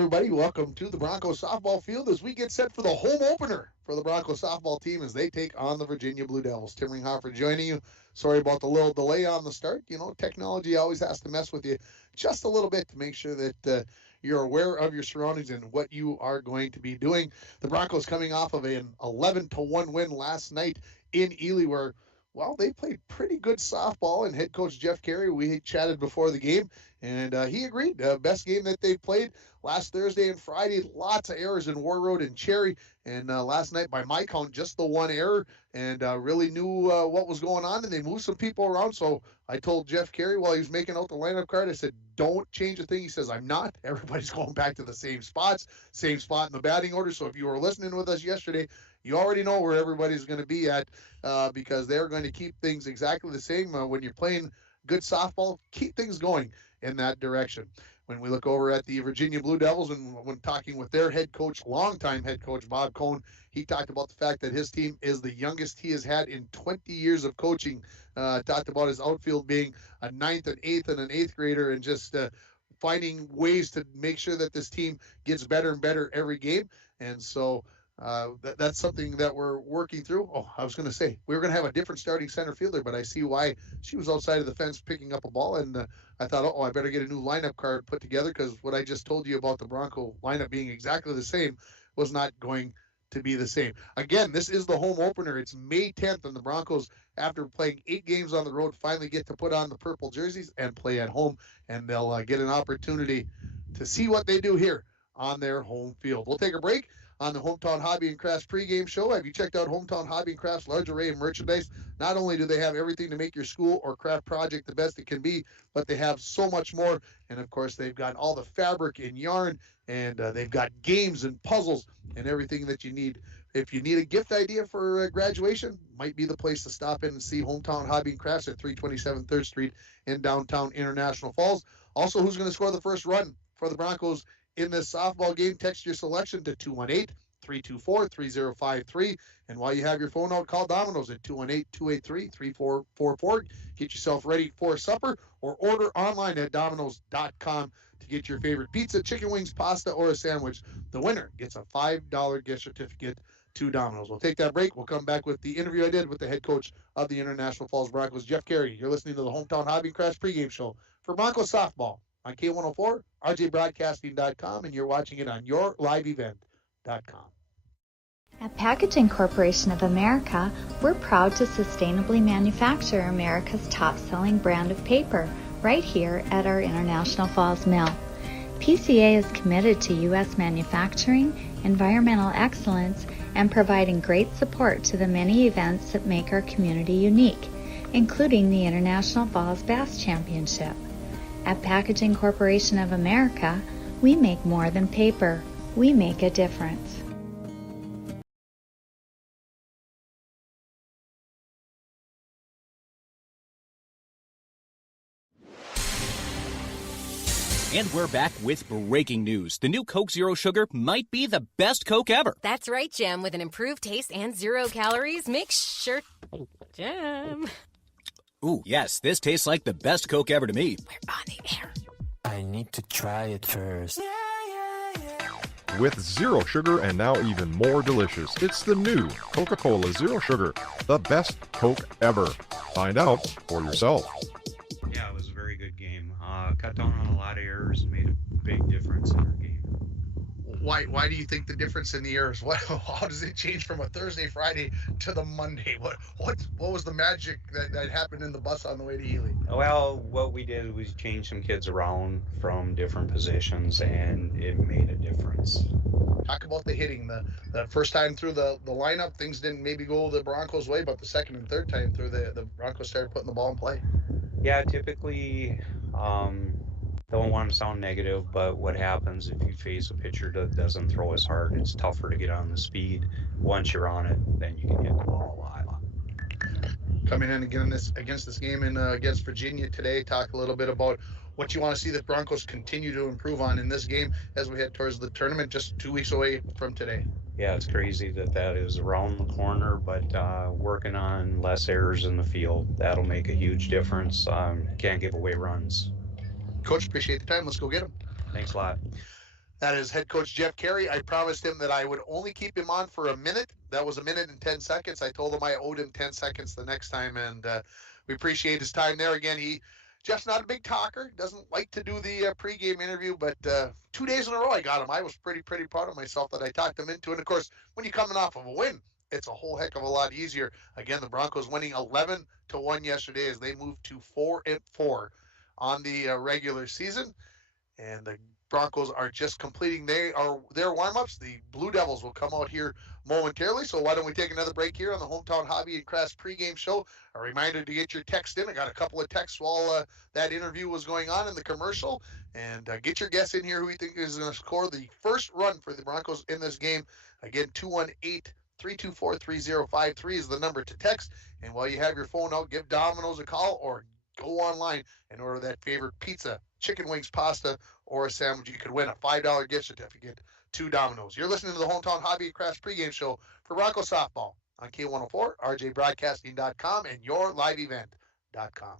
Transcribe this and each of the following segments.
Everybody, welcome to the Broncos softball field as we get set for the home opener for the Broncos softball team as they take on the Virginia Blue Devils. Tim Ringhoffer joining you. Sorry about the little delay on the start. You know, technology always has to mess with you just a little bit to make sure that you're aware of your surroundings and what you are going to be doing. The Broncos coming off of an 11-1 win last night in Ely, where they played pretty good softball. And head coach Jeff Carey, we chatted before the game, and he agreed. Best game that they played last Thursday and Friday. Lots of errors in War Road and Cherry. And last night, by my count, just the one error, and really knew what was going on, and they moved some people around. So I told Jeff Carey while he was making out the lineup card, I said, don't change a thing. He says, I'm not. Everybody's going back to the same spots, same spot in the batting order. So if you were listening with us yesterday, you already know where everybody's going to be at because they're going to keep things exactly the same. When you're playing good softball, keep things going in that direction. When we look over at the Virginia Blue Devils and when talking with their head coach, longtime head coach Bob Cohn, he talked about the fact that his team is the youngest he has had in 20 years of coaching. Talked about his outfield being a ninth, an eighth, and an eighth grader, and just finding ways to make sure that this team gets better and better every game. And so that's something that we're working through. Oh, I was going to say, we were going to have a different starting center fielder, but I see why she was outside of the fence picking up a ball, and I thought, I better get a new lineup card put together because what I just told you about the Bronco lineup being exactly the same was not going to be the same. Again, this is the home opener. It's May 10th, and the Broncos, after playing 8 games on the road, finally get to put on the purple jerseys and play at home, and they'll get an opportunity to see what they do here on their home field. We'll take a break on the Hometown Hobby and Crafts pregame show. Have you checked out Hometown Hobby and Crafts' large array of merchandise? Not only do they have everything to make your school or craft project the best it can be, but they have so much more. And, of course, they've got all the fabric and yarn, and they've got games and puzzles and everything that you need. If you need a gift idea for graduation, might be the place to stop in and see Hometown Hobby and Crafts at 327 3rd Street in downtown International Falls. Also, who's going to score the first run for the Broncos in this softball game? Text your selection to 218-324-3053. And while you have your phone out, call Domino's at 218-283-3444. Get yourself ready for supper or order online at Domino's.com to get your favorite pizza, chicken wings, pasta, or a sandwich. The winner gets a $5 gift certificate to Domino's. We'll take that break. We'll come back with the interview I did with the head coach of the International Falls Broncos, Jeff Carey. You're listening to the Hometown Hobby and Crafts pregame show for Broncos softball on K104, RJBroadcasting.com, and you're watching it on YourLiveEvent.com. At Packaging Corporation of America, we're proud to sustainably manufacture America's top-selling brand of paper right here at our International Falls Mill. PCA is committed to U.S. manufacturing, environmental excellence, and providing great support to the many events that make our community unique, including the International Falls Bass Championship. At Packaging Corporation of America, we make more than paper. We make a difference. And we're back with breaking news. The new Coke Zero Sugar might be the best Coke ever. That's right, Jim. With an improved taste and 0 calories, make sure... Jim. Ooh, yes, this tastes like the best Coke ever to me. We're on the air. I need to try it first. With zero sugar and now even more delicious, it's the new Coca-Cola Zero Sugar, the best Coke ever. Find out for yourself. Yeah, it was a very good game. Cut down on a lot of errors and made a big difference in our game. Why do you think the difference in the errors? How does it change from a Thursday, Friday to the Monday? What was the magic that happened in the bus on the way to Ely? Well, what we did was change some kids around from different positions, and it made a difference. Talk about the hitting. The first time through the lineup, things didn't maybe go the Broncos' way, but the second and third time through, the Broncos started putting the ball in play. Yeah, typically, don't want to sound negative, but what happens if you face a pitcher that doesn't throw as hard, it's tougher to get on the speed. Once you're on it, then you can hit the ball a lot. Coming in against this game and against Virginia today, talk a little bit about what you want to see the Broncos continue to improve on in this game as we head towards the tournament just 2 weeks away from today. Yeah, it's crazy that is around the corner, but working on less errors in the field, that'll make a huge difference. Can't give away runs. Coach, appreciate the time. Let's go get them. Thanks a lot. That is head coach Jeff Carey. I promised him that I would only keep him on for a minute. That was a minute and 10 seconds. I told him I owed him 10 seconds the next time, and we appreciate his time there. Again, Jeff's not a big talker, doesn't like to do the pregame interview, but 2 days in a row I got him. I was pretty proud of myself that I talked him into it. And, of course, when you're coming off of a win, it's a whole heck of a lot easier. Again, the Broncos winning 11-1 yesterday as they moved to 4-4 on the regular season. And the Broncos are just completing their warm-ups. The Blue Devils will come out here momentarily. So why don't we take another break here on the Hometown Hobby and Crafts pregame show. A reminder to get your text in. I got a couple of texts while that interview was going on in the commercial. And get your guess in here who you think is going to score the first run for the Broncos in this game. Again, 218-324-3053 is the number to text. And while you have your phone out, give Domino's a call or go online and order that favorite pizza, chicken wings, pasta, or a sandwich. You could win a $5 gift certificate to Domino's. You're listening to the Hometown Hobby and Crafts pregame show for Bronco Softball on K104, rjbroadcasting.com, and yourliveevent.com.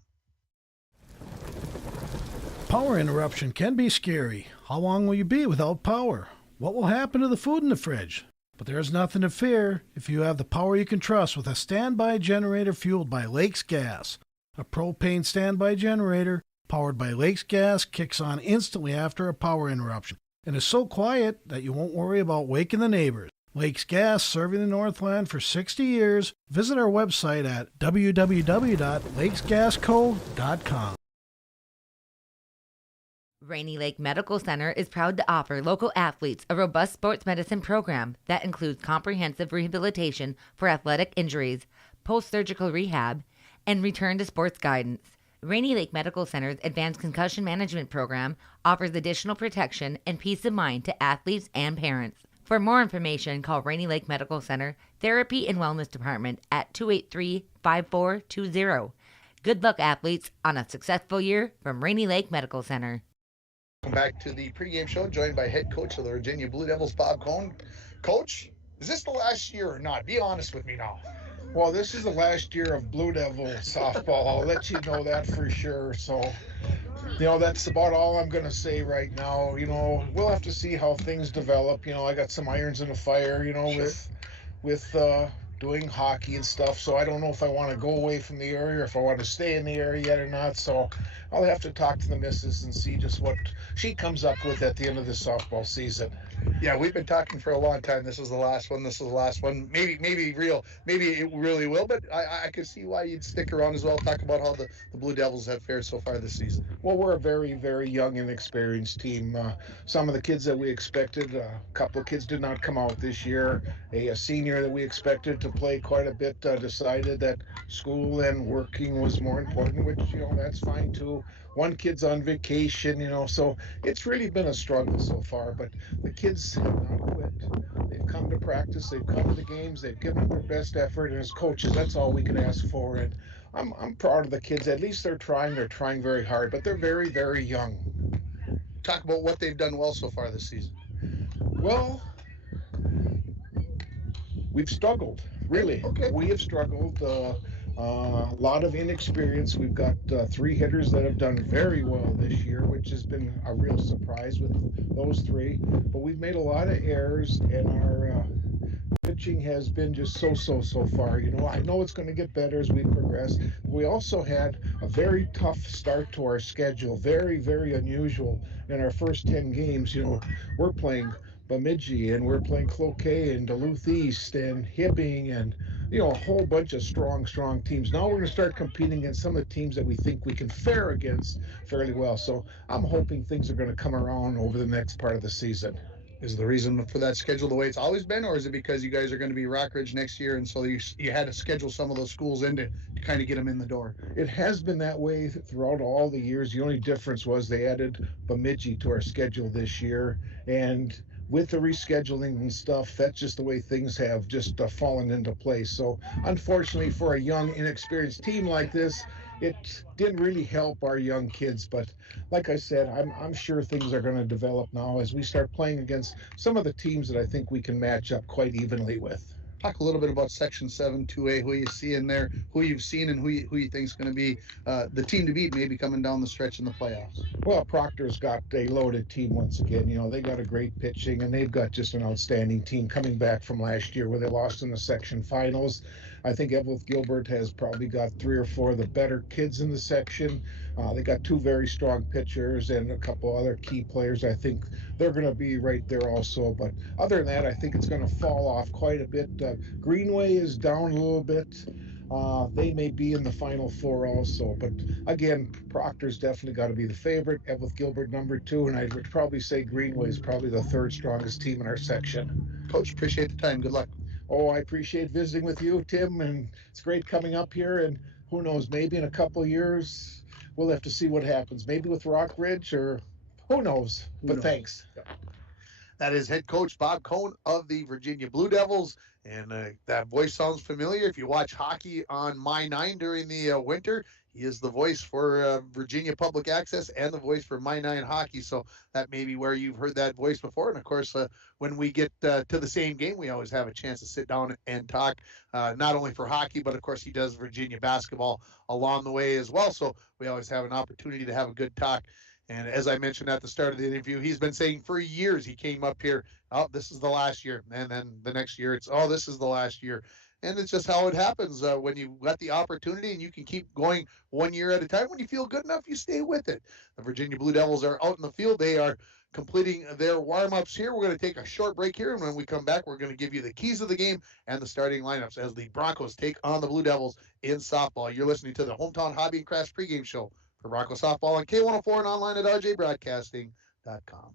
Power interruption can be scary. How long will you be without power? What will happen to the food in the fridge? But there's nothing to fear if you have the power you can trust with a standby generator fueled by Lakes Gas. A propane standby generator powered by Lakes Gas kicks on instantly after a power interruption and is so quiet that you won't worry about waking the neighbors. Lakes Gas, serving the Northland for 60 years. Visit our website at www.lakesgasco.com. Rainy Lake Medical Center is proud to offer local athletes a robust sports medicine program that includes comprehensive rehabilitation for athletic injuries, post-surgical rehab, and return to sports guidance. Rainy Lake Medical Center's Advanced Concussion Management Program offers additional protection and peace of mind to athletes and parents. For more information, call Rainy Lake Medical Center Therapy and Wellness Department at 283-5420. Good luck, athletes, on a successful year from Rainy Lake Medical Center. Welcome back to the pregame show, joined by head coach of the Virginia Blue Devils, Bob Cohn. Coach, is this the last year or not? Be honest with me now. Well, this is the last year of Blue Devil softball. I'll let you know that for sure. So, that's about all I'm going to say right now. We'll have to see how things develop. I got some irons in the fire, Sure. with doing hockey and stuff. So I don't know if I want to go away from the area or if I want to stay in the area yet or not. So I'll have to talk to the missus and see just what she comes up with at the end of the softball season. Yeah, we've been talking for a long time. This is the last one. Maybe it really will, but I could see why you'd stick around as well. Talk about how the Blue Devils have fared so far this season. Well, we're a very, very young and experienced team. Some of the kids that we expected, a couple of kids did not come out this year. A senior that we expected to play quite a bit decided that school and working was more important, which, that's fine too. One kid's on vacation, so it's really been a struggle so far, but the kids have not quit. They've come to practice, they've come to the games, they've given their best effort, and as coaches, that's all we can ask for. And I'm proud of the kids. At least they're trying very hard, but they're very, very young. Talk about what they've done well so far this season. Well, we've struggled, really. Okay. We have struggled. A lot of inexperience. We've got 3 hitters that have done very well this year, which has been a real surprise with those 3. But we've made a lot of errors, and our pitching has been just so far. I know it's going to get better as we progress. We also had a very tough start to our schedule, very, very unusual. In our first 10 games, we're playing Bemidji, and we're playing Cloquet and Duluth East and Hibbing and a whole bunch of strong teams. Now we're going to start competing against some of the teams that we think we can fare against fairly well. So I'm hoping things are going to come around over the next part of the season. Is the reason for that schedule the way it's always been, or is it because you guys are going to be Rockridge next year, and so you had to schedule some of those schools in to kind of get them in the door? It has been that way throughout all the years. The only difference was they added Bemidji to our schedule this year, and with the rescheduling and stuff, that's just the way things have just fallen into place. So unfortunately for a young, inexperienced team like this, it didn't really help our young kids. But like I said, I'm sure things are going to develop now as we start playing against some of the teams that I think we can match up quite evenly with. Talk a little bit about Section 7 2A, who you see in there, who you've seen, and who you think is going to be the team to beat maybe coming down the stretch in the playoffs. Well, Proctor's got a loaded team once again. They got a great pitching, and they've got just an outstanding team coming back from last year where they lost in the section finals. I think Evelyn Gilbert has probably got 3 or 4 of the better kids in the section. They got 2 very strong pitchers and a couple other key players. I think they're going to be right there also. But other than that, I think it's going to fall off quite a bit. Greenway is down a little bit. They may be in the Final Four also. But again, Proctor's definitely got to be the favorite. Evelyn Gilbert number 2, and I would probably say Greenway is probably the 3rd strongest team in our section. Coach, appreciate the time. Good luck. Oh, I appreciate visiting with you, Tim, and it's great coming up here. And who knows, maybe in a couple of years, we'll have to see what happens. Maybe with Rock Ridge, or who knows. But thanks. That is head coach Bob Cohn of the Virginia Blue Devils. And that voice sounds familiar. If you watch hockey on My 9 during the winter, he is the voice for Virginia Public Access and the voice for My 9 Hockey. So that may be where you've heard that voice before. And, of course, when we get to the same game, we always have a chance to sit down and talk, not only for hockey, but, of course, he does Virginia basketball along the way as well. So we always have an opportunity to have a good talk. And as I mentioned at the start of the interview, he's been saying for years he came up here, oh, this is the last year. And then the next year it's, oh, this is the last year. And it's just how it happens when you got the opportunity and you can keep going 1 year at a time. When you feel good enough, you stay with it. The Virginia Blue Devils are out in the field. They are completing their warm-ups here. We're going to take a short break here. And when we come back, we're going to give you the keys of the game and the starting lineups as the Broncos take on the Blue Devils in softball. You're listening to the Hometown Hobby and Crafts pregame show for Bronco Softball on K104 and online at rjbroadcasting.com.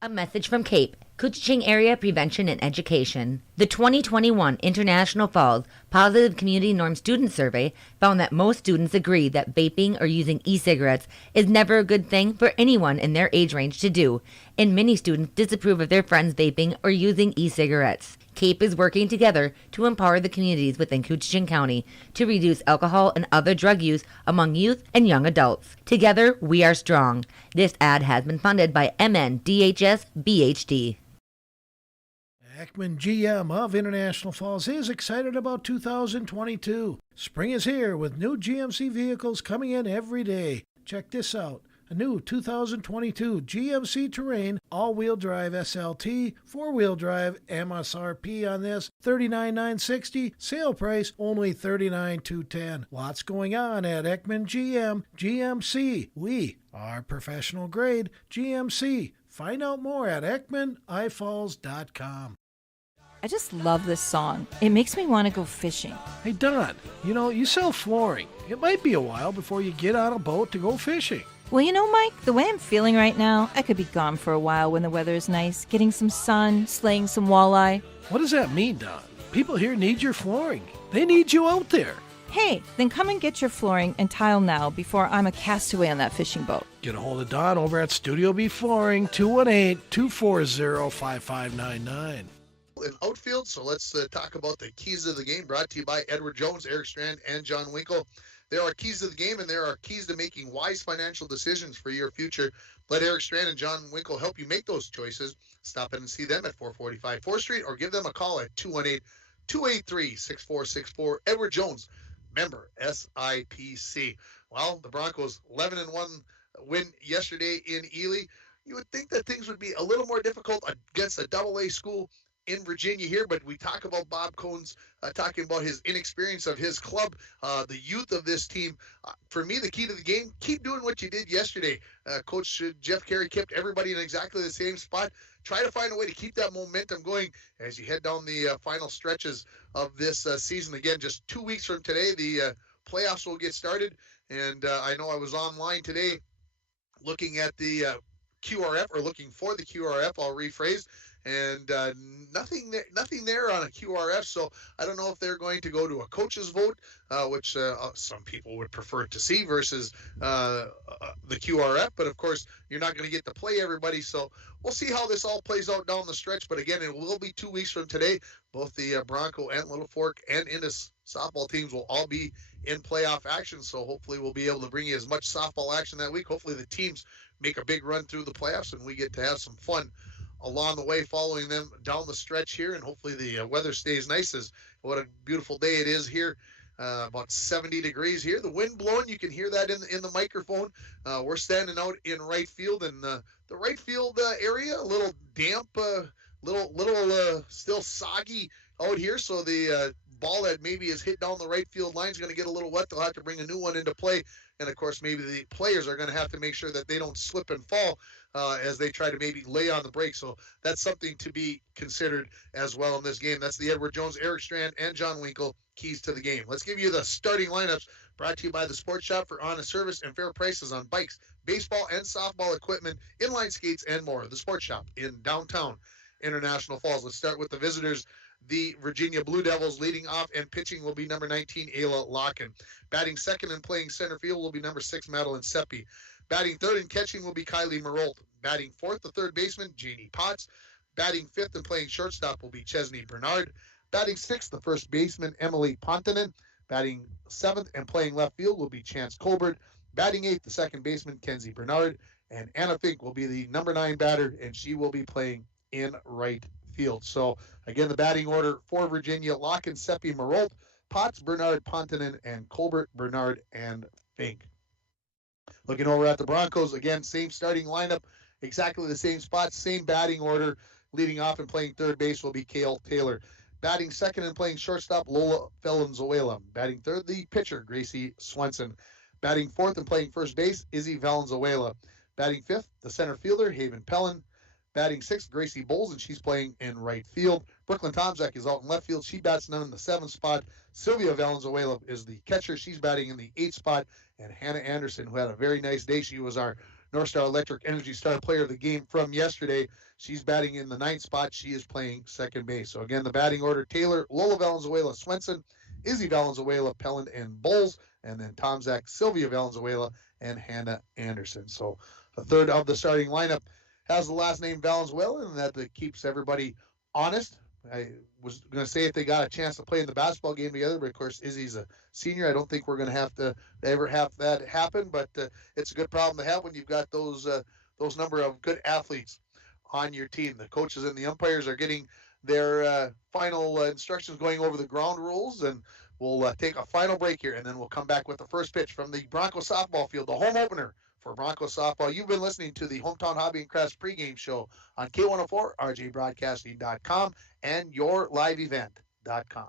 A message from CAPE, Couchiching Area Prevention and Education. The 2021 International Falls Positive Community Norm Student Survey found that most students agree that vaping or using e-cigarettes is never a good thing for anyone in their age range to do, and many students disapprove of their friends vaping or using e-cigarettes. CAPE is working together to empower the communities within Couchiching County to reduce alcohol and other drug use among youth and young adults. Together, we are strong. This ad has been funded by MNDHS BHD. Ekman GM of International Falls is excited about 2022. Spring is here with new GMC vehicles coming in every day. Check this out. A new 2022 GMC Terrain all-wheel drive SLT, four-wheel drive, MSRP on this $39,960, sale price only $39,210. Lots going on at Ekman GM, GMC. We are professional grade GMC. Find out more at EkmanIFalls.com. I just love this song. It makes me want to go fishing. Hey Don, you sell flooring. It might be a while before you get on a boat to go fishing. Well, Mike, the way I'm feeling right now, I could be gone for a while when the weather is nice, getting some sun, slaying some walleye. What does that mean, Don? People here need your flooring. They need you out there. Hey, then come and get your flooring and tile now before I'm a castaway on that fishing boat. Get a hold of Don over at Studio B Flooring, 218-240-5599. In outfield, so let's talk about the keys of the game, brought to you by Edward Jones, Eric Strand, and John Winkle. There are keys to the game, and there are keys to making wise financial decisions for your future. Let Eric Strand and John Winkle help you make those choices. Stop in and see them at 445 4th Street or give them a call at 218-283-6464. Edward Jones, member SIPC. Well, the Broncos 11-1 win yesterday in Ely. You would think that things would be a little more difficult against a AA school in Virginia here, but we talk about Bob Cohn's talking about his inexperience of his club, the youth of this team. For me, the key to the game, keep doing what you did yesterday. Coach Jeff Carey kept everybody in exactly the same spot. Try to find a way to keep that momentum going as you head down the final stretches of this season. Again, just 2 weeks from today, the playoffs will get started. And I know I was online today looking at the QRF, or looking for the QRF, I'll rephrase. And nothing there on a QRF, so I don't know if they're going to go to a coach's vote, which some people would prefer to see, versus the QRF. But, of course, you're not going to get to play everybody, so we'll see how this all plays out down the stretch. But, again, it will be 2 weeks from today. Both the Bronco and Little Fork and Indus softball teams will all be in playoff action, so hopefully we'll be able to bring you as much softball action that week. Hopefully the teams make a big run through the playoffs, and we get to have some fun along the way, following them down the stretch here, and hopefully the weather stays nice. As what a beautiful day it is here. About 70 degrees here. The wind blowing, you can hear that in the microphone. We're standing out in right field, and the right field area a little damp, little still soggy out here. So the ball that maybe is hit down the right field line is going to get a little wet. They'll have to bring a new one into play. And, of course, maybe the players are going to have to make sure that they don't slip and fall as they try to maybe lay on the brakes. So that's something to be considered as well in this game. That's the Edward Jones, Eric Strand, and John Winkle keys to the game. Let's give you the starting lineups brought to you by the Sports Shop for honest service and fair prices on bikes, baseball and softball equipment, inline skates, and more. The Sports Shop in downtown International Falls. Let's start with the visitors. The Virginia Blue Devils leading off and pitching will be number 19, Ayla Locken. Batting second and playing center field will be number 6, Madeline Seppi. Batting third and catching will be Kylie Marolt. Batting fourth, the third baseman, Janie Potts. Batting fifth and playing shortstop will be Chesney Bernard. Batting sixth, the first baseman, Emily Pontonen. Batting seventh and playing left field will be Chance Colbert. Batting eighth, the second baseman, Kenzie Bernard. And Anna Fink will be the number 9 batter, and she will be playing in right field. So, again, the batting order for Virginia: Locken, Seppi, Marolt, Potts, Bernard, Pontonen, and Colbert, Bernard, and Fink. Looking over at the Broncos, again, same starting lineup, exactly the same spots, same batting order. Leading off and playing third base will be Cale Taylor. Batting second and playing shortstop, Lola Valenzuela. Batting third, the pitcher, Gracie Swenson. Batting fourth and playing first base, Izzy Valenzuela. Batting fifth, the center fielder, Haven Pellin. Batting sixth, Gracie Bowles, and she's playing in right field. Brooklyn Tomczak is out in left field. She bats none in the 7th spot. Sylvia Valenzuela is the catcher. She's batting in the 8th spot. And Hannah Anderson, who had a very nice day, she was our North Star Electric Energy Star player of the game from yesterday. She's batting in the 9th spot. She is playing second base. So, again, the batting order: Taylor, Lola Valenzuela, Swenson, Izzy Valenzuela, Pellin, and Bowles. And then Tomczak, Sylvia Valenzuela, and Hannah Anderson. So, a third of the starting lineup has the last name Valenzuela, and that keeps everybody honest. I was going to say if they got a chance to play in the basketball game together, but of course Izzy's a senior. I don't think we're going to have to ever have that happen, but it's a good problem to have when you've got those number of good athletes on your team. The coaches and the umpires are getting their final instructions going over the ground rules, and we'll take a final break here, and then we'll come back with the first pitch from the Bronco softball field, the home opener for Bronco softball. You've been listening to the Hometown Hobby and Crafts pregame show on K104, RJBroadcasting.com, and YourLiveEvent.com.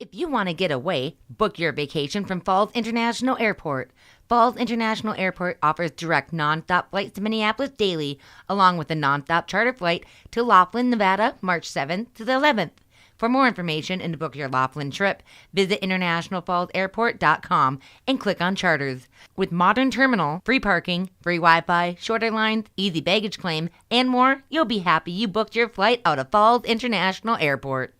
If you want to get away, book your vacation from Falls International Airport. Falls International Airport offers direct nonstop flights to Minneapolis daily, along with a nonstop charter flight to Laughlin, Nevada, March 7th to the 11th. For more information and to book your Laughlin trip, visit internationalfallsairport.com and click on Charters. With modern terminal, free parking, free Wi-Fi, shorter lines, easy baggage claim, and more, you'll be happy you booked your flight out of Falls International Airport.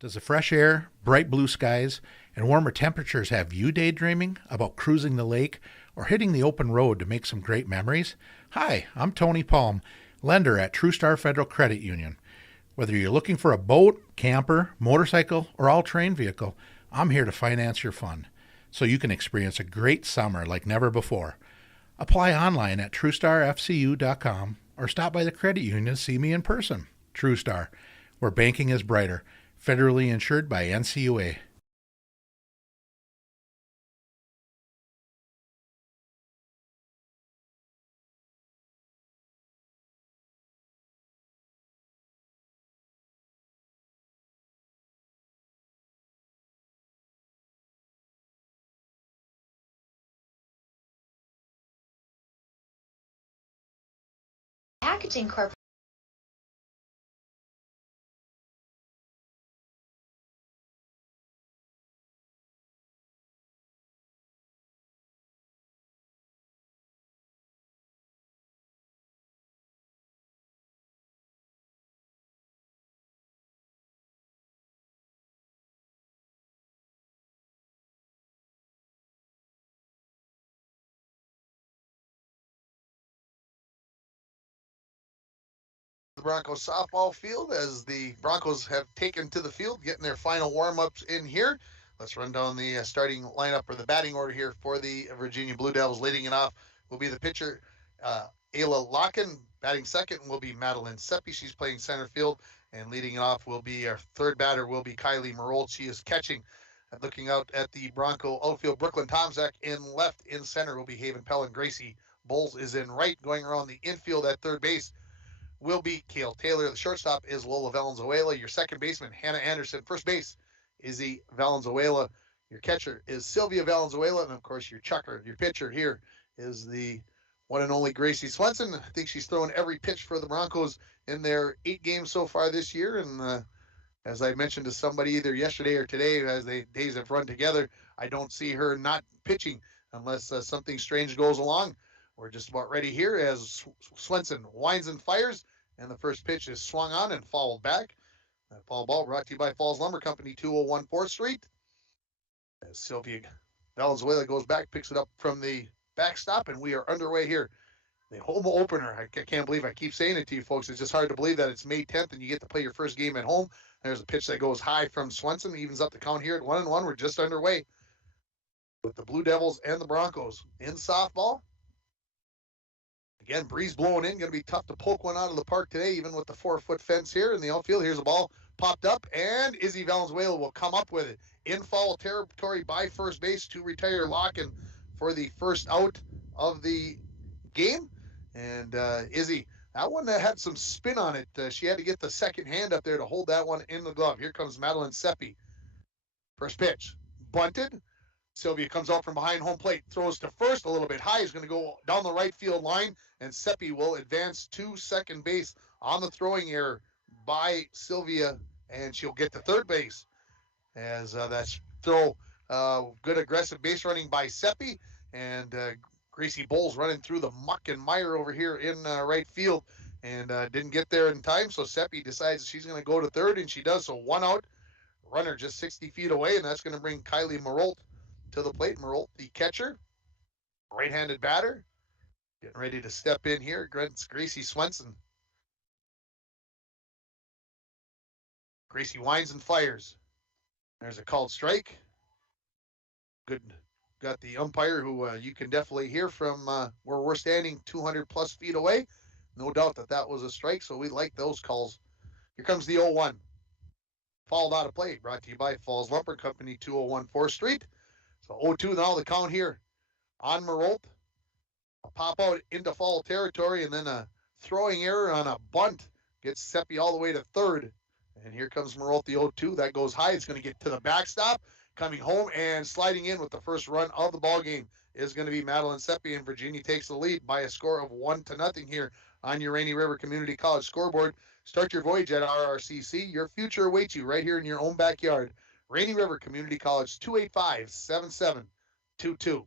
Does the fresh air, bright blue skies, and warmer temperatures have you daydreaming about cruising the lake or hitting the open road to make some great memories? Hi, I'm Tony Palm, lender at TrueStar Federal Credit Union. Whether you're looking for a boat, camper, motorcycle, or all-terrain vehicle, I'm here to finance your fun so you can experience a great summer like never before. Apply online at TrueStarFCU.com or stop by the credit union to see me in person. TrueStar, where banking is brighter. Federally insured by NCUA. Packaging Corp. The Broncos softball field as the Broncos have taken to the field, getting their final warm-ups in here. Let's run down the starting lineup or the batting order here for the Virginia Blue Devils. Leading it off will be the pitcher, Ayla Locken. Batting second will be Madeline Seppi. She's playing center field. And leading it off will be our third batter will be Kylie Marold. She is catching. And looking out at the Bronco outfield, Brooklyn Tomzak in left. In center will be Haven Pellin. Gracie Bowles is in right. Going around the infield at third base will be Cale Taylor. The shortstop is Lola Valenzuela. Your second baseman, Hannah Anderson. First base, Izzy Valenzuela. Your catcher is Sylvia Valenzuela. And, of course, your chucker, your pitcher here is the one and only Gracie Swenson. I think she's thrown every pitch for the Broncos in their 8 games so far this year. And as I mentioned to somebody either yesterday or today, as the days have run together, I don't see her not pitching unless something strange goes along. We're just about ready here as Swenson winds and fires. And the first pitch is swung on and fouled back. That foul ball brought to you by Falls Lumber Company, 201 4th Street. As Sylvia Valenzuela goes back, picks it up from the backstop, and we are underway here. The home opener. I can't believe I keep saying it to you folks. It's just hard to believe that it's May 10th and you get to play your first game at home. There's a pitch that goes high from Swenson, evens up the count here at 1-1. We're just underway with the Blue Devils and the Broncos in softball. Again, breeze blowing in. Going to be tough to poke one out of the park today, even with the 4-foot fence here in the outfield. Here's a ball popped up, and Izzy Valenzuela will come up with it. In foul territory by first base to retire Locken for the first out of the game. And Izzy, that one had some spin on it. She had to get the second hand up there to hold that one in the glove. Here comes Madeline Seppi. First pitch, bunted. Sylvia comes out from behind home plate, throws to first a little bit high. He's going to go down the right field line, and Seppi will advance to second base on the throwing error by Sylvia, and she'll get to third base. As that's throw, good aggressive base running by Seppi, and Gracie Bowles running through the muck and mire over here in right field, and didn't get there in time, so Seppi decides she's going to go to third, and she does, so one out. Runner just 60 feet away, and that's going to bring Kylie Marolt to the plate. Marolt, the catcher, right-handed batter, getting ready to step in here against Gracie Swenson. Gracie winds and fires. There's a called strike. Good. Got the umpire who you can definitely hear from where we're standing 200 plus feet away. No doubt that was a strike, so we like those calls. Here comes the 0-1. Fouled out of play, brought to you by Falls Lumber Company, 201 4th Street. So 0-2 now the count here on Marolt. A pop out into foul territory, and then a throwing error on a bunt gets Seppi all the way to third. And here comes Marolt, the 0-2. That goes high. It's going to get to the backstop. Coming home and sliding in with the first run of the ball game is going to be Madeline Seppi, and Virginia takes the lead by a score of 1-0 here on your Rainy River Community College scoreboard. Start your voyage at RRCC. Your future awaits you right here in your own backyard. Rainy River Community College, 285-7722.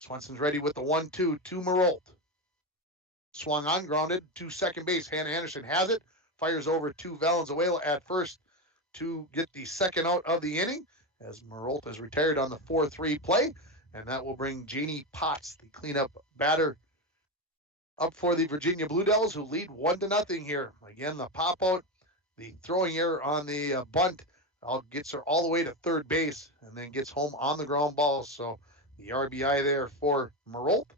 Swenson's ready with the 1-2 to Marolt. Swung on, grounded to second base. Hannah Anderson has it. Fires over to Valenzuela at first to get the second out of the inning, as Marolt is retired on the 4-3 play, and that will bring Janie Potts, the cleanup batter, up for the Virginia Blue Devils, who lead 1-0 here. Again, the pop out, the throwing error on the bunt, gets her all the way to third base, and then gets home on the ground ball. So the RBI there for Marolt.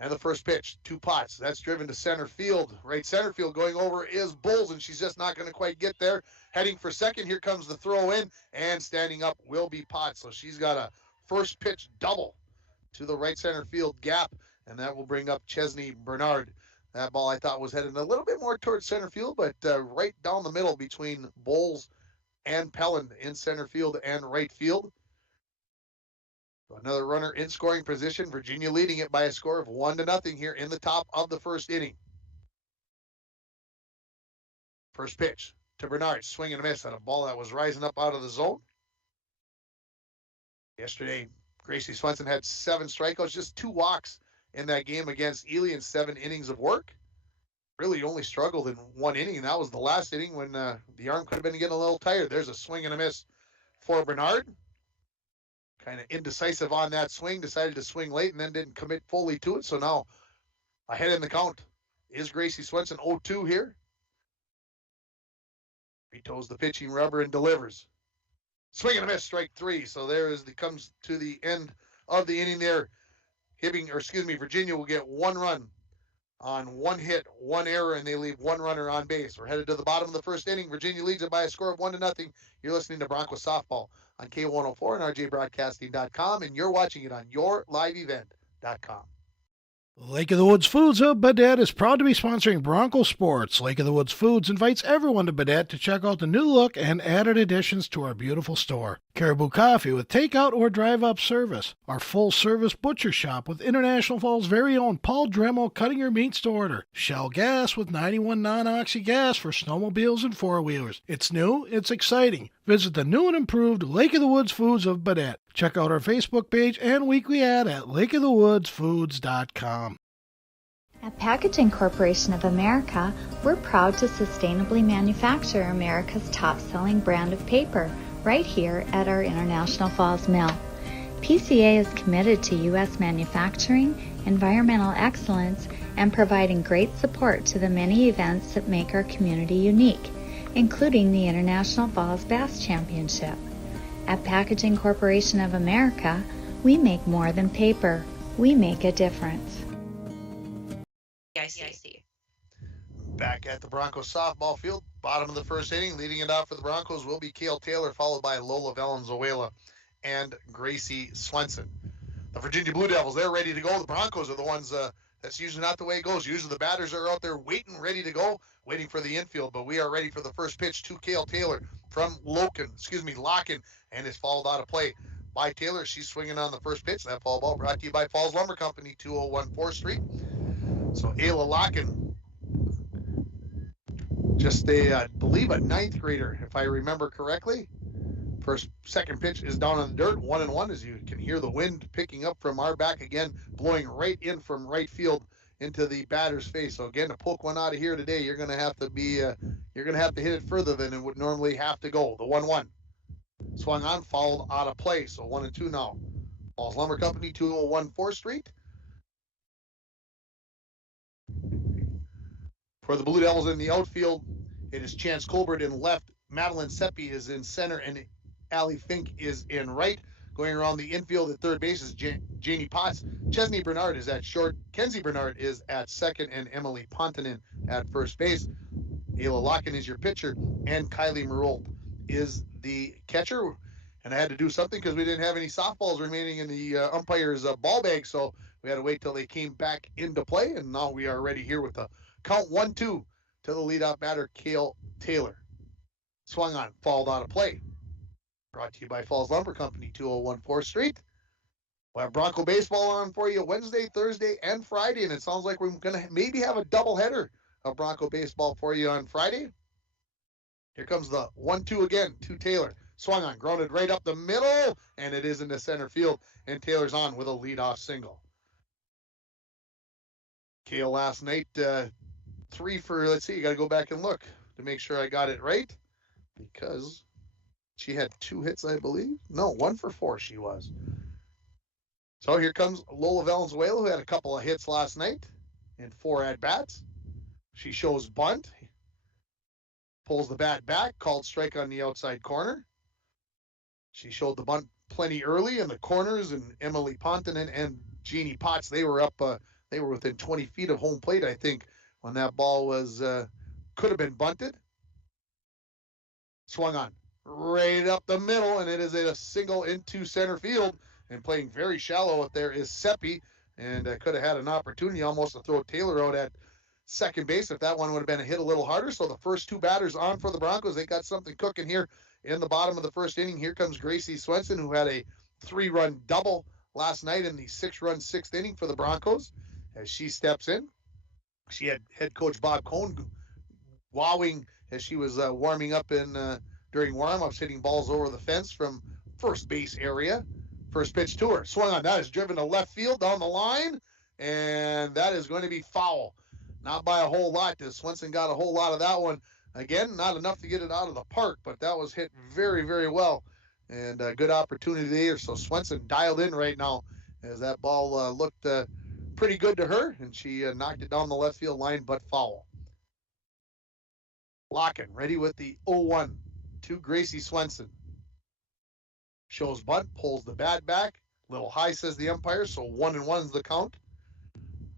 And the first pitch, 2 Potts. That's driven to center field. Right center field going over is Bowles, and she's just not going to quite get there. Heading for second. Here comes the throw in, and standing up will be Potts. So she's got a first pitch double to the right center field gap, and that will bring up Chesney Bernard. That ball I thought was headed a little bit more towards center field, but right down the middle between Bowles and Pellin in center field and right field. So another runner in scoring position. Virginia leading it by a score of 1-0 here in the top of the first inning. First pitch to Bernard, swing and a miss on a ball that was rising up out of the zone. Yesterday, Gracie Swenson had 7 strikeouts, just 2 walks in that game against Ely in 7 innings of work. Really only struggled in 1 inning, and that was the last inning when the arm could have been getting a little tired. There's a swing and a miss for Bernard. Kind of indecisive on that swing, decided to swing late and then didn't commit fully to it. So now ahead in the count is Gracie Swenson, 0-2 here. He toes the pitching rubber and delivers. Swing and a miss, strike three. So comes to the end of the inning there. Virginia will get one run on one hit, one error, and they leave one runner on base. We're headed to the bottom of the first inning. Virginia leads it by a score of 1-0. You're listening to Broncos Softball on K104 and RJBroadcasting.com, and you're watching it on YourLiveEvent.com. Lake of the Woods Foods of Baudette is proud to be sponsoring Bronco Sports. Lake of the Woods Foods invites everyone to Baudette to check out the new look and added additions to our beautiful store. Caribou Coffee with takeout or drive-up service. Our full-service butcher shop with International Falls' very own Paul Dremel cutting your meats to order. Shell Gas with 91 non-oxy gas for snowmobiles and four-wheelers. It's new, it's exciting. Visit the new and improved Lake of the Woods Foods of Baudette. Check out our Facebook page and weekly ad at lakeofthewoodsfoods.com. At Packaging Corporation of America, we're proud to sustainably manufacture America's top-selling brand of paper right here at our International Falls Mill. PCA is committed to U.S. manufacturing, environmental excellence, and providing great support to the many events that make our community unique, including the International Falls Bass Championship. At Packaging Corporation of America, we make more than paper. We make a difference. I see. Back at the Broncos softball field, bottom of the first inning, leading it off for the Broncos will be Cale Taylor, followed by Lola Valenzuela and Gracie Swenson. The Virginia Blue Devils, they're ready to go. The Broncos are the ones, that's usually not the way it goes. Usually the batters are out there waiting, ready to go, waiting for the infield, but we are ready for the first pitch to Cale Taylor from Locken, and it's fouled out of play by Taylor. She's swinging on the first pitch. That foul ball brought to you by Falls Lumber Company, 201 4th Street. So Ayla Locken, just I believe a ninth grader, if I remember correctly. Second pitch is down on the dirt, 1-1, as you can hear the wind picking up from our back again, blowing right in from right field into the batter's face. So again, to poke one out of here today, you're going to have to hit it further than it would normally have to go. The 1-1 swung on, fouled out of play. So 1-2 now. Falls Lumber Company, 201 4th Street. For the Blue Devils in the outfield, it is Chance Colbert in left. Madeline Seppi is in center, and Allie Fink is in right. Going around the infield at third base is Janie Potts. Chesney Bernard is at short. Kenzie Bernard is at second, and Emily Pontonen at first base. Ayla Locken is your pitcher, and Kylie Merold is the catcher. And I had to do something because we didn't have any softballs remaining in the umpire's ball bag, so we had to wait till they came back into play, and now we are ready here with the count 1-2 to the leadoff batter, Cale Taylor. Swung on, fouled out of play. Brought to you by Falls Lumber Company, 201 4th Street. We'll have Bronco baseball on for you Wednesday, Thursday, and Friday, and it sounds like we're going to maybe have a doubleheader of Bronco baseball for you on Friday. Here comes the 1-2 again to Taylor. Swung on, grounded right up the middle, and it is in the center field, and Taylor's on with a leadoff single. Cale last night, 3 for, let's see, you got to go back and look to make sure I got it right, because she had 2 hits, I believe. No, 1 for 4 she was. So here comes Lola Valenzuela, who had a couple of hits last night and 4 at-bats. She shows bunt, pulls the bat back, called strike on the outside corner. She showed the bunt plenty early in the corners, and Emily Pontonen and Jeannie Potts, they were within 20 feet of home plate, I think, when that ball was could have been bunted. Swung on right up the middle, and it is a single into center field. And playing very shallow up there is Seppi, and could have had an opportunity almost to throw Taylor out at second base if that one would have been a hit a little harder. So the first 2 batters on for the Broncos, they got something cooking here in the bottom of the first inning. Here comes Gracie Swenson, who had a 3-run double last night in the 6-run 6th inning for the Broncos. As she steps in, she had head coach Bob Cohn wowing as she was warming up during warm-ups, hitting balls over the fence from first base area. First pitch to her. Swung on. That is driven to left field down the line, and that is going to be foul. Not by a whole lot. Swenson got a whole lot of that one. Again, not enough to get it out of the park, but that was hit very, very well, and a good opportunity there. So Swenson dialed in right now as that ball looked pretty good to her, and she knocked it down the left field line, but foul. Locken ready with the 0-1 to Gracie Swenson. shows bunt, pulls the bat back. Little high, says the umpire, so 1-1 is the count.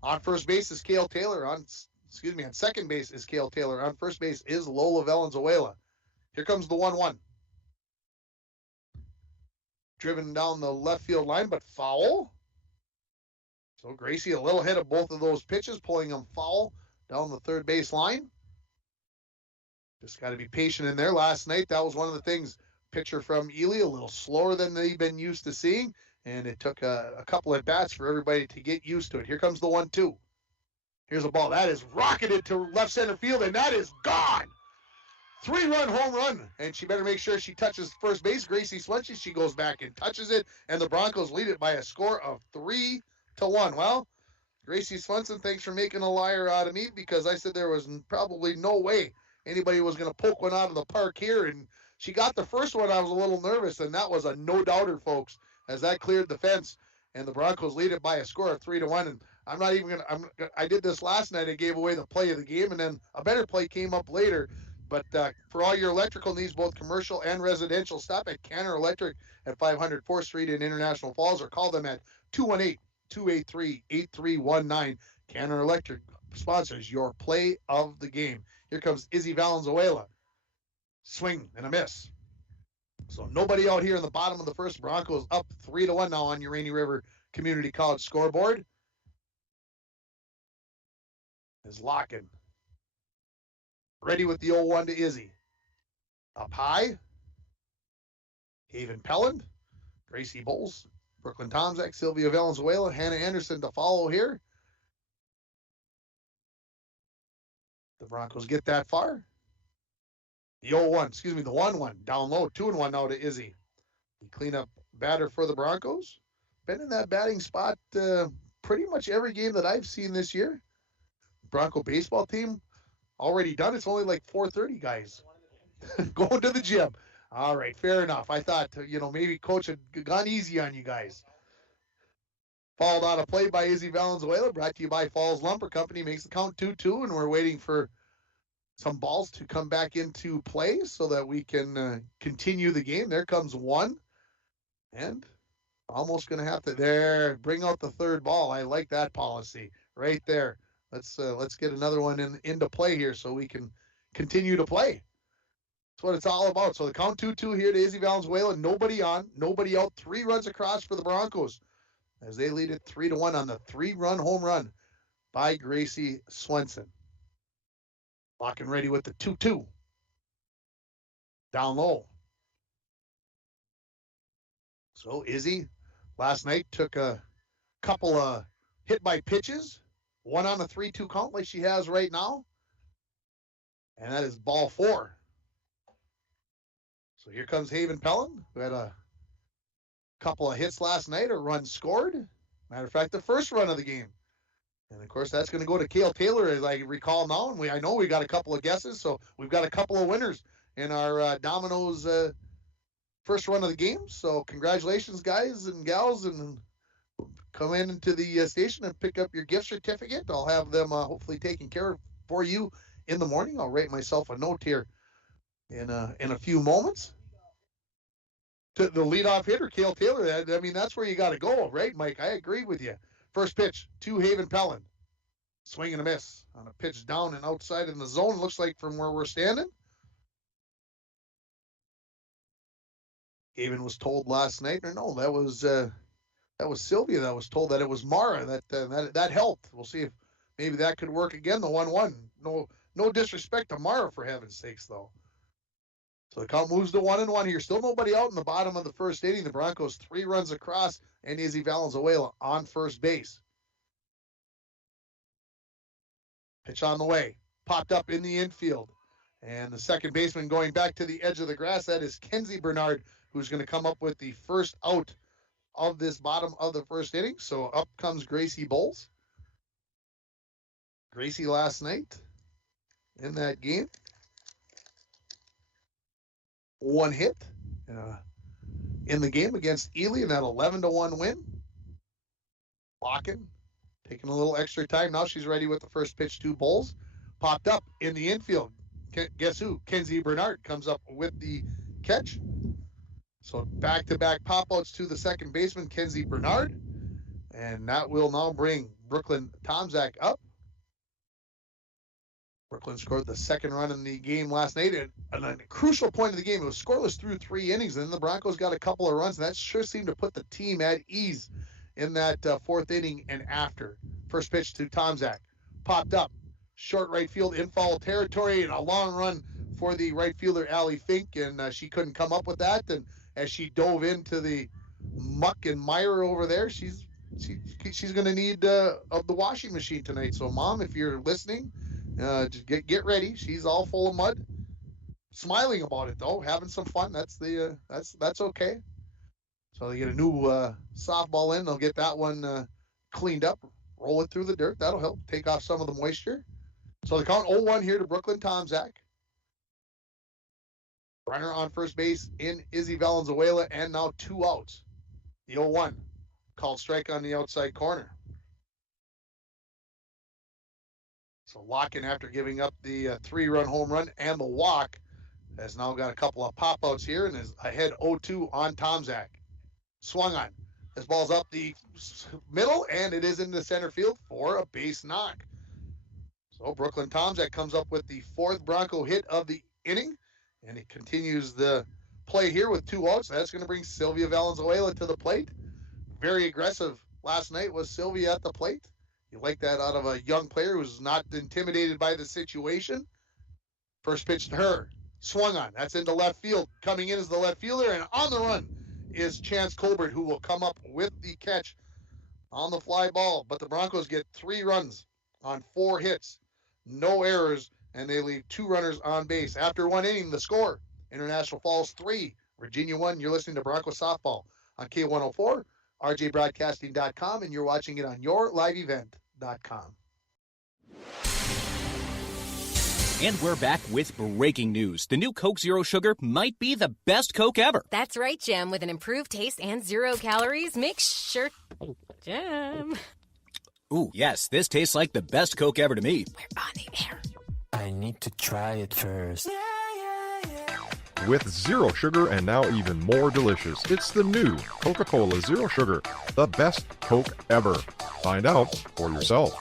On first base is Cale Taylor. On second base is Cale Taylor. On first base is Lola Valenzuela. Here comes the 1-1. Driven down the left field line, but foul. So Gracie a little hit of both of those pitches, pulling them foul down the third base line. Just got to be patient in there. Last night, that was one of the things. Pitcher from Ely, a little slower than they've been used to seeing, and it took a couple at bats for everybody to get used to it. Here comes the 1-2. Here's a ball that is rocketed to left center field, and that is gone. 3-run home run, and she better make sure she touches first base. Gracie Swenson, she goes back and touches it, and the Broncos lead it by a score of 3-1. Well, Gracie Swenson, thanks for making a liar out of me, because I said there was probably no way anybody was going to poke one out of the park here, and she got the first one. I was a little nervous, and that was a no-doubter, folks, as that cleared the fence, and the Broncos lead it by a score of 3-1. And I'm not even going to – I did this last night. I gave away the play of the game, and then a better play came up later. But for all your electrical needs, both commercial and residential, stop at Canner Electric at 500 4th Street in International Falls, or call them at 218-283-8319. Canner Electric sponsors your play of the game. Here comes Izzy Valenzuela. Swing and a miss. So nobody out here in the bottom of the first. Broncos up 3-1 now on your Rainy River Community College scoreboard. Is Locken ready with the 0-1 to Izzy. Up high. Haven Pelland, Gracie Bowles, Brooklyn Tomzak, Sylvia Valenzuela, Hannah Anderson to follow here. The Broncos get that far. The 1-1 down low, 2-1 now to Izzy. The cleanup batter for the Broncos. Been in that batting spot pretty much every game that I've seen this year. Bronco baseball team already done. It's only like 4:30 guys going to the gym. All right, fair enough. I thought, maybe coach had gone easy on you guys. Fouled out of play by Izzy Valenzuela, brought to you by Falls Lumber Company. Makes the count 2-2, and we're waiting for some balls to come back into play so that we can continue the game. There comes one, and almost going to have to bring out the third ball. I like that policy right there. Let's get another one into play here so we can continue to play. That's what it's all about. So the count 2-2 here to Izzy Valenzuela. Nobody on, nobody out. 3 runs across for the Broncos as they lead it 3-1 on the 3-run home run by Gracie Swenson. Locking ready with the 2-2. Down low. So Izzy last night took a couple of hit by pitches. One on the 3-2 count like she has right now. And that is ball 4. So here comes Haven Pelland, who had a couple of hits last night, a run scored. Matter of fact, the first run of the game. And, of course, that's going to go to Cale Taylor, as I recall now. And I know we got a couple of guesses, so we've got a couple of winners in our Domino's first run of the game. So congratulations, guys and gals, and come into the station and pick up your gift certificate. I'll have them hopefully taken care of for you in the morning. I'll write myself a note here in a few moments. To the leadoff hitter, Cale Taylor, I mean, that's where you got to go, right, Mike? I agree with you. First pitch to Haven Pelland. Swing and a miss on a pitch down and outside in the zone, looks like from where we're standing. Haven was told last night, or no, that was Sylvia that was told that it was Mara that helped. We'll see if maybe that could work again. The 1-1. No disrespect to Mara, for heaven's sakes, though. So the count moves to 1-1 here. Still nobody out in the bottom of the first inning. The Broncos 3 runs across, and Izzy Valenzuela on first base. Pitch on the way. Popped up in the infield. And the second baseman going back to the edge of the grass, that is Kenzie Bernard, who's going to come up with the first out of this bottom of the first inning. So up comes Gracie Bowles. Gracie last night in that game. 1 hit in the game against Ely in that 11-1 win. Locking, taking a little extra time. Now she's ready with the first pitch to Bowles. Popped up in the infield. Guess who? Kenzie Bernard comes up with the catch. So back-to-back pop-outs to the second baseman, Kenzie Bernard. And that will now bring Brooklyn Tomczak up. Brooklyn scored the second run in the game last night at a crucial point of the game. It was scoreless through 3 innings, and then the Broncos got a couple of runs, and that sure seemed to put the team at ease in that fourth inning and after. First pitch to Tomczak. Popped up. Short right field in foul territory, and a long run for the right fielder, Allie Fink, and she couldn't come up with that. And as she dove into the muck and mire over there, she's going to need of the washing machine tonight. So, Mom, if you're listening, just get ready. She's all full of mud. Smiling about it though, having some fun. That's okay. So they get a new softball in. They'll get that one cleaned up, roll it through the dirt. That'll help take off some of the moisture. So the count 0-1 here to Brooklyn Tomczak. Runner on first base in Izzy Valenzuela, and now 2 outs. The 0-1 called strike on the outside corner. So Locken, after giving up the 3-run home run and the walk, has now got a couple of pop-outs here and is ahead 0-2 on Tomczak. Swung on. This ball's up the middle, and it is into center field for a base knock. So Brooklyn Tomczak comes up with the 4th Bronco hit of the inning, and it continues the play here with 2 outs. That's going to bring Sylvia Valenzuela to the plate. Very aggressive last night was Sylvia at the plate. You like that out of a young player who's not intimidated by the situation. First pitch to her. Swung on. That's into left field. Coming in is the left fielder, and on the run is Chance Colbert, who will come up with the catch on the fly ball. But the Broncos get 3 runs on 4 hits. No errors, and they leave 2 runners on base. After 1 inning, the score, International Falls 3, Virginia 1. You're listening to Bronco Softball on K104. RJBroadcasting.com, and you're watching it on yourliveevent.com. And we're back with breaking news. The new Coke Zero Sugar might be the best Coke ever. That's right, Jim. With an improved taste and 0 calories, make sure... Jim. Ooh, yes, this tastes like the best Coke ever to me. We're on the air. I need to try it first. With zero sugar and now even more delicious, it's the new Coca-Cola Zero Sugar, the best Coke ever. Find out for yourself.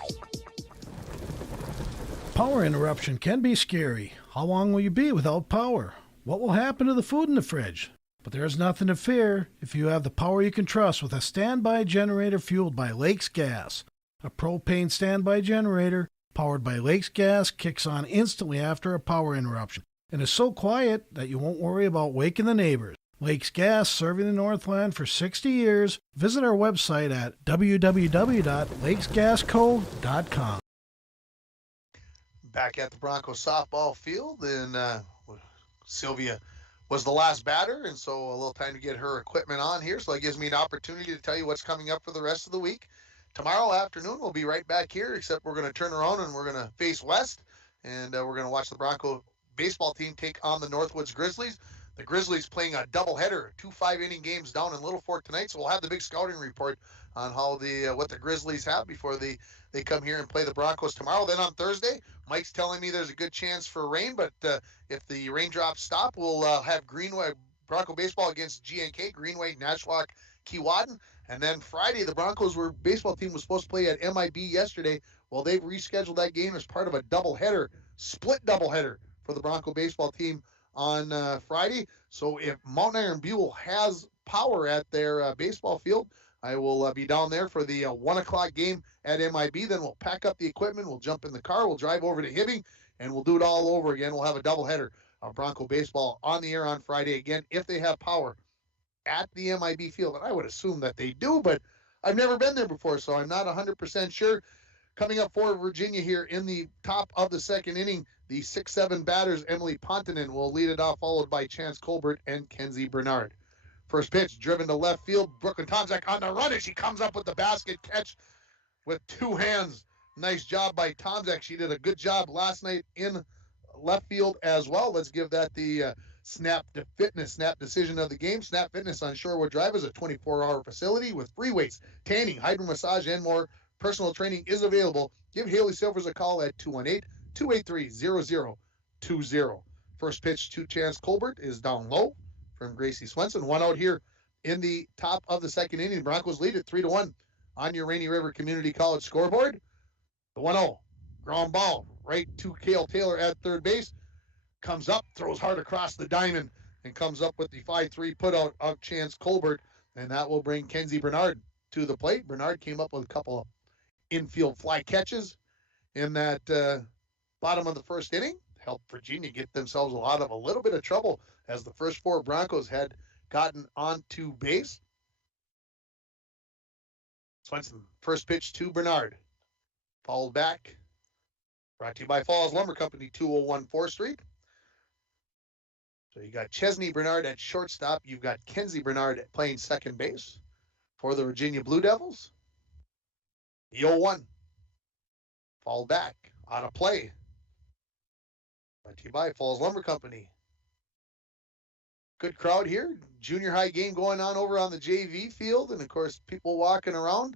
Power interruption can be scary. How long will you be without power? What will happen to the food in the fridge? But there's nothing to fear if you have the power you can trust with a standby generator fueled by Lakes Gas. A propane standby generator powered by Lakes Gas kicks on instantly after a power interruption and is so quiet that you won't worry about waking the neighbors. Lakes Gas, serving the Northland for 60 years. Visit our website at www.lakesgasco.com. Back at the Broncos softball field, and Sylvia was the last batter, and so a little time to get her equipment on here. So that gives me an opportunity to tell you what's coming up for the rest of the week. Tomorrow afternoon, we'll be right back here, except we're going to turn around and we're going to face west, and we're going to watch the Bronco baseball team take on the Northwoods Grizzlies. The Grizzlies playing a doubleheader, 2 5-inning games down in Little Fork tonight, so we'll have the big scouting report on how what the Grizzlies have before they come here and play the Broncos tomorrow. Then on Thursday, Mike's telling me there's a good chance for rain, but if the raindrops stop, we'll have Greenway Bronco baseball against GNK, Greenway, Nashwauk, Keewatin. And then Friday, the Broncos baseball team was supposed to play at MIB yesterday. Well, they've rescheduled that game as part of a split doubleheader for the Bronco baseball team on Friday. So if Mount Iron Buell has power at their baseball field, I will be down there for the 1 o'clock game at MIB. Then we'll pack up the equipment, we'll jump in the car, we'll drive over to Hibbing, and we'll do it all over again. We'll have a doubleheader of Bronco baseball on the air on Friday again, if they have power at the MIB field. And I would assume that they do, but I've never been there before, so I'm not 100% sure. Coming up for Virginia here in the top of the second inning, the 6-7 batters, Emily Pontonen will lead it off, followed by Chance Colbert and Kenzie Bernard. First pitch, driven to left field. Brooklyn Tomczak on the run, and she comes up with the basket catch with 2 hands. Nice job by Tomczak. She did a good job last night in left field as well. Let's give that the Snap decision of the game. Snap Fitness on Shorewood Drive is a 24-hour facility with free weights, tanning, hydro massage, and more. Personal training is available. Give Haley Silvers a call at 218-283-0020. First pitch to Chance Colbert is down low. from Gracie Swenson. One out here in the top of the second inning. The Broncos lead it 3-1 on your Rainy River Community College scoreboard. The 1-0 ground ball right to Cale Taylor at third base. Comes up, throws hard across the diamond, and comes up with the 5-3 putout of Chance Colbert, and that will bring Kenzie Bernard to the plate. Bernard came up with a couple of infield fly catches in that bottom of the first inning, helped Virginia get themselves out of a little bit of trouble as the first four Broncos had gotten onto base. Swenson, first pitch to Bernard. Fouled back. Brought to you by Falls Lumber Company, 201 4th Street. So you got Chesney Bernard at shortstop. You've got Kenzie Bernard playing second base for the Virginia Blue Devils. The 0-1. Fouled back. Out of play. Brought to you by Falls Lumber Company. Good crowd here. Junior high game going on over on the JV field. And, of course, people walking around.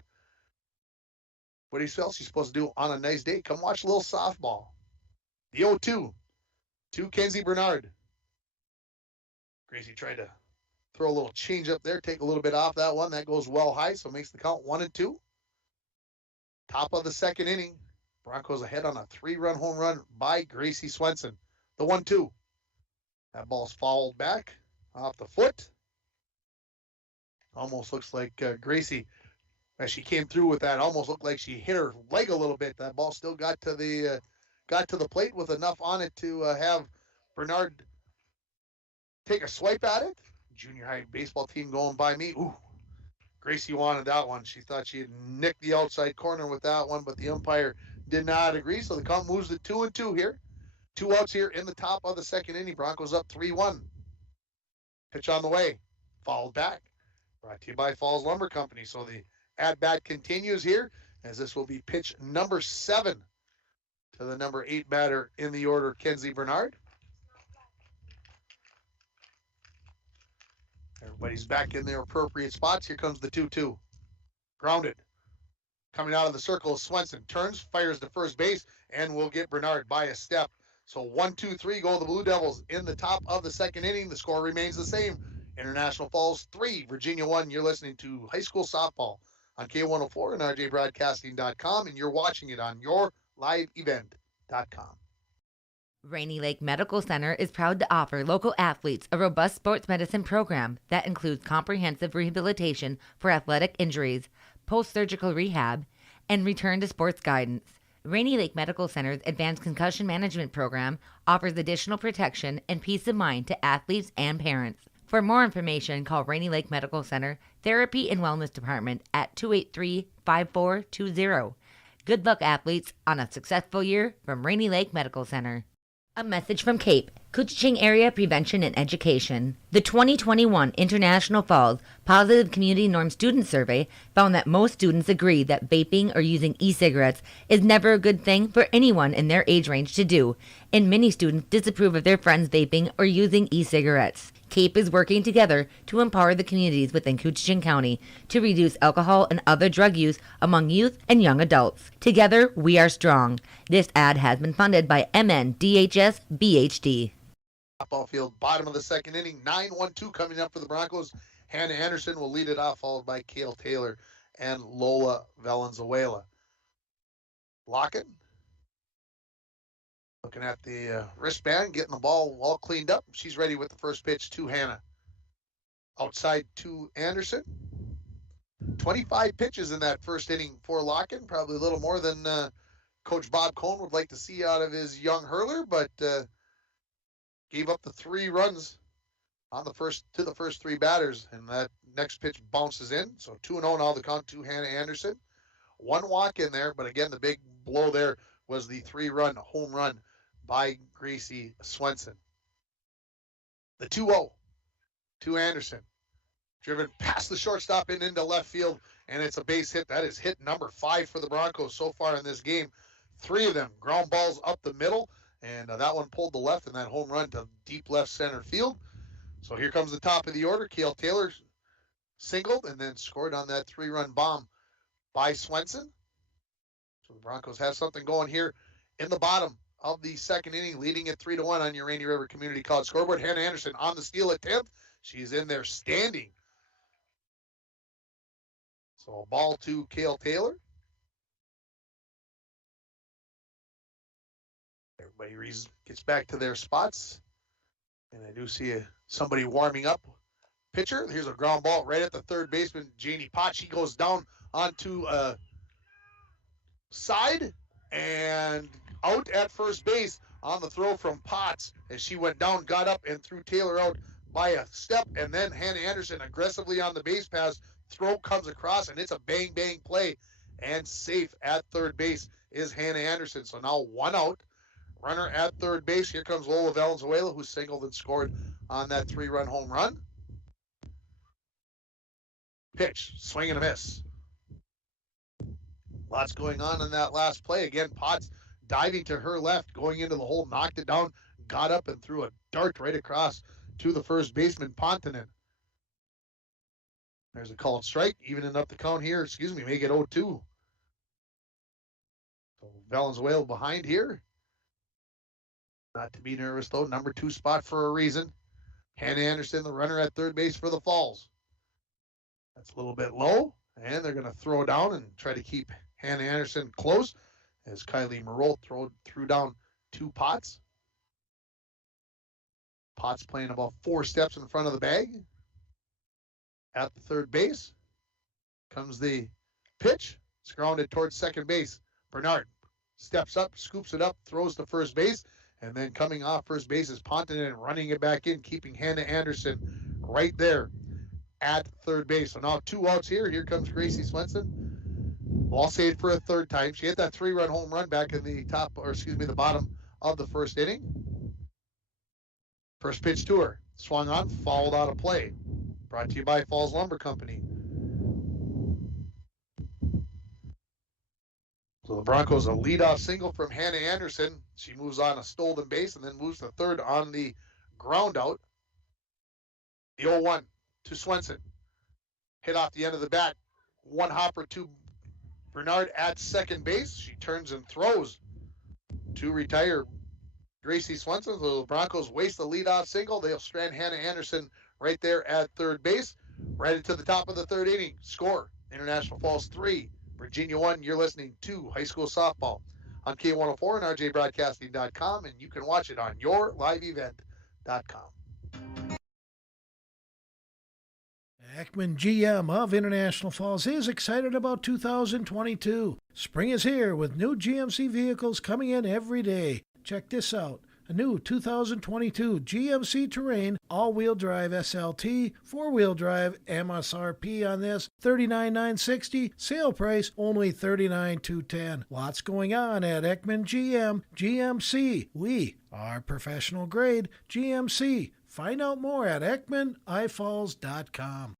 What else you supposed to do on a nice day? Come watch a little softball. The 0-2 to Kenzie Bernard. Gracie tried to throw a little change up there, take a little bit off that one. That goes well high, so makes the count 1-2. Top of the second inning. Broncos ahead on a 3-run home run by Gracie Swenson. The 1-2. That ball's fouled back off the foot. Almost looks like Gracie, as she came through with that, almost looked like she hit her leg a little bit. That ball still got to the plate with enough on it to have Bernard take a swipe at it. Junior high baseball team going by me. Ooh, Gracie wanted that one. She thought she had nicked the outside corner with that one, but the umpire did not agree. So the count moves to 2-2 here. 2 outs here in the top of the second inning. Broncos up 3-1. Pitch on the way. Fouled back. Brought to you by Falls Lumber Company. So the at-bat continues here, as this will be pitch number 7 to the number 8 batter in the order, Kenzie Bernard. Everybody's back in their appropriate spots. Here comes the 2-2. Grounded. Coming out of the circle is Swenson. Turns, fires to first base, and will get Bernard by a step. So 1-2-3 go the Blue Devils in the top of the second inning. The score remains the same. International Falls 3, Virginia 1. You're listening to high school softball on K104 and rjbroadcasting.com, and you're watching it on yourliveevent.com. Rainy Lake Medical Center is proud to offer local athletes a robust sports medicine program that includes comprehensive rehabilitation for athletic injuries, post-surgical rehab, and return to sports guidance. Rainy Lake Medical Center's Advanced Concussion Management Program offers additional protection and peace of mind to athletes and parents. For more information, call Rainy Lake Medical Center Therapy and Wellness Department at 283-5420. Good luck, athletes, on a successful year from Rainy Lake Medical Center. A message from CAPE, Couchiching Area Prevention and Education. The 2021 International Falls Positive Community Norm Student Survey found that most students agree that vaping or using e-cigarettes is never a good thing for anyone in their age range to do, and many students disapprove of their friends vaping or using e-cigarettes. CAPE is working together to empower the communities within Couchiching County to reduce alcohol and other drug use among youth and young adults. Together, we are strong. This ad has been funded by MNDHS BHD. Softball field, bottom of the second inning, 9-1-2 coming up for the Broncos. Hannah Anderson will lead it off, followed by Cale Taylor and Lola Valenzuela. Lockett. Looking at the wristband, getting the ball all cleaned up. She's ready with the first pitch to Hannah. Outside to Anderson. 25 pitches in that first inning for Lockett. Probably a little more than Coach Bob Cohn would like to see out of his young hurler, but gave up the 3 runs on the first 3 batters, and that next pitch bounces in. So 2-0 now the count to Hannah Anderson. 1 walk in there, but again, the big blow there was the 3-run home run by Gracie Swenson. The 2-0 to Anderson. Driven past the shortstop and into left field, and it's a base hit. That is hit number 5 for the Broncos so far in this game. 3 of them ground balls up the middle, and that one pulled the left, and that home run to deep left center field. So here comes the top of the order. Cale Taylor singled and then scored on that 3-run bomb by Swenson. So the Broncos have something going here in the bottom of the second inning, leading it 3-1 on your Rainy River Community College scoreboard. Hannah Anderson on the steal at 10th. She's in there standing. So a ball to Cale Taylor. Everybody gets back to their spots. And I do see somebody warming up. Pitcher. Here's a ground ball right at the third baseman, Janie Potts. She goes down onto a side and out at first base on the throw from Potts. As she went down, got up, and threw Taylor out by a step. And then Hannah Anderson aggressively on the base pass. Throw comes across, and it's a bang-bang play. And safe at third base is Hannah Anderson. So now 1 out. Runner at third base. Here comes Lola Valenzuela, who singled and scored on that 3-run home run. Pitch, swing and a miss. Lots going on in that last play. Again, Potts diving to her left, going into the hole, knocked it down, got up and threw a dart right across to the first baseman, Pontonen. There's a called strike, evening up the count here. Make it 0-2. So Valenzuela behind here. Not to be nervous, though. Number 2 spot for a reason. Hannah Anderson, the runner at third base for the Falls. That's a little bit low, and they're going to throw down and try to keep Hannah Anderson close as Kylie Moreau threw down 2 Potts. Potts playing about 4 steps in front of the bag. At the third base comes the pitch. It's grounded towards second base. Bernard steps up, scoops it up, throws to first base, and then coming off first base is Pontonen running it back in, keeping Hannah Anderson right there at third base. So now 2 outs here. Here comes Gracie Swenson. Well, I'll say it for a third time. She hit that 3-run home run back in the the bottom of the first inning. First pitch to her. Swung on, fouled out of play. Brought to you by Falls Lumber Company. So the Broncos a leadoff single from Hannah Anderson. She moves on a stolen base and then moves to third on the ground out. The 0-1 to Swenson. Hit off the end of the bat. 1 hopper to Bernard at second base. She turns and throws to retire Gracie Swenson. So the Broncos waste the leadoff single. They'll strand Hannah Anderson right there at third base. Right into the top of the third inning. Score, International Falls 3, Virginia 1. You're listening to high school softball on K104 and RJBroadcasting.com, and you can watch it on yourliveevent.com. Ekman GM of International Falls is excited about 2022. Spring is here with new GMC vehicles coming in every day. Check this out. A new 2022 GMC Terrain all-wheel drive SLT, 4-wheel drive, MSRP on this, $39,960, sale price only $39,210. Lots going on at Ekman GM, GMC. We are professional grade GMC. Find out more at EkmanIFalls.com.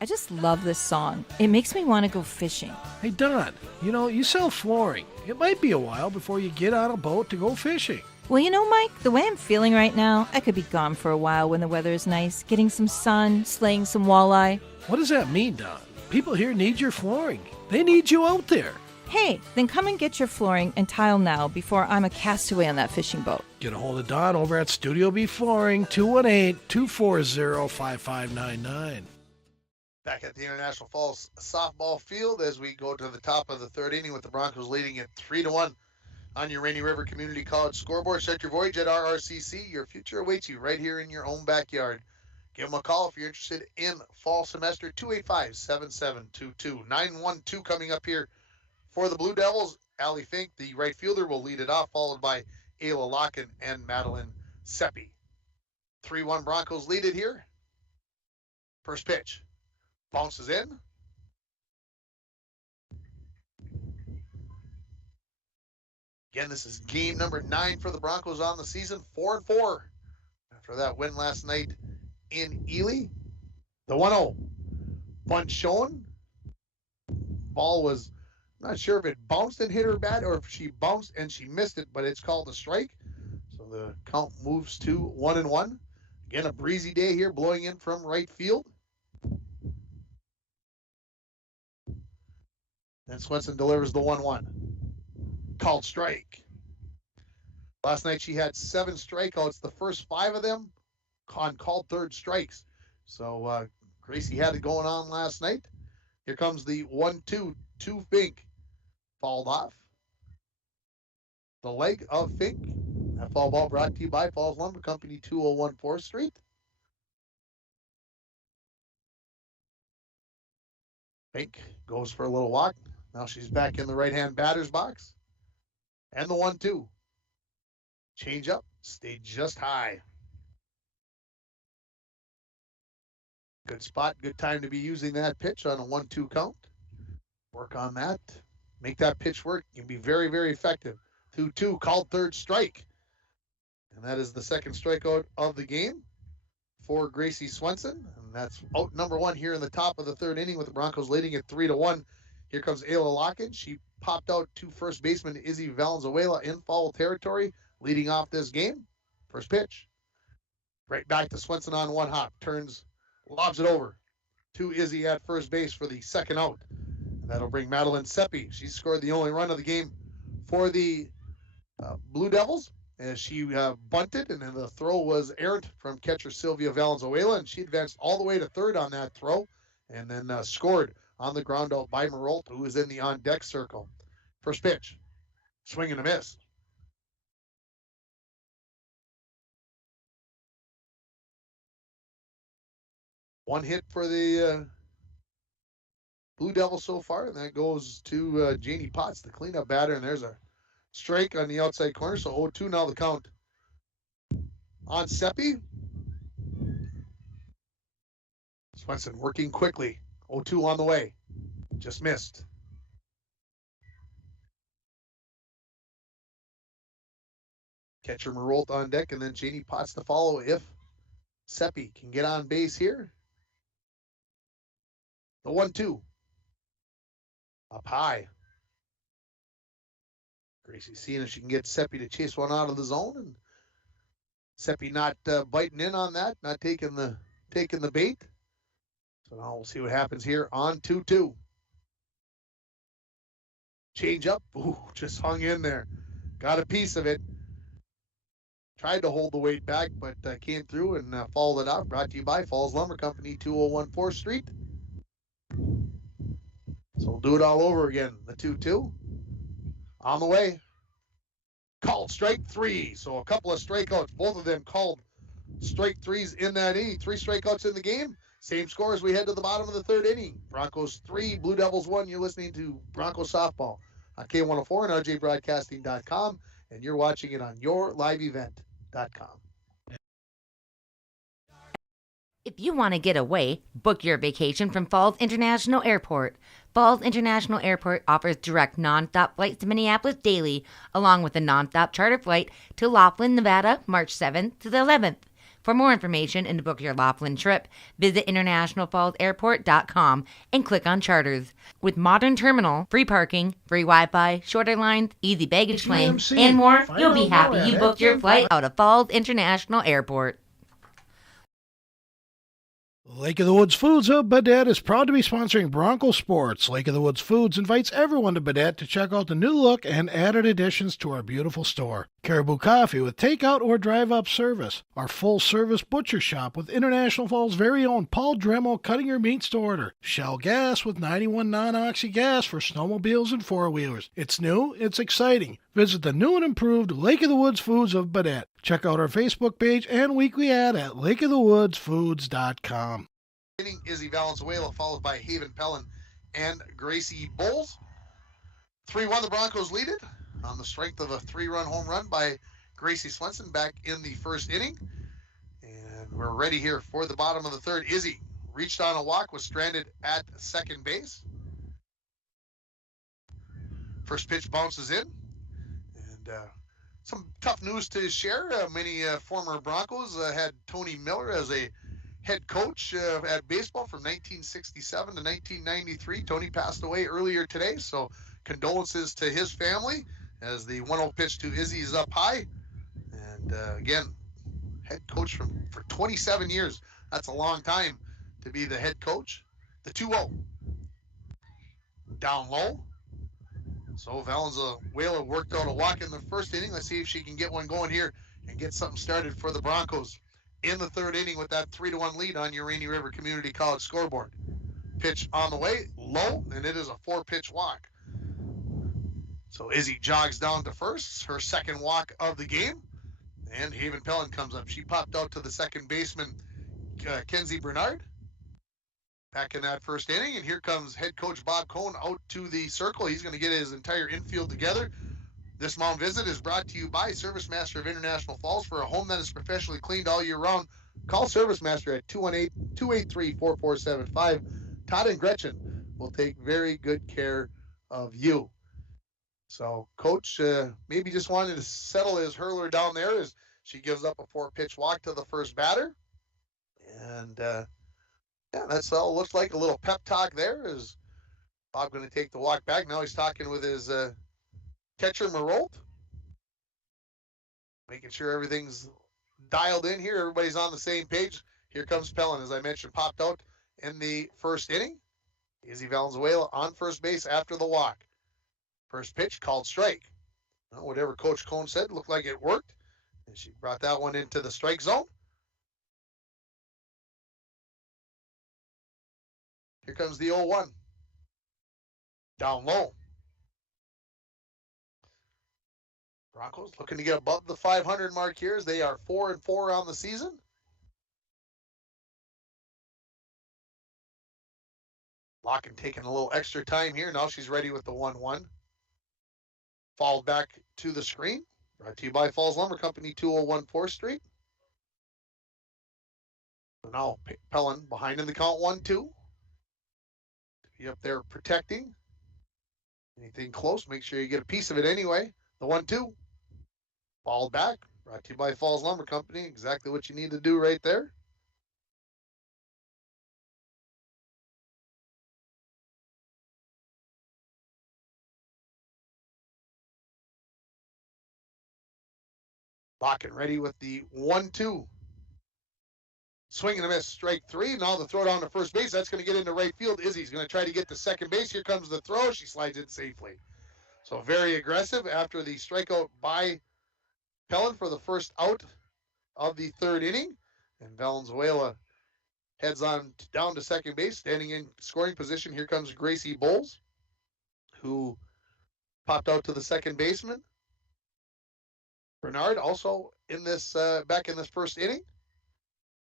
I just love this song. It makes me want to go fishing. Hey, Don, you sell flooring. It might be a while before you get on a boat to go fishing. Well, Mike, the way I'm feeling right now, I could be gone for a while when the weather is nice, getting some sun, slaying some walleye. What does that mean, Don? People here need your flooring. They need you out there. Hey, then come and get your flooring and tile now before I'm a castaway on that fishing boat. Get a hold of Don over at Studio B Flooring, 218-240-5599. Back at the International Falls softball field as we go to the top of the third inning with the Broncos leading at 3-1 on your Rainy River Community College scoreboard. Set your voyage at RRCC. Your future awaits you right here in your own backyard. Give them a call if you're interested in fall semester, 285-7722. 9-1-2 coming up here for the Blue Devils. Allie Fink, the right fielder, will lead it off, followed by Ayla Locken and Madeline Seppi. 3-1 Broncos lead it here. First pitch. Bounces in. Again, this is game number 9 for the Broncos on the season, 4-4. After that win last night in Ely. The 1-0. Bunt shown. Ball was, not sure if it bounced and hit her bat or if she bounced and she missed it, but it's called a strike. So the count moves to 1-1. Again, a breezy day here, blowing in from right field. And Swenson delivers the 1-1. Called strike. Last night she had 7 strikeouts, the first 5 of them on called third strikes. So Gracie had it going on last night. Here comes the 1-2 to Fink. Fouled off. The leg of Fink. That foul ball brought to you by Falls Lumber Company, 201 4th Street. Fink goes for a little walk. Now she's back in the right-hand batter's box. And the 1-2. Change up. Stayed just high. Good spot. Good time to be using that pitch on a 1-2 count. Work on that. Make that pitch work. You can be very, very effective. 2-2, called third strike. And that is the second strikeout of the game for Gracie Swenson. And that's out number one here in the top of the third inning with the Broncos leading it 3-1. Here comes Ayla Locken. She popped out to first baseman Izzy Valenzuela in foul territory, leading off this game. First pitch. Right back to Swenson on one hop. Turns, lobs it over to Izzy at first base for the second out. And that'll bring Madeline Seppi. She scored the only run of the game for the Blue Devils as she bunted, and then the throw was errant from catcher Sylvia Valenzuela, and she advanced all the way to third on that throw and then scored on the ground out by Marolt, who was in the on-deck circle. First pitch. Swing and a miss. One hit for the Blue Devils so far, and that goes to Janie Potts, the cleanup batter, and there's a strike on the outside corner, so 0-2 now the count. On Seppi. Swenson working quickly. 0-2 on the way. Just missed. Catcher Marolt on deck, and then Janie Potts to follow if Seppi can get on base here. The 1-2. Up high. Gracie seeing if she can get Seppi to chase one out of the zone, and Seppi not biting in on that, not taking the bait. So now we'll see what happens here on 2-2. Change up. Ooh, just hung in there. Got a piece of it. Tried to hold the weight back, but came through and fouled it out. Brought to you by Falls Lumber Company, 201 4th Street. So we'll do it all over again. The 2-2. On the way. Called strike three. So a couple of strikeouts. Both of them called strike threes in that inning. 3 strikeouts in the game. Same score as we head to the bottom of the third inning. Broncos 3, Blue Devils 1. You're listening to Broncos Softball on K104 and RJBroadcasting.com. And you're watching it on YourLiveEvent.com. If you want to get away, book your vacation from Falls International Airport. Falls International Airport offers direct non-stop flights to Minneapolis daily, along with a non-stop charter flight to Laughlin, Nevada, March 7th to the 11th. For more information and to book your Laughlin trip, visit internationalfallsairport.com and click on charters. With modern terminal, free parking, free Wi-Fi, shorter lines, easy baggage claim, and more, you'll be happy you booked your flight out of Falls International Airport. Lake of the Woods Foods of Baudette is proud to be sponsoring Bronco Sports. Lake of the Woods Foods invites everyone to Baudette to check out the new look and added additions to our beautiful store. Caribou Coffee with takeout or drive-up service. Our full-service butcher shop with International Falls' very own Paul Dremel cutting your meats to order. Shell Gas with 91 non-oxy gas for snowmobiles and four-wheelers. It's new, it's exciting. Visit the new and improved Lake of the Woods Foods of Baudette. Check out our Facebook page and weekly ad at lakeofthewoodsfoods.com. Izzy Valenzuela, followed by Haven Pellin and Gracie Bowles. 3-1, the Broncos lead it on the strength of a 3-run home run by Gracie Swenson back in the first inning. And we're ready here for the bottom of the third. Izzy reached on a walk, was stranded at second base. First pitch bounces in. And some tough news to share. Many former Broncos had Tony Miller as a head coach at baseball from 1967 to 1993. Tony passed away earlier today, so condolences to his family as the 1-0 pitch to Izzy is up high. And again, head coach for 27 years. That's a long time to be the head coach. The 2-0. Down low. So Valenzuela worked out a walk in the first inning. Let's see if she can get one going here and get something started for the Broncos in the third inning with that 3-1 lead on your Rainy River Community College scoreboard. Pitch on the way, low, and it is a 4-pitch walk. So Izzy jogs down to first, her second walk of the game, and Haven Pellin comes up. She popped out to the second baseman, Kenzie Bernard, back in that first inning, and here comes head coach Bob Cohn out to the circle. He's going to get his entire infield together. This mound visit is brought to you by Service Master of International Falls. For a home that is professionally cleaned all year round, call Service Master at 218-283-4475. Todd and Gretchen will take very good care of you. So Coach maybe just wanted to settle his hurler down there as she gives up a 4-pitch walk to the first batter. And that's all. Looks like a little pep talk there. Is Bob going to take the walk back? Now he's talking with his catcher, Marolt. Making sure everything's dialed in here. Everybody's on the same page. Here comes Pellin, as I mentioned, popped out in the first inning. Izzy Valenzuela on first base after the walk. First pitch called strike. Well, whatever Coach Cohn said looked like it worked. And she brought that one into the strike zone. Here comes the 0-1. Down low. Broncos looking to get above the 500 mark here as they are 4-4 on the season. Locken taking a little extra time here. Now she's ready with the 1-1. Fouled back to the screen. Brought to you by Falls Lumber Company, 201 4th Street. So now Pellin behind in the count 1-2. Be up there protecting. Anything close, make sure you get a piece of it anyway. The 1-2. Fouled back. Brought to you by Falls Lumber Company. Exactly what you need to do right there. Locken ready with the 1-2. Swing and a miss, strike 3. Now the throw down to first base. That's going to get into right field. Izzy's going to try to get to second base. Here comes the throw. She slides in safely. So very aggressive after the strikeout by Pellin for the first out of the third inning. And Valenzuela heads on down to second base, standing in scoring position. Here comes Gracie Bowles, who popped out to the second baseman. Bernard also in this back in this first inning.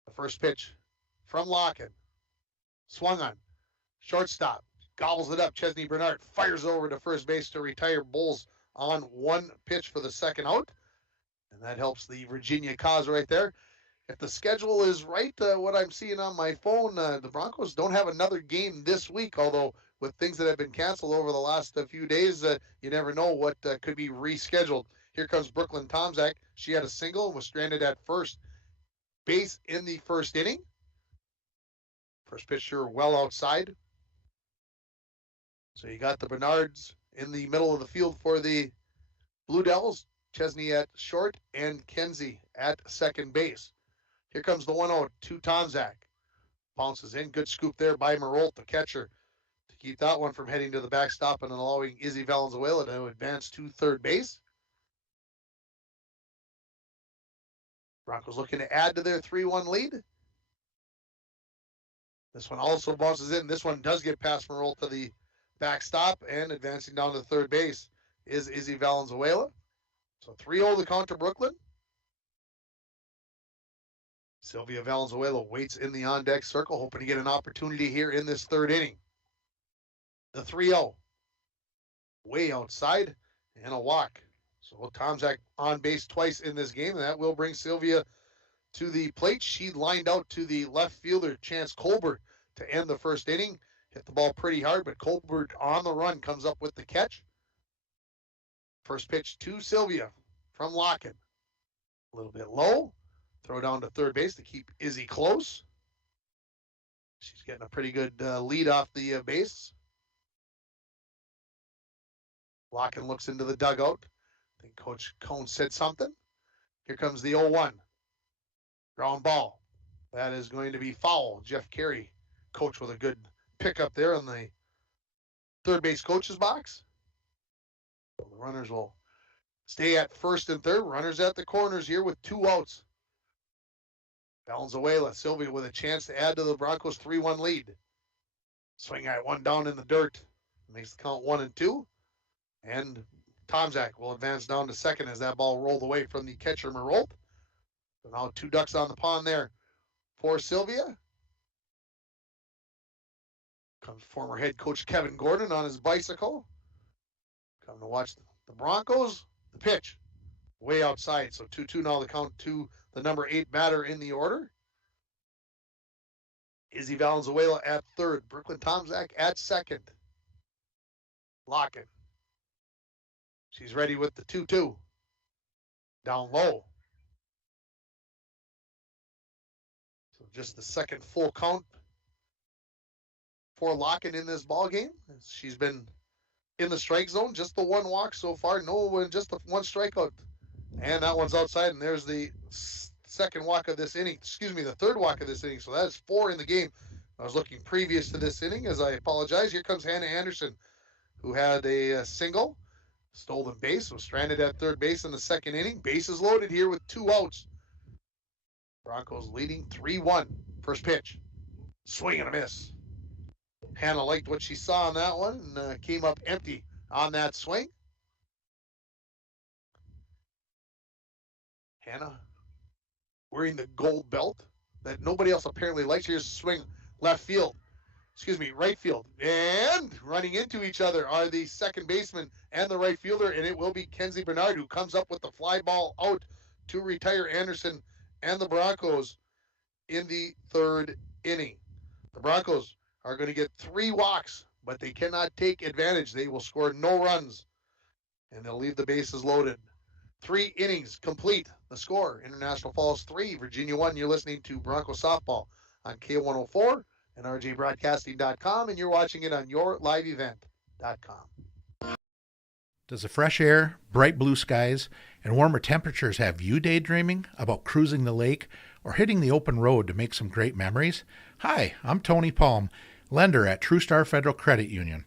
The first pitch from Locken. Swung on. Shortstop. Gobbles it up. Chesney Bernard fires over to first base to retire Bowles on one pitch for the second out. And that helps the Virginia cause right there. If the schedule is right, what I'm seeing on my phone, the Broncos don't have another game this week, although with things that have been canceled over the last few days, you never know what could be rescheduled. Here comes Brooklyn Tomczak. She had a single and was stranded at first base in the first inning. First pitcher well outside. So you got the Bernards in the middle of the field for the Blue Devils. Chesney at short and Kenzie at second base. Here comes the 1-0 to Tomczak. Bounces in. Good scoop there by Marolt, the catcher, to keep that one from heading to the backstop and allowing Izzy Valenzuela to advance to third base. Broncos looking to add to their 3-1 lead. This one also bounces in. This one does get past Marolt to the backstop, and advancing down to third base is Izzy Valenzuela. So 3-0 the count to Brooklyn. Sylvia Valenzuela waits in the on-deck circle, hoping to get an opportunity here in this third inning. The 3-0. Way outside, and a walk. So Tomczak on base twice in this game, and that will bring Sylvia to the plate. She lined out to the left fielder, Chance Colbert, to end the first inning. Hit the ball pretty hard, but Colbert on the run comes up with the catch. First pitch to Sylvia from Locken. A little bit low. Throw down to third base to keep Izzy close. She's getting a pretty good lead off the base. Locken looks into the dugout. I think Coach Cohn said something. Here comes the 0-1. Ground ball. That is going to be foul. Jeff Carey, coach, with a good pickup there in the third base coach's box. So the runners will stay at first and third. Runners at the corners here with 2 outs. Valenzuela, Sylvia with a chance to add to the Broncos' 3-1 lead. Swing at one down in the dirt. Makes the count 1-2. And Tomzak will advance down to second as that ball rolled away from the catcher Marolt. So now 2 ducks on the pond there for Sylvia. Comes former head coach Kevin Gordon on his bicycle. Come to watch the Broncos. The pitch way outside. So 2-2 now the count to the number 8 batter in the order. Izzy Valenzuela at third. Brooklyn Tomzak at second. Locken. She's ready with the 2-2. Down low. So just the second full count for Locken in this ball game. She's been in the strike zone, just the 1 walk so far. No, just the 1 strikeout. And that one's outside, and there's the second walk of this inning. Excuse me, the third walk of this inning. So that is 4 in the game. I was looking previous to this inning, as I apologize. Here comes Hannah Anderson, who had a single, stolen base, was stranded at third base in the second inning. Bases loaded here with 2 outs. Broncos leading 3-1. First pitch. Swing and a miss. Hannah liked what she saw on that one and came up empty on that swing. Hannah wearing the gold belt that nobody else apparently likes. Here's a swing left field. Excuse me, right field. And running into each other are the second baseman and the right fielder, and it will be Kenzie Bernard who comes up with the fly ball out to retire Anderson and the Broncos in the third inning. The Broncos are going to get 3 walks, but they cannot take advantage. They will score no runs, and they'll leave the bases loaded. 3 innings complete. The score, International Falls 3, Virginia 1. You're listening to Bronco Softball on K104 and rjbroadcasting.com, and you're watching it on yourliveevent.com. Does the fresh air, bright blue skies, and warmer temperatures have you daydreaming about cruising the lake or hitting the open road to make some great memories? Hi, I'm Tony Palm, lender at TrueStar Federal Credit Union.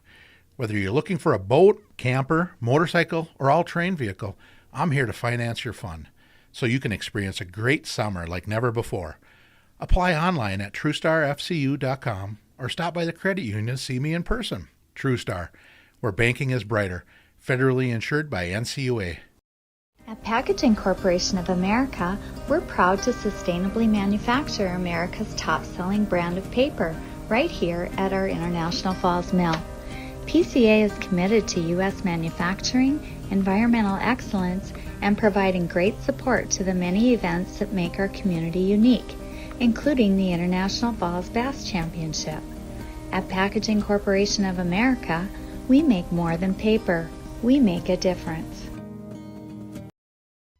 Whether you're looking for a boat, camper, motorcycle, or all-terrain vehicle, I'm here to finance your fun so you can experience a great summer like never before. Apply online at TrueStarFCU.com or stop by the credit union to see me in person. TrueStar, where banking is brighter. Federally insured by NCUA. At Packaging Corporation of America, we're proud to sustainably manufacture America's top-selling brand of paper right here at our International Falls Mill. PCA is committed to U.S. manufacturing, environmental excellence, and providing great support to the many events that make our community unique, including the International Falls Bass Championship. At Packaging Corporation of America, we make more than paper. We make a difference.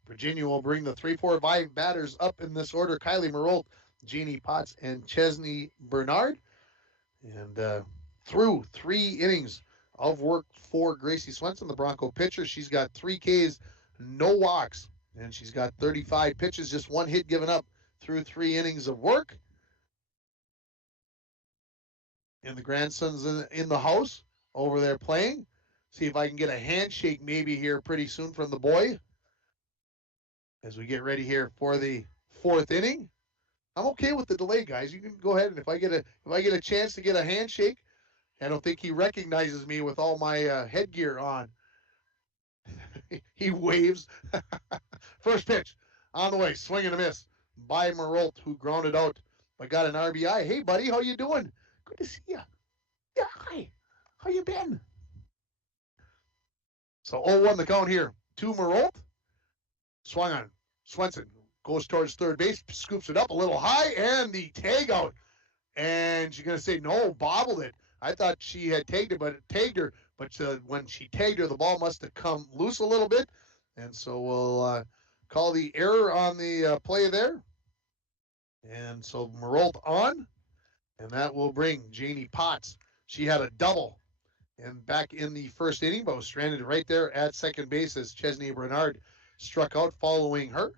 Virginia will bring the 3-4-5 batters up in this order. Kylie Marolt, Jeannie Potts, and Chesney Bernard. And through 3 innings of work for Gracie Swenson, the Bronco pitcher. She's got 3 Ks, no walks, and she's got 35 pitches, just 1 hit given up through 3 innings of work. And the grandson's in the house over there playing. See if I can get a handshake maybe here pretty soon from the boy as we get ready here for the 4th inning. I'm okay with the delay, guys. You can go ahead, and if I get a chance to get a handshake, I don't think he recognizes me with all my headgear on. He waves. First pitch on the way, swing and a miss by Marolt, who grounded out but got an RBI. Hey, buddy, how you doing? Good to see you. Yeah, hi. How you been? So 0-1 the count here. To Marolt. Swung on. Swenson goes towards third base, scoops it up a little high, and the tag out. And she's going to say, no, bobbled it. I thought she had tagged it, but it tagged her. But when she tagged her, the ball must have come loose a little bit. And so we'll call the error on the play there. And so Marolt on. And that will bring Janie Potts. She had a double and back in the first inning, but was stranded right there at second base as Chesney Bernard struck out following her.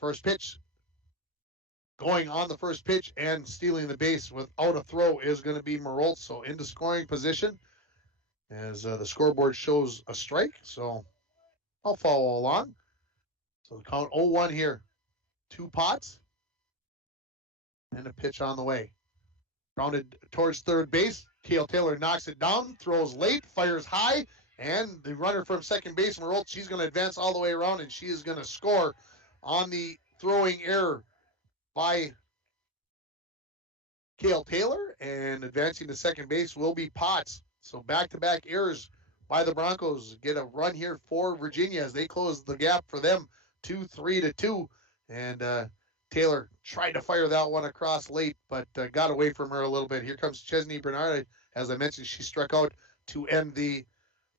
First pitch. Going on the first pitch and stealing the base without a throw is going to be Marolt. So into scoring position as the scoreboard shows a strike. So I'll follow along. So the count 0-1 here. 2 Potts. And a pitch on the way. Grounded towards third base. Kale Taylor knocks it down, throws late, fires high, and the runner from second base, Marolt, she's going to advance all the way around, and she is going to score on the throwing error by Kale Taylor, and advancing to second base will be Potts. So back-to-back errors by the Broncos get a run here for Virginia as they close the gap for them 2-3-2. And Taylor tried to fire that one across late, but got away from her a little bit. Here comes Chesney Bernard. As I mentioned, she struck out to end the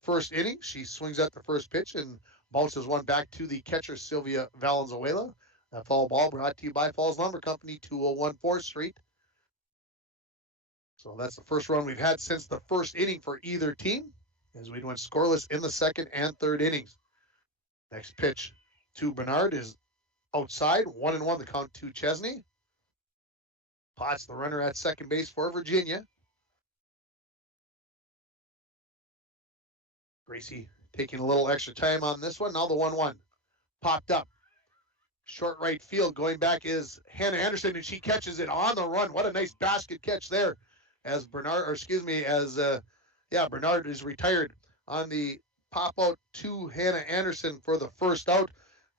first inning. She swings at the first pitch and bounces one back to the catcher, Sylvia Valenzuela. A foul ball brought to you by Falls Lumber Company, 201 4th Street. So that's the first run we've had since the first inning for either team, as we went scoreless in the second and third innings. Next pitch to Bernard is outside, 1-1 the count to Chesney. Potts, the runner at second base for Virginia. Gracie taking a little extra time on this one. Now the 1-1 popped up. Short right field going back is Hannah Anderson, and she catches it on the run. What a nice basket catch there as Bernard is retired on the pop out to Hannah Anderson for the first out.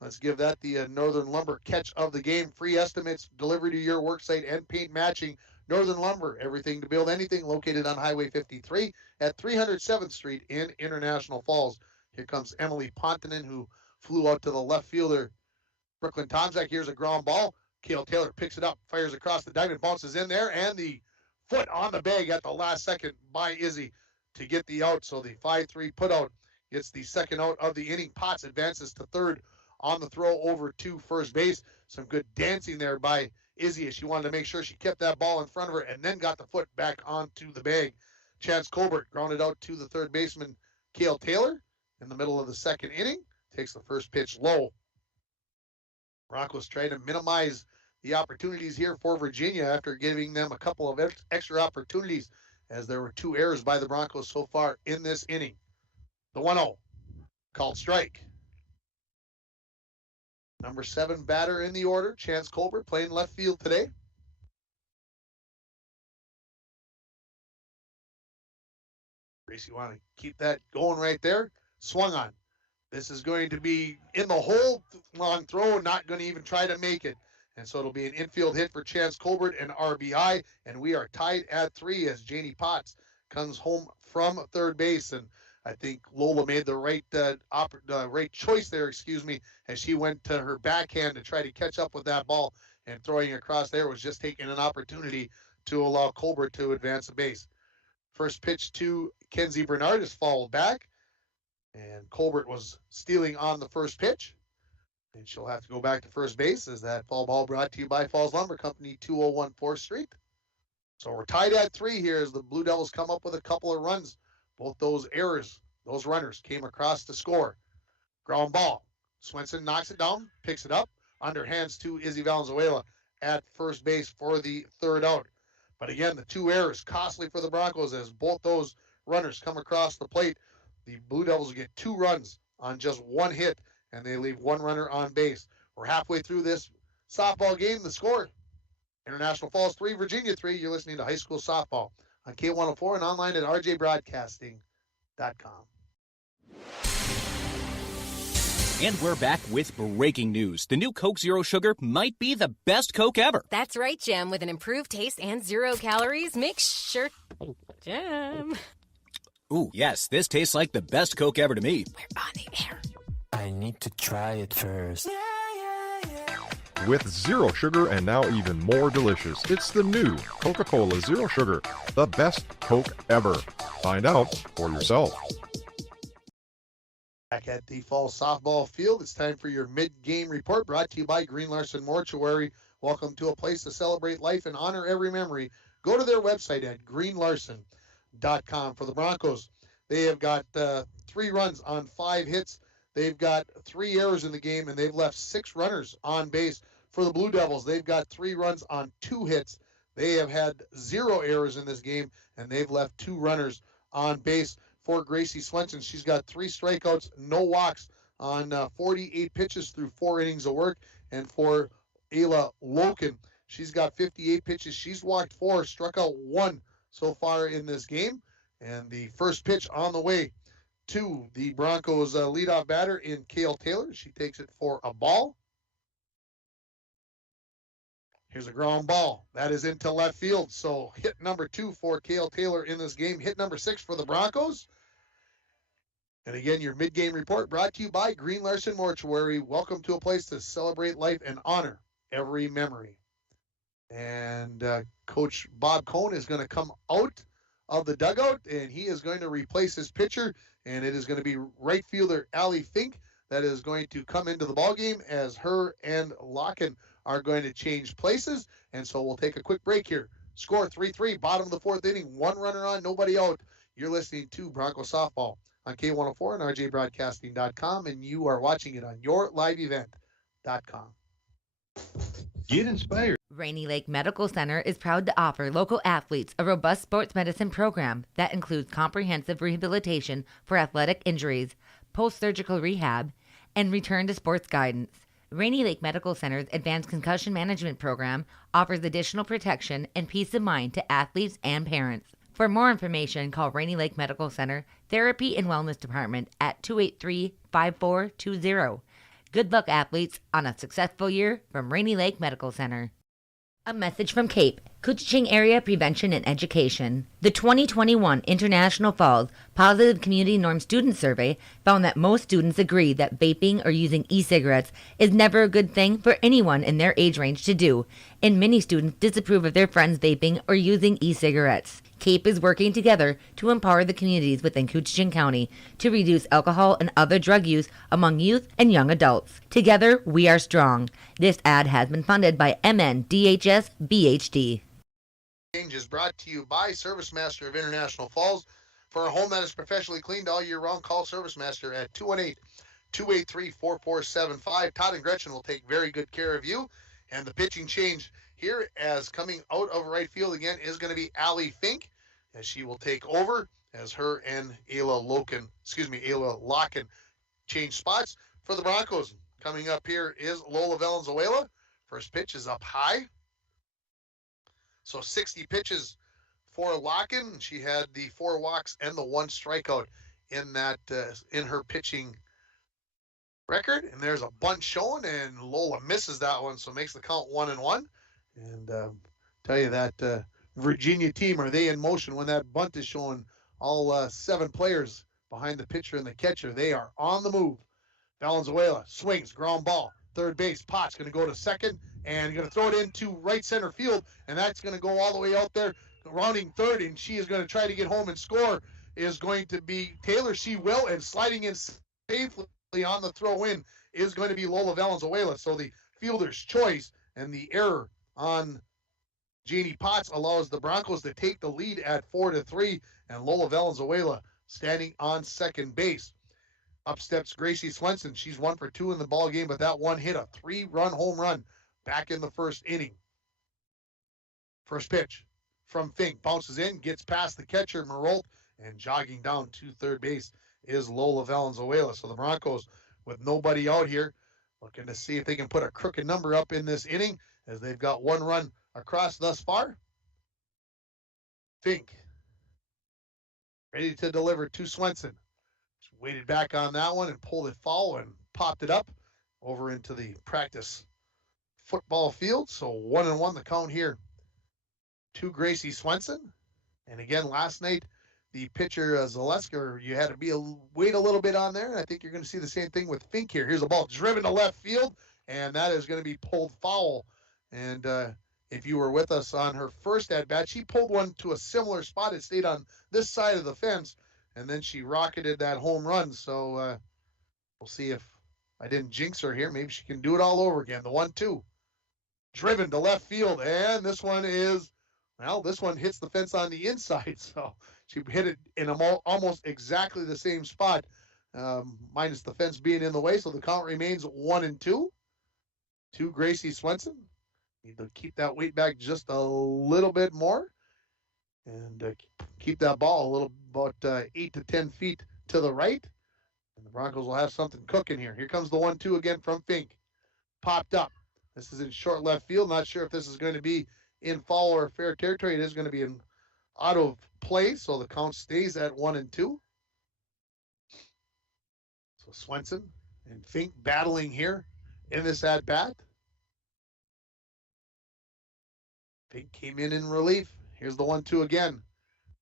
Let's give that the Northern Lumber catch of the game. Free estimates delivered to your worksite and paint matching. Northern Lumber, everything to build anything, located on Highway 53 at 307th Street in International Falls. Here comes Emily Pontonen, who flew out to the left fielder, Brooklyn Tomczak. Here's a ground ball. Kale Taylor picks it up, fires across the diamond, bounces in there, and the foot on the bag at the last second by Izzy to get the out. So the 5-3 put out gets the second out of the inning. Potts advances to third on the throw over to first base. Some good dancing there by Izzy as she wanted to make sure she kept that ball in front of her and then got the foot back onto the bag. Chance Colbert grounded out to the third baseman, Kale Taylor, in the middle of the second inning. Takes the first pitch low. Broncos trying to minimize the opportunities here for Virginia after giving them a couple of extra opportunities, as there were two errors by the Broncos so far in this inning. The 1-0 called strike. Number 7 batter in the order, Chance Colbert, playing left field today. Gracie, want to keep that going right there. Swung on. This is going to be in the hole, long throw, not going to even try to make it. And so it'll be an infield hit for Chance Colbert and RBI, and we are tied at 3 as Janie Potts comes home from third base. And I think Lola made the right right choice there, as she went to her backhand to try to catch up with that ball, and throwing across there was just taking an opportunity to allow Colbert to advance the base. First pitch to Kenzie Bernard is fouled back, and Colbert was stealing on the first pitch, and she'll have to go back to first base as that foul ball brought to you by Falls Lumber Company, 201 4th Street. So we're tied at 3 here as the Blue Devils come up with a couple of runs. Both those errors, those runners came across to score. Ground ball. Swenson knocks it down, picks it up, underhands to Izzy Valenzuela at first base for the third out. But again, the two errors costly for the Broncos as both those runners come across the plate. The Blue Devils get 2 runs on just 1 hit, and they leave 1 runner on base. We're halfway through this softball game. The score, International Falls 3, Virginia 3. You're listening to High School Softball on K104 and online at rjbroadcasting.com. And we're back with breaking news. The new Coke Zero Sugar might be the best Coke ever. That's right, Jim. With an improved taste and 0 calories, make sure... Jim. Ooh, yes, this tastes like the best Coke ever to me. We're on the air. I need to try it first. With zero sugar and now even more delicious, it's the new Coca-Cola Zero Sugar, the best Coke ever. Find out for yourself. Back at the fall softball field, it's time for your mid-game report brought to you by Green Larson Mortuary. Welcome to a place to celebrate life and honor every memory. Go to their website at greenlarson.com. For the Broncos, they have got 3 runs on 5 hits. They've got 3 errors in the game, and they've left 6 runners on base. For the Blue Devils, they've got 3 runs on 2 hits. They have had 0 errors in this game, and they've left 2 runners on base. For Gracie Swenson, she's got 3 strikeouts, no walks on 48 pitches through 4 innings of work. And for Ayla Loken, She's got 58 pitches. She's walked 4, struck out 1 so far in this game. And the first pitch on the way to the Broncos leadoff batter in Kale Taylor. She takes it for a ball. Here's a ground ball. That is into left field. So hit number 2 for Kale Taylor in this game. Hit number 6 for the Broncos. And again, your mid-game report brought to you by Green Larson Mortuary. Welcome to a place to celebrate life and honor every memory. And Coach Bob Cohn is going to come out of the dugout, and he is going to replace his pitcher, and it is going to be right fielder Allie Fink that is going to come into the ballgame as her and Locken are going to change places. And so we'll take a quick break here. Score 3-3, bottom of the 4th inning, 1 runner on, nobody out. You're listening to Bronco Softball on K104 and RJBroadcasting.com, and you are watching it on yourliveevent.com. Get inspired. Rainy Lake Medical Center is proud to offer local athletes a robust sports medicine program that includes comprehensive rehabilitation for athletic injuries, post-surgical rehab, and return to sports guidance. Rainy Lake Medical Center's Advanced Concussion Management Program offers additional protection and peace of mind to athletes and parents. For more information, call Rainy Lake Medical Center Therapy and Wellness Department at 283-5420. Good luck, athletes, on a successful year from Rainy Lake Medical Center. A message from CAPE, Couchiching Area Prevention and Education. The 2021 International Falls Positive Community Norm Student Survey found that most students agree that vaping or using e-cigarettes is never a good thing for anyone in their age range to do, and many students disapprove of their friends vaping or using e-cigarettes. CAPE is working together to empower the communities within Couchiching County to reduce alcohol and other drug use among youth and young adults. Together, we are strong. This ad has been funded by MNDHS BHD. Change is brought to you by Service Master of International Falls. For a home that is professionally cleaned all year round, call Service Master at 218-283-4475. Todd and Gretchen will take very good care of you. And the pitching change here, as coming out of right field again, is going to be Allie Fink, as she will take over as her and Ayla Locken change spots. For the Broncos, coming up here is Lola Valenzuela. First pitch is up high. So 60 pitches for Locken. She had the 4 walks and the 1 strikeout in that in her pitching record. And there's a bunt shown, and Lola misses that one, so makes the count 1-1. And tell you that Virginia team, are they in motion when that bunt is showing? All 7 players behind the pitcher and the catcher, they are on the move. Valenzuela swings, ground ball, third base. Potts going to go to second and going to throw it into right center field, and that's going to go all the way out there, rounding third, and she is going to try to get home and score. Is going to be Taylor. She will, and sliding in safely on the throw in is going to be Lola Valenzuela. So the fielder's choice and the error on Janie Potts allows the Broncos to take the lead at 4-3, and Lola Valenzuela standing on second base. Up steps Gracie Swenson. She's 1 for 2 in the ball game, but that one hit a 3-run home run back in the first inning. First pitch from Fink, bounces in, gets past the catcher Marolt, and jogging down to third base is Lola Valenzuela. So the Broncos, with nobody out here, looking to see if they can put a crooked number up in this inning, as they've got 1 run across thus far. Fink ready to deliver to Swenson. Just waited back on that one and pulled it foul and popped it up over into the practice football field. So 1-1 the count here to Gracie Swenson. And again, last night, the pitcher Zaleska, you had to wait a little bit on there. And I think you're going to see the same thing with Fink here. Here's a ball driven to left field, and that is going to be pulled foul. And if you were with us on her first at-bat, she pulled one to a similar spot. It stayed on this side of the fence, and then she rocketed that home run. So we'll see if I didn't jinx her here. Maybe she can do it all over again. The 1-2. Driven to left field, and this one hits the fence on the inside. So she hit it in almost exactly the same spot, minus the fence being in the way. So the count remains 1-2 to Gracie Swenson. Need to keep that weight back just a little bit more and keep that ball about 8 to 10 feet to the right. And the Broncos will have something cooking here. Here comes the 1-2 again from Fink. Popped up. This is in short left field. Not sure if this is going to be in foul or fair territory. It is going to be in out of play, so the count stays at 1-2. So Swenson and Fink battling here in this at-bat. Fink came in relief. Here's the 1-2 again.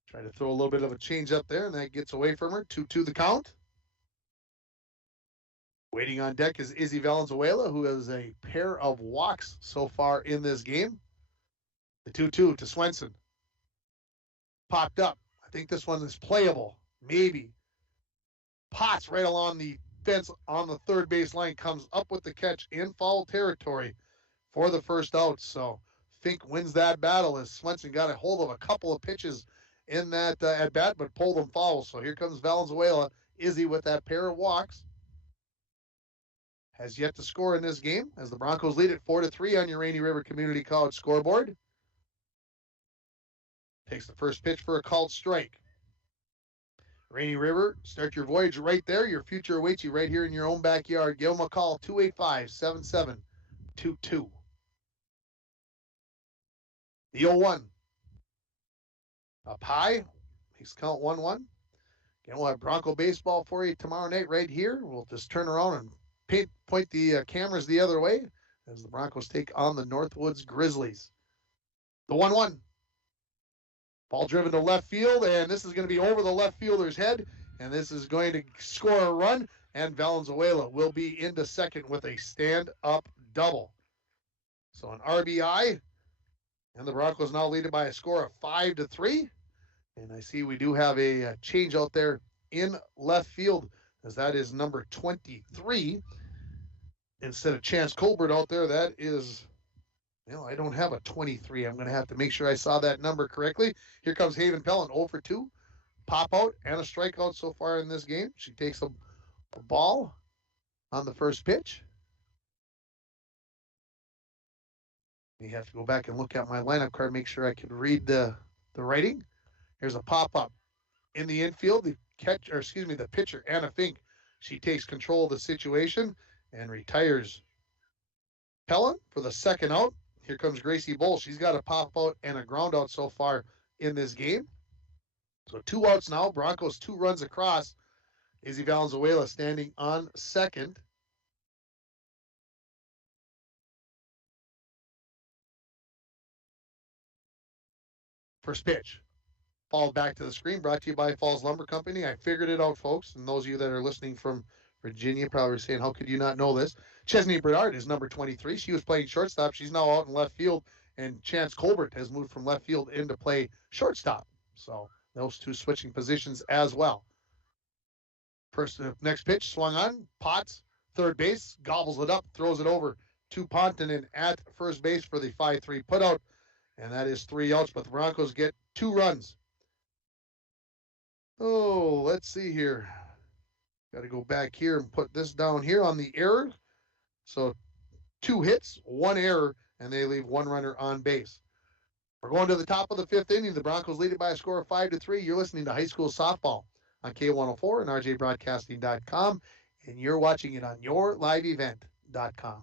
Try to throw a little bit of a change up there, and that gets away from her. 2-2 the count. Waiting on deck is Izzy Valenzuela, who has a pair of walks so far in this game. The 2-2 to Swenson. Popped up. I think this one is playable. Maybe. Potts right along the fence on the third base line, comes up with the catch in foul territory for the first out. So Fink wins that battle as Swenson got a hold of a couple of pitches in that at bat, but pulled them foul. So here comes Valenzuela. Izzy with that pair of walks. Has yet to score in this game as the Broncos lead it 4-3 on your Rainy River Community College scoreboard. Takes the first pitch for a called strike. Rainy River, start your voyage right there. Your future awaits you right here in your own backyard. Give them a call, 285-7722. The 0-1. Up high. Makes count 1-1. Again, we'll have Bronco baseball for you tomorrow night right here. We'll just turn around and point the cameras the other way as the Broncos take on the Northwoods Grizzlies. The 1-1. Ball driven to left field, and this is going to be over the left fielder's head, and this is going to score a run, and Valenzuela will be into second with a stand-up double. So an RBI, and the Broncos now lead it by a score of 5-3. And I see we do have a change out there in left field, as that is number 23. Instead of Chance Colbert out there, that is... I don't have a 23. I'm going to have to make sure I saw that number correctly. Here comes Haven Pellin, 0 for 2. Pop out and a strikeout so far in this game. She takes a ball on the first pitch. You have to go back and look at my lineup card, make sure I can read the writing. Here's a pop-up in the infield. The pitcher, Anna Fink, she takes control of the situation and retires Pellin for the second out. Here comes Gracie Bull. She's got a pop out and a ground out so far in this game. So 2 outs now. Broncos 2 runs across. Izzy Valenzuela standing on second. First pitch. Followed back to the screen. Brought to you by Falls Lumber Company. I figured it out, folks. And those of you that are listening from Virginia probably saying, how could you not know this? Chesney Bernard is number 23. She was playing shortstop. She's now out in left field. And Chance Colbert has moved from left field into play shortstop. So those 2 switching positions as well. Next pitch swung on. Potts, third base, gobbles it up, throws it over to Pontonen at first base for the 5-3 putout. And that is 3 outs, but the Broncos get 2 runs. Oh, let's see here. Got to go back here and put this down here on the error. So 2 hits, 1 error, and they leave 1 runner on base. We're going to the top of the 5th inning. The Broncos lead it by a score of 5-3. You're listening to high school softball on K104 and RJBroadcasting.com, and you're watching it on yourliveevent.com.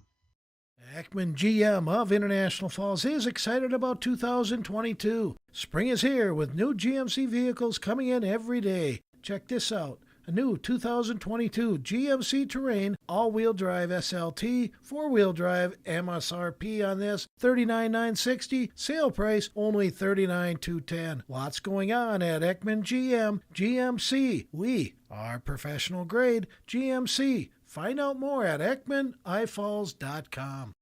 Ekman GM of International Falls is excited about 2022. Spring is here with new GMC vehicles coming in every day. Check this out. A new 2022 GMC Terrain all-wheel drive SLT, 4-wheel drive, MSRP on this, $39,960, sale price only $39,210. Lots going on at Ekman GM, GMC. We are professional grade GMC. Find out more at EkmanIFalls.com.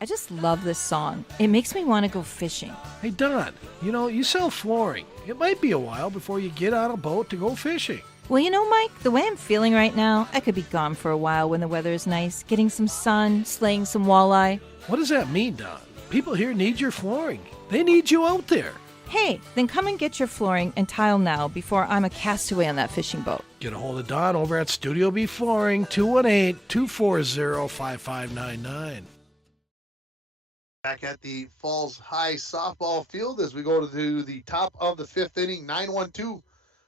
I just love this song. It makes me want to go fishing. Hey, Don, you sell flooring. It might be a while before you get on a boat to go fishing. Well, Mike, the way I'm feeling right now, I could be gone for a while when the weather is nice, getting some sun, slaying some walleye. What does that mean, Don? People here need your flooring. They need you out there. Hey, then come and get your flooring and tile now before I'm a castaway on that fishing boat. Get a hold of Don over at Studio B Flooring, 218-240-5599. Back at the Falls High softball field as we go to the top of the 5th inning, 9-1-2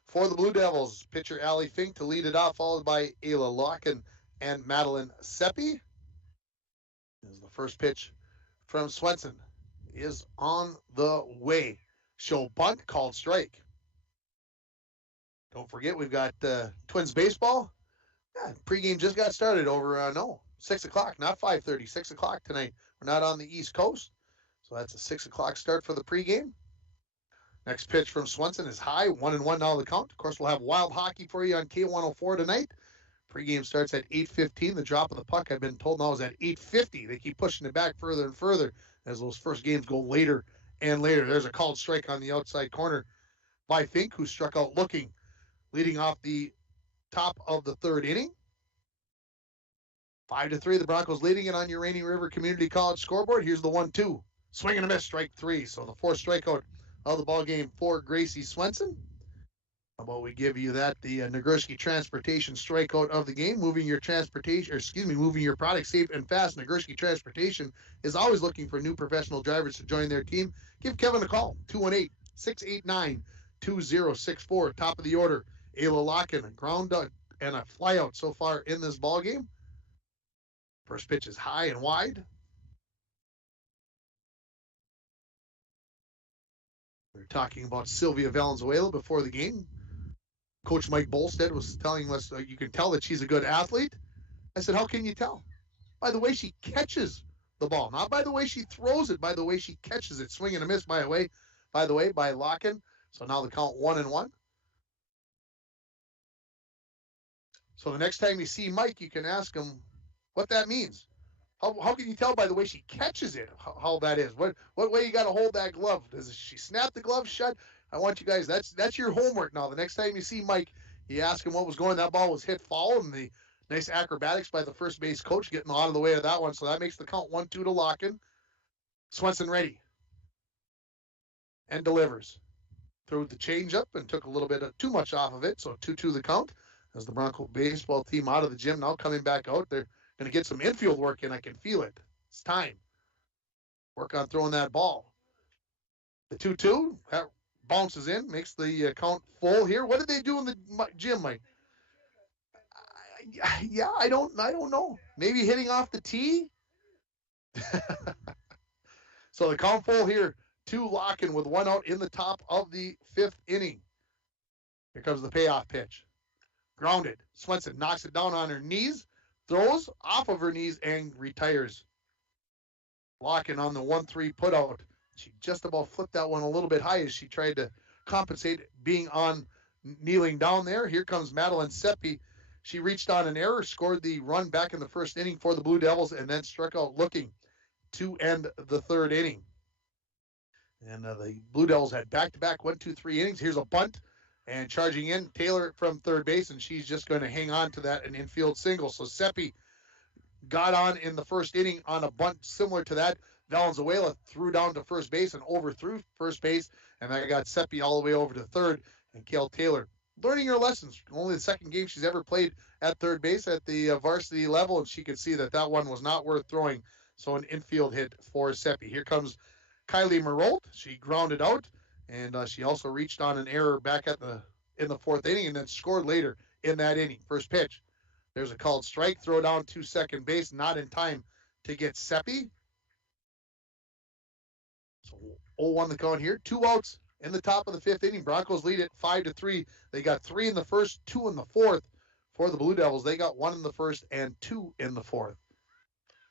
for the Blue Devils. Pitcher Allie Fink to lead it off, followed by Ayla Locken and Madeline Seppi. As the First pitch from Swenson is on the way. Show bunt, called strike. Don't forget, we've got Twins baseball. Yeah, pregame just got started over, 6 o'clock, not 5:30, 6 o'clock tonight. We're not on the East Coast, so that's a 6 o'clock start for the pregame. Next pitch from Swenson is high, 1-1 now the count. Of course, we'll have wild hockey for you on K104 tonight. Pregame starts at 8:15. The drop of the puck, I've been told now, is at 8:50. They keep pushing it back further and further as those first games go later and later. There's a called strike on the outside corner by Fink, who struck out looking, leading off the top of the third inning. 5-3, the Broncos leading it on your Rainy River Community College scoreboard. Here's the 1-2. Swing and a miss, strike three. So the fourth strikeout of the ball game for Gracie Swenson. How about we give you that, the Nagurski Transportation strikeout of the game. Moving your product safe and fast. Nagurski Transportation is always looking for new professional drivers to join their team. Give Kevin a call, 218-689-2064. Top of the order, Ayla Locken, a ground out and a flyout so far in this ball game. First pitch is high and wide. We were talking about Sylvia Valenzuela before the game. Coach Mike Bolstead was telling us you can tell that she's a good athlete. I said, how can you tell? By the way she catches the ball, not by the way she throws it, by the way she catches it. Swing and a miss, by the way, by Locken. So now the count 1-1. So the next time you see Mike, you can ask him what that means. How can you tell by the way she catches it how that is? What way you got to hold that glove? Does she snap the glove shut? I want you guys, that's your homework now. The next time you see Mike, you ask him what was going. That ball was hit foul, and the nice acrobatics by the first base coach getting out of the way of that one. So that makes the count 1-2 to Locken. Swenson ready. And delivers. Threw the changeup and took a little bit too much off of it. So 2-2 the count. As the Bronco baseball team out of the gym, now coming back out, they're going to get some infield work in. I can feel it. It's time. Work on throwing that ball. The 2-2 bounces in, makes the count full here. What did they do in the gym, Mike? I don't know. Maybe hitting off the tee? So the count full here. 2 Locken with 1 out in the top of the 5th inning. Here comes the payoff pitch. Grounded. Swenson knocks it down on her knees, throws off of her knees, and retires. Locken on the 1-3 putout. She just about flipped that one a little bit high as she tried to compensate being on kneeling down there. Here comes Madeline Seppi. She reached on an error, scored the run back in the first inning for the Blue Devils, and then struck out looking to end the 3rd inning. And the Blue Devils had back-to-back 1-2-3 innings. Here's a bunt, and charging in, Taylor from third base, and she's just going to hang on to that, an infield single. So Seppi got on in the first inning on a bunt similar to that. Valenzuela threw down to first base and overthrew first base, and that got Seppi all the way over to third. And Kale Taylor learning her lessons. Only the second game she's ever played at third base at the varsity level, and she could see that that one was not worth throwing. So an infield hit for Seppi. Here comes Kylie Marolt. She grounded out, and she also reached on an error back in the 4th inning, and then scored later in that inning. First pitch. There's a called strike. Throw down to second base, not in time to get Seppi. So 0-1 the count here. 2 outs in the top of the 5th inning. Broncos lead it 5-3. They got 3 in the first, 2 in the 4th. For the Blue Devils, they got 1 in the first and 2 in the 4th.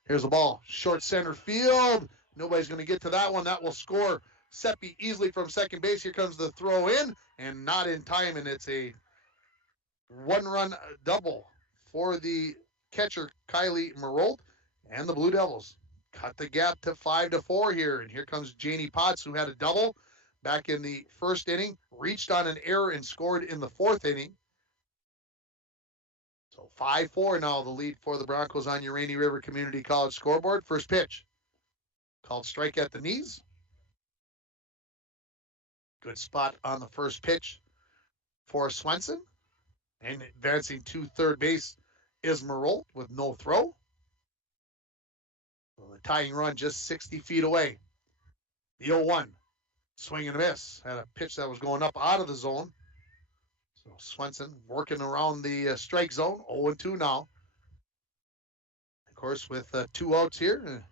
Here's the ball. Short center field. Nobody's going to get to that one. That will score Seppi easily from second base. Here comes the throw in, and not in time, and it's a 1-run double for the catcher, Kylie Marolt, and the Blue Devils cut the gap to 5-4 here. And here comes Janie Potts, who had a double back in the 1st inning, reached on an error and scored in the 4th inning. So 5-4 now the lead for the Broncos on your Rainy River Community College scoreboard. First pitch. Called strike at the knees. Good spot on the first pitch for Swenson. And advancing to third base is Marolt with no throw. Well, the tying run just 60 feet away. The 0-1. Swing and a miss. Had a pitch that was going up out of the zone. So Swenson working around the strike zone. 0-2 now. Of course, with 2 outs here,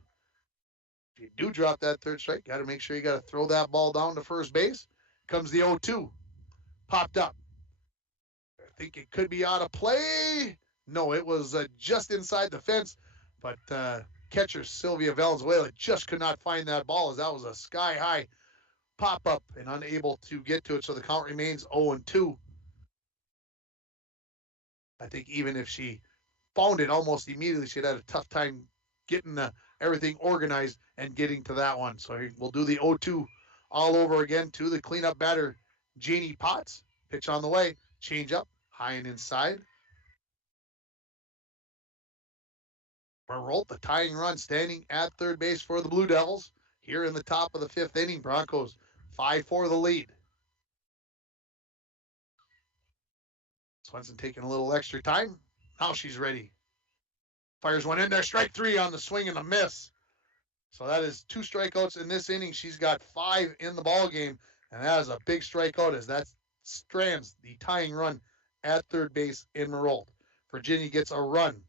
you do drop that third strike, got to make sure you got to throw that ball down to first base. Comes the 0-2. Popped up. I think it could be out of play. No, it was just inside the fence. But catcher Sylvia Valenzuela just could not find that ball, as that was a sky-high pop-up and unable to get to it. So the count remains 0-2. I think even if she found it almost immediately, she'd had a tough time getting everything organized and getting to that one. So we'll do the 0-2 all over again to the cleanup batter, Janie Potts. Pitch on the way. Change up. High and inside. Marolt, the tying run, standing at third base for the Blue Devils. Here in the top of the fifth inning, Broncos 5-4 the lead. Swenson taking a little extra time. Now she's ready. Fires one in there. Strike three on the swing and a miss. So that is 2 strikeouts in this inning. She's got 5 in the ball game, and that is a big strikeout, as that strands the tying run at third base in Marolt. Virginia gets a run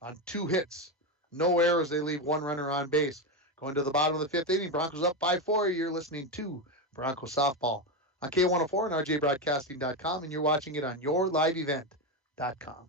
on 2 hits. No errors. They leave 1 runner on base. Going to the bottom of the fifth inning, Broncos up 5-4. You're listening to Bronco Softball on K104 and RJBroadcasting.com, and you're watching it on yourliveevent.com.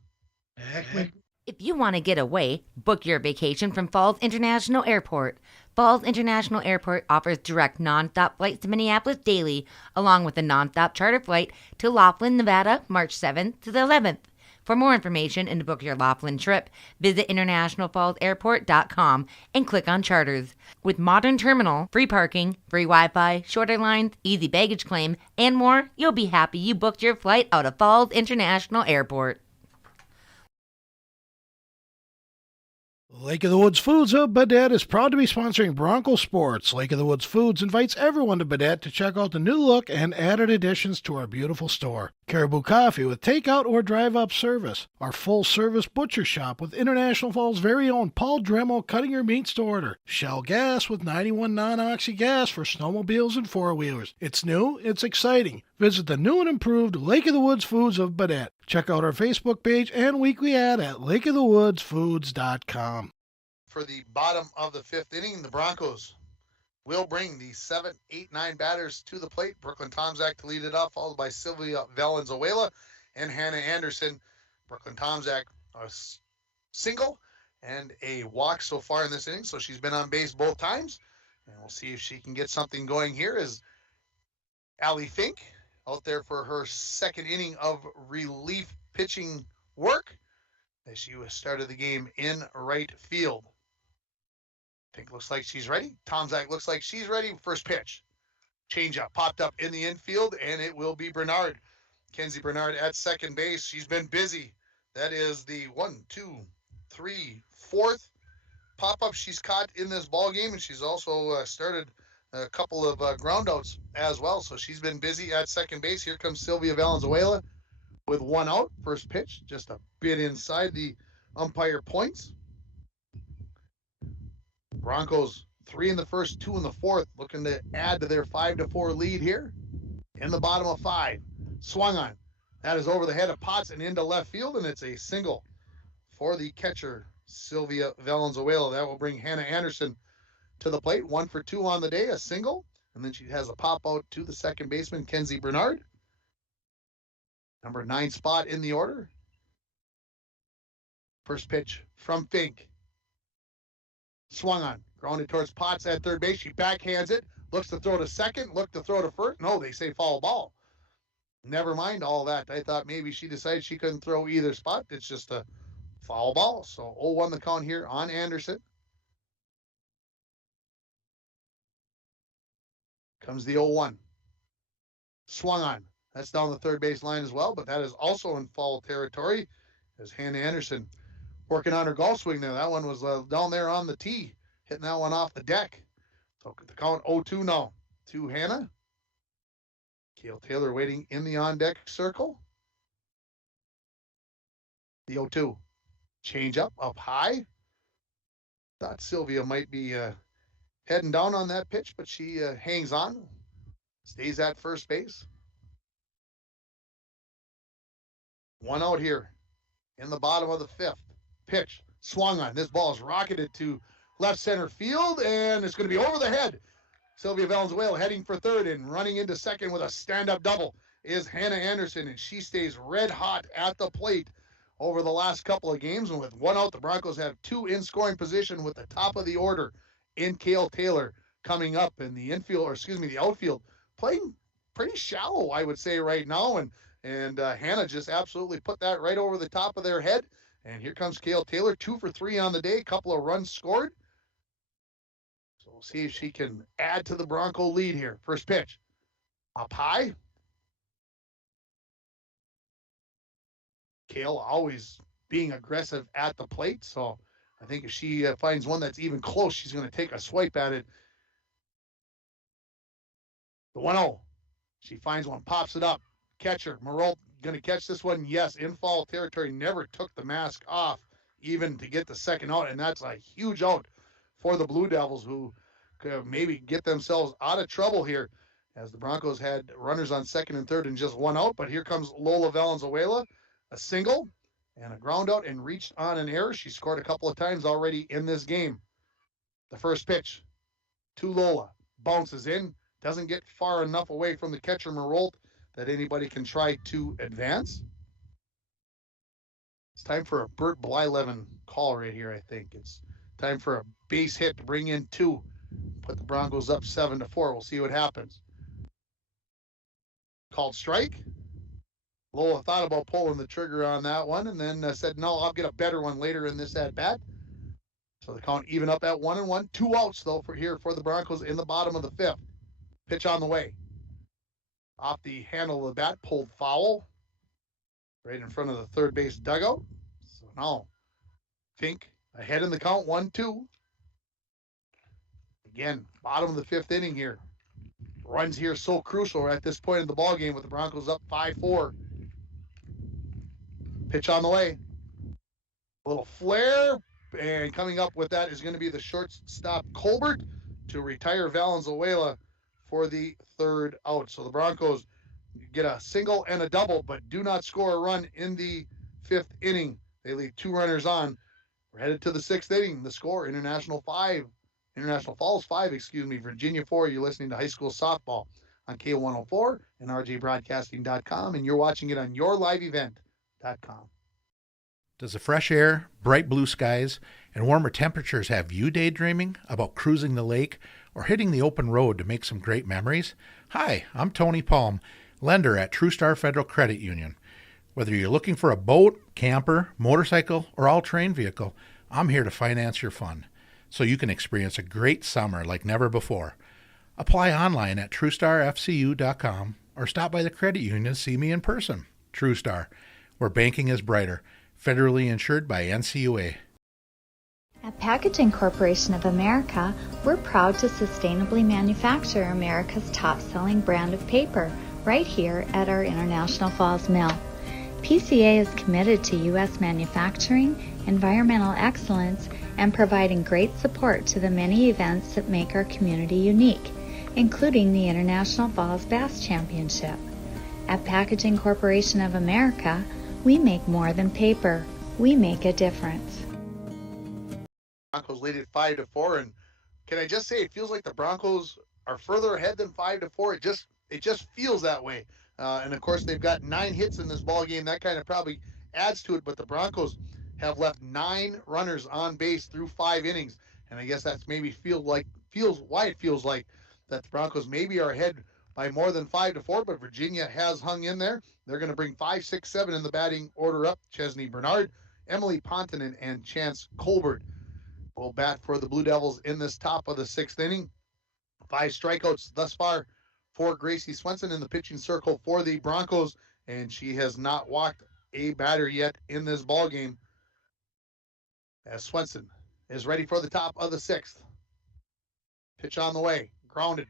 If you want to get away, book your vacation from Falls International Airport. Falls International Airport offers direct nonstop flights to Minneapolis daily, along with a nonstop charter flight to Laughlin, Nevada, March 7th to the 11th. For more information and to book your Laughlin trip, visit internationalfallsairport.com and click on charters. With modern terminal, free parking, free Wi-Fi, shorter lines, easy baggage claim, and more, you'll be happy you booked your flight out of Falls International Airport. Lake of the Woods Foods of Baudette is proud to be sponsoring Bronco Sports. Lake of the Woods Foods invites everyone to Baudette to check out the new look and added additions to our beautiful store. Caribou Coffee with takeout or drive-up service. Our full-service butcher shop with International Falls' very own Paul Dremel cutting your meats to order. Shell Gas with 91 non-oxy gas for snowmobiles and four-wheelers. It's new, it's exciting. Visit the new and improved Lake of the Woods Foods of Baudette. Check out our Facebook page and weekly ad at lakeofthewoodsfoods.com. For the bottom of the fifth inning, the Broncos will bring the 7, 8, 9 batters to the plate. Brooklyn Tomczak to lead it off, followed by Sylvia Valenzuela and Hannah Anderson. Brooklyn Tomczak a single and a walk so far in this inning, so she's been on base both times. And we'll see if she can get something going here, as Allie Fink out there for her second inning of relief pitching work, as she was started the game in right field. Fink looks like she's ready. Tomczak looks like she's ready. First pitch. Changeup popped up in the infield, and it will be Bernard. Kenzie Bernard at second base. She's been busy. That is the 4th pop-up she's caught in this ball game, and she's also started a couple of groundouts as well. So she's been busy at second base. Here comes Sylvia Valenzuela with 1 out. First pitch, just a bit inside the umpire points. Broncos 3 in the first, 2 in the fourth, looking to add to their 5-4 lead here. In the bottom of 5, swung on. That is over the head of Potts and into left field, and it's a single for the catcher, Sylvia Valenzuela. That will bring Hannah Anderson to the plate. 1 for 2 on the day, a single, and then she has a pop out to the second baseman, Kenzie Bernard. Number 9 spot in the order. First pitch from Fink. Swung on, grounded towards Potts at third base. She backhands it, looks to throw to second, looked to throw to first. No, they say foul ball. Never mind all that. I thought maybe she decided she couldn't throw either spot. It's just a foul ball. So 0-1 the count here on Anderson. Comes the 0-1. Swung on. That's down the third base line as well, but that is also in foul territory, as Hannah Anderson working on her golf swing there. That one was down there on the tee, hitting that one off the deck. So the count 0-2 now to Hannah. Cale Taylor waiting in the on-deck circle. The 0-2. Change up high. Thought Sylvia might be heading down on that pitch, but she hangs on. Stays at first base. 1 out here in the bottom of the 5th. Pitch swung on. This ball is rocketed to left center field, and it's going to be over the head. Sylvia Valenzuela heading for third, and running into second with a stand-up double is Hannah Anderson, and she stays red hot at the plate over the last couple of games. And with one out, the Broncos have two in scoring position with the top of the order in Kale Taylor coming up, in the the outfield playing pretty shallow, I would say, right now. And Hannah just absolutely put that right over the top of their head. And here comes Kale Taylor, 2 for 3 on the day, couple of runs scored. So we'll see if she can add to the Bronco lead here. First pitch, up high. Kale always being aggressive at the plate, so I think if she finds one that's even close, she's going to take a swipe at it. The 1-0. She finds one, pops it up. Catcher, Maralt, going to catch this one. Yes, in foul territory, never took the mask off even to get the second out, and that's a huge out for the Blue Devils, who could maybe get themselves out of trouble here, as the Broncos had runners on second and third and just one out. But here comes Lola Valenzuela, a single and a ground out, and reached on an error. She scored a couple of times already in this game. The first pitch to Lola, bounces in, doesn't get far enough away from the catcher Maralt that anybody can try to advance. It's time for a Bert Blyleven call right here, I think. It's time for a base hit to bring in 2. Put the Broncos up 7-4. We'll see what happens. Called strike. Lola thought about pulling the trigger on that one, and then said, no, I'll get a better one later in this at-bat. So the count even up at 1-1. 2 outs, though, for the Broncos in the bottom of the 5th. Pitch on the way. Off the handle of the bat, pulled foul. Right in front of the third base dugout. So now, Fink ahead in the count, 1-2. Again, bottom of the 5th inning here. Runs here so crucial at this point in the ball game with the Broncos up 5-4. Pitch on the way. A little flare, and coming up with that is going to be the shortstop Colbert to retire Valenzuela for the 3rd out. So the Broncos get a single and a double, but do not score a run in the 5th inning. They leave 2 runners on. We're headed to the 6th inning. The score, International Falls 5, Virginia 4. You're listening to high school softball on K104 and rjbroadcasting.com, and you're watching it on yourliveevent.com. Does the fresh air, bright blue skies, and warmer temperatures have you daydreaming about cruising the lake or hitting the open road to make some great memories? Hi, I'm Tony Palm, lender at TrueStar Federal Credit Union. Whether you're looking for a boat, camper, motorcycle, or all-terrain vehicle, I'm here to finance your fun so you can experience a great summer like never before. Apply online at TrueStarFCU.com or stop by the credit union to see me in person. TrueStar, where banking is brighter. Federally insured by NCUA. At Packaging Corporation of America, we're proud to sustainably manufacture America's top-selling brand of paper right here at our International Falls Mill. PCA is committed to U.S. manufacturing, environmental excellence, and providing great support to the many events that make our community unique, including the International Falls Bass Championship. At Packaging Corporation of America, we make more than paper. We make a difference. Broncos lead at 5-4, and can I just say it feels like the Broncos are further ahead than 5-4. It just feels that way. And of course they've got 9 hits in this ball game. That kind of probably adds to it. But the Broncos have left 9 runners on base through 5 innings, and I guess that's maybe why it feels like that the Broncos maybe are ahead by more than 5-4. But Virginia has hung in there. They're going to bring 5, 6, 7 in the batting order up. Chesney Bernard, Emily Pontonen, and Chance Colbert will bat for the Blue Devils in this top of the 6th inning. 5 strikeouts thus far for Gracie Swenson in the pitching circle for the Broncos, and she has not walked a batter yet in this ball game. As Swenson is ready for the top of the 6th. Pitch on the way, grounded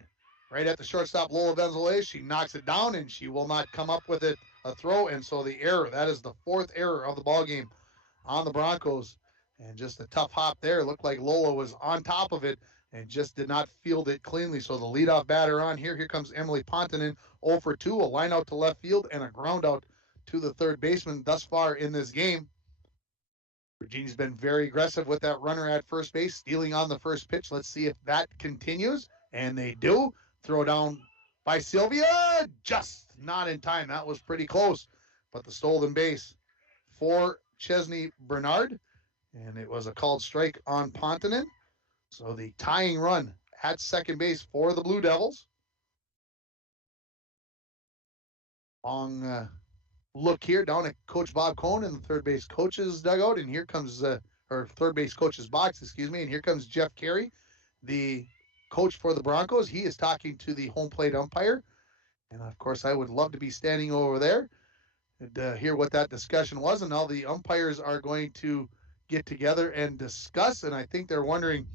right at the shortstop Lola Valenzuela. She knocks it down, and she will not come up with it a throw, and so the error, that is the 4th error of the ball game on the Broncos. And just a tough hop there. Looked like Lola was on top of it and just did not field it cleanly. So the leadoff batter on here. Here comes Emily Pontonen, 0 for 2, a line out to left field and a ground out to the third baseman thus far in this game. Virginia's been very aggressive with that runner at first base, stealing on the first pitch. Let's see if that continues. And they do. Throw down by Sylvia. Just not in time. That was pretty close. But the stolen base for Chesney Bernard. And it was a called strike on Pontonen. So the tying run at second base for the Blue Devils. Long look here down at Coach Bob Cohn in the third base coach's dugout. And here comes, or third base coach's box, excuse me. And here comes Jeff Carey, the coach for the Broncos. He is talking to the home plate umpire. And of course, I would love to be standing over there and hear what that discussion was. And now the umpires are going to get together and discuss. And I think they're wondering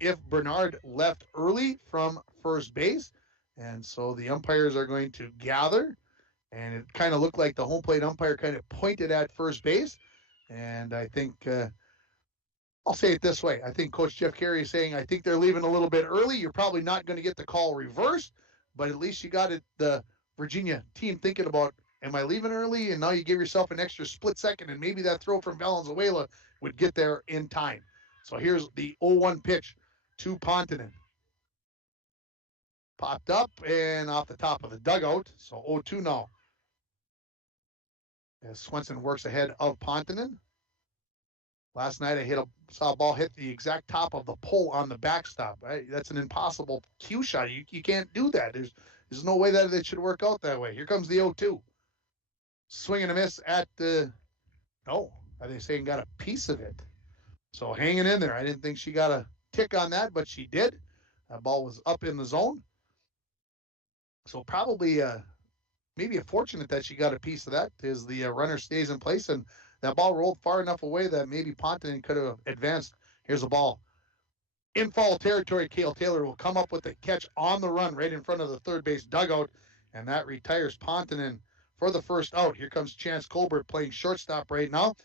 if Bernard left early from first base. And so the umpires are going to gather. And it kind of looked like the home plate umpire kind of pointed at first base. And I think, I'll say it this way. I think Coach Jeff Carey is saying, I think they're leaving a little bit early. You're probably not going to get the call reversed, but at least you got it, the Virginia team thinking about, am I leaving early? And now you give yourself an extra split second, and maybe that throw from Valenzuela would get there in time. So here's the 0-1 pitch to Pontonen. Popped up and off the top of the dugout. So 0-2 now. As Swenson works ahead of Pontonen. Last night I saw a ball hit the exact top of the pole on the backstop. Right? That's an impossible cue shot. You can't do that. There's no way that it should work out that way. Here comes the 0-2. Swing and a miss at the, no, are they saying got a piece of it? So hanging in there. I didn't think she got a tick on that, but she did. That ball was up in the zone. So probably maybe fortunate that she got a piece of that as the runner stays in place, and that ball rolled far enough away that maybe Pontonen could have advanced. Here's a ball. In foul territory, Cale Taylor will come up with the catch on the run right in front of the third base dugout, and that retires Pontonen for the first out. Here comes Chance Colbert playing shortstop right now.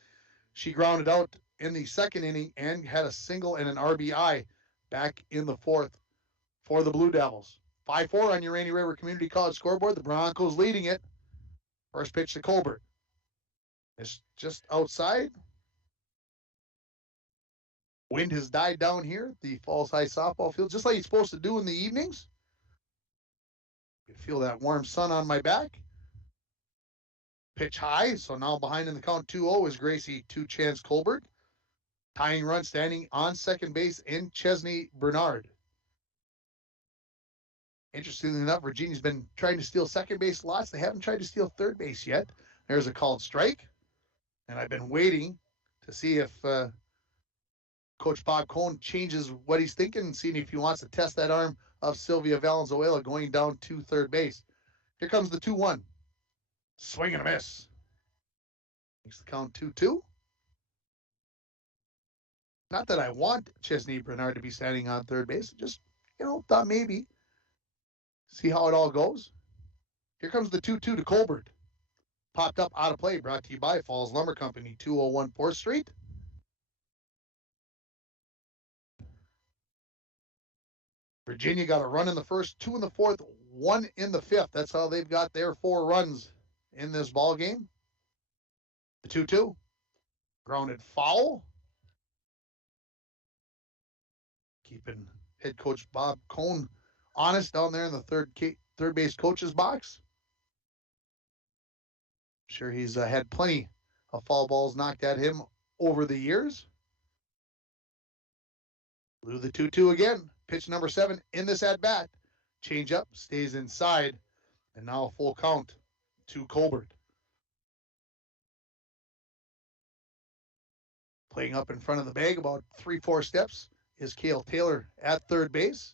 She grounded out in the second inning and had a single and an RBI back in the fourth for the Blue Devils. 5-4 on your Rainy River Community College scoreboard. The Broncos leading it. First pitch to Colbert. It's just outside. Wind has died down here at the Falls High softball field, just like it's supposed to do in the evenings. You can feel that warm sun on my back. Pitch high, so now behind in the count 2-0 is Gracie to Chance Colbert. Tying run standing on second base in Chesney Bernard. Interestingly enough, Virginia's been trying to steal second base lots. They haven't tried to steal third base yet. There's a called strike. And I've been waiting to see if Coach Bob Cohn changes what he's thinking and seeing if he wants to test that arm of Sylvia Valenzuela going down to third base. Here comes the 2-1. Swing and a miss. Makes the count 2-2. Not that I want Chesney Bernard to be standing on third base. Just, thought maybe. See how it all goes. Here comes the 2-2 to Colbert. Popped up out of play, brought to you by Falls Lumber Company, 201 4th Street. Virginia got a run in the first, 2 in the fourth, 1 in the fifth. That's how they've got their 4 runs in this ball game. The 2-2. Grounded foul. Keeping head coach Bob Cohn honest down there in the third base coach's box. Sure, he's had plenty of foul balls knocked at him over the years. Blew the 2-2 again. Pitch number 7 in this at-bat. Change up, stays inside, and now a full count to Colbert. Playing up in front of the bag about 3-4 steps is Cale Taylor at third base.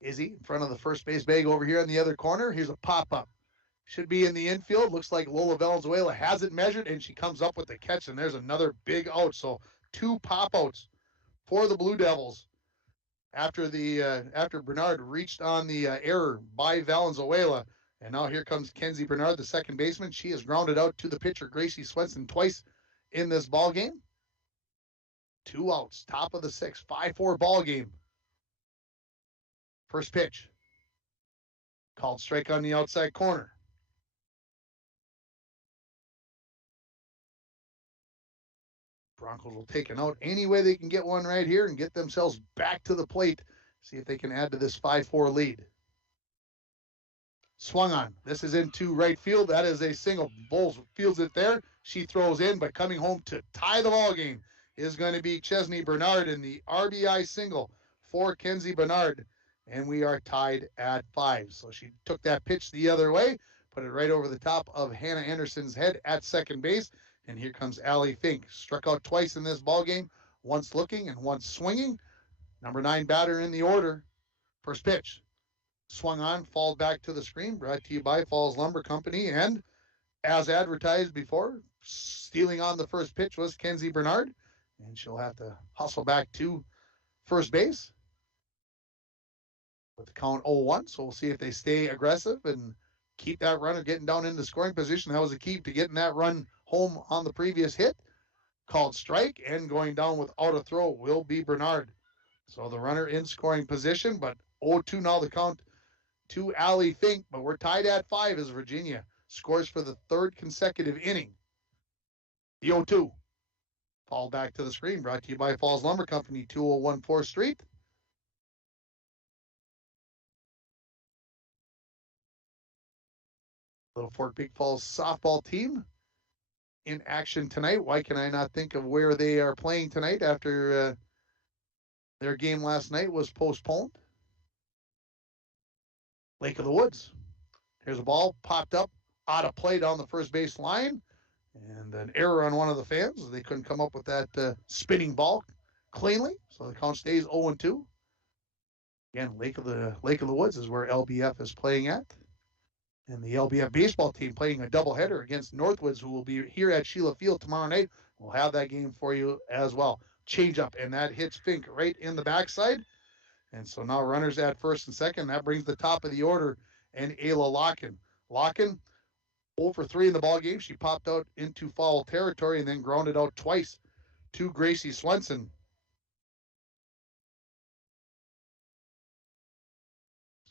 Izzy in front of the first base bag over here in the other corner. Here's a pop-up. Should be in the infield. Looks like Lola Valenzuela has it measured, and she comes up with the catch, and there's another big out. So 2 pop-outs for the Blue Devils after Bernard reached on the error by Valenzuela. And now here comes Kenzie Bernard, the second baseman. She is grounded out to the pitcher, Gracie Swenson, twice in this ball game. 2 outs, top of the 6th, 5-4 ball game. First pitch. Called strike on the outside corner. Broncos will take it out any way they can get one right here and get themselves back to the plate. See if they can add to this 5-4 lead. Swung on. This is into right field. That is a single. Bowles fields it there. She throws in, but coming home to tie the ball game is going to be Chesney Bernard in the RBI single for Kenzie Bernard. And we are tied at 5. So she took that pitch the other way, put it right over the top of Hannah Anderson's head at second base. And here comes Allie Fink. Struck out twice in this ball game, once looking and once swinging. Number 9 batter in the order. First pitch. Swung on, fouled back to the screen, brought to you by Falls Lumber Company. And as advertised before, stealing on the first pitch was Kenzie Bernard. And she'll have to hustle back to first base with the count 0-1. So we'll see if they stay aggressive and keep that runner getting down into scoring position. That was a key to getting that run home on the previous hit. Called strike, and going down without a throw will be Bernard. So the runner in scoring position, but 0-2 now the count to Allie Fink. But we're tied at 5 as Virginia scores for the 3rd consecutive inning. The 0-2. Fall back to the screen, brought to you by Falls Lumber Company, 2014 4th Street. Little Fork Big Falls softball team in action tonight. Why can I not think of where they are playing tonight after their game last night was postponed? Lake of the Woods. Here's a ball popped up out of play down the first base line, and an error on one of the fans. They couldn't come up with that spinning ball cleanly, so the count stays 0-2. Again, Lake of the Woods is where LBF is playing at. And the LBF baseball team playing a doubleheader against Northwoods, who will be here at Sheila Field tomorrow night. We'll have that game for you as well. Change up, and that hits Fink right in the backside. And so now runners at first and second. That brings the top of the order and Ayla Locken. Locken, 0 for 3 in the ball game. She popped out into foul territory and then grounded out twice to Gracie Swenson.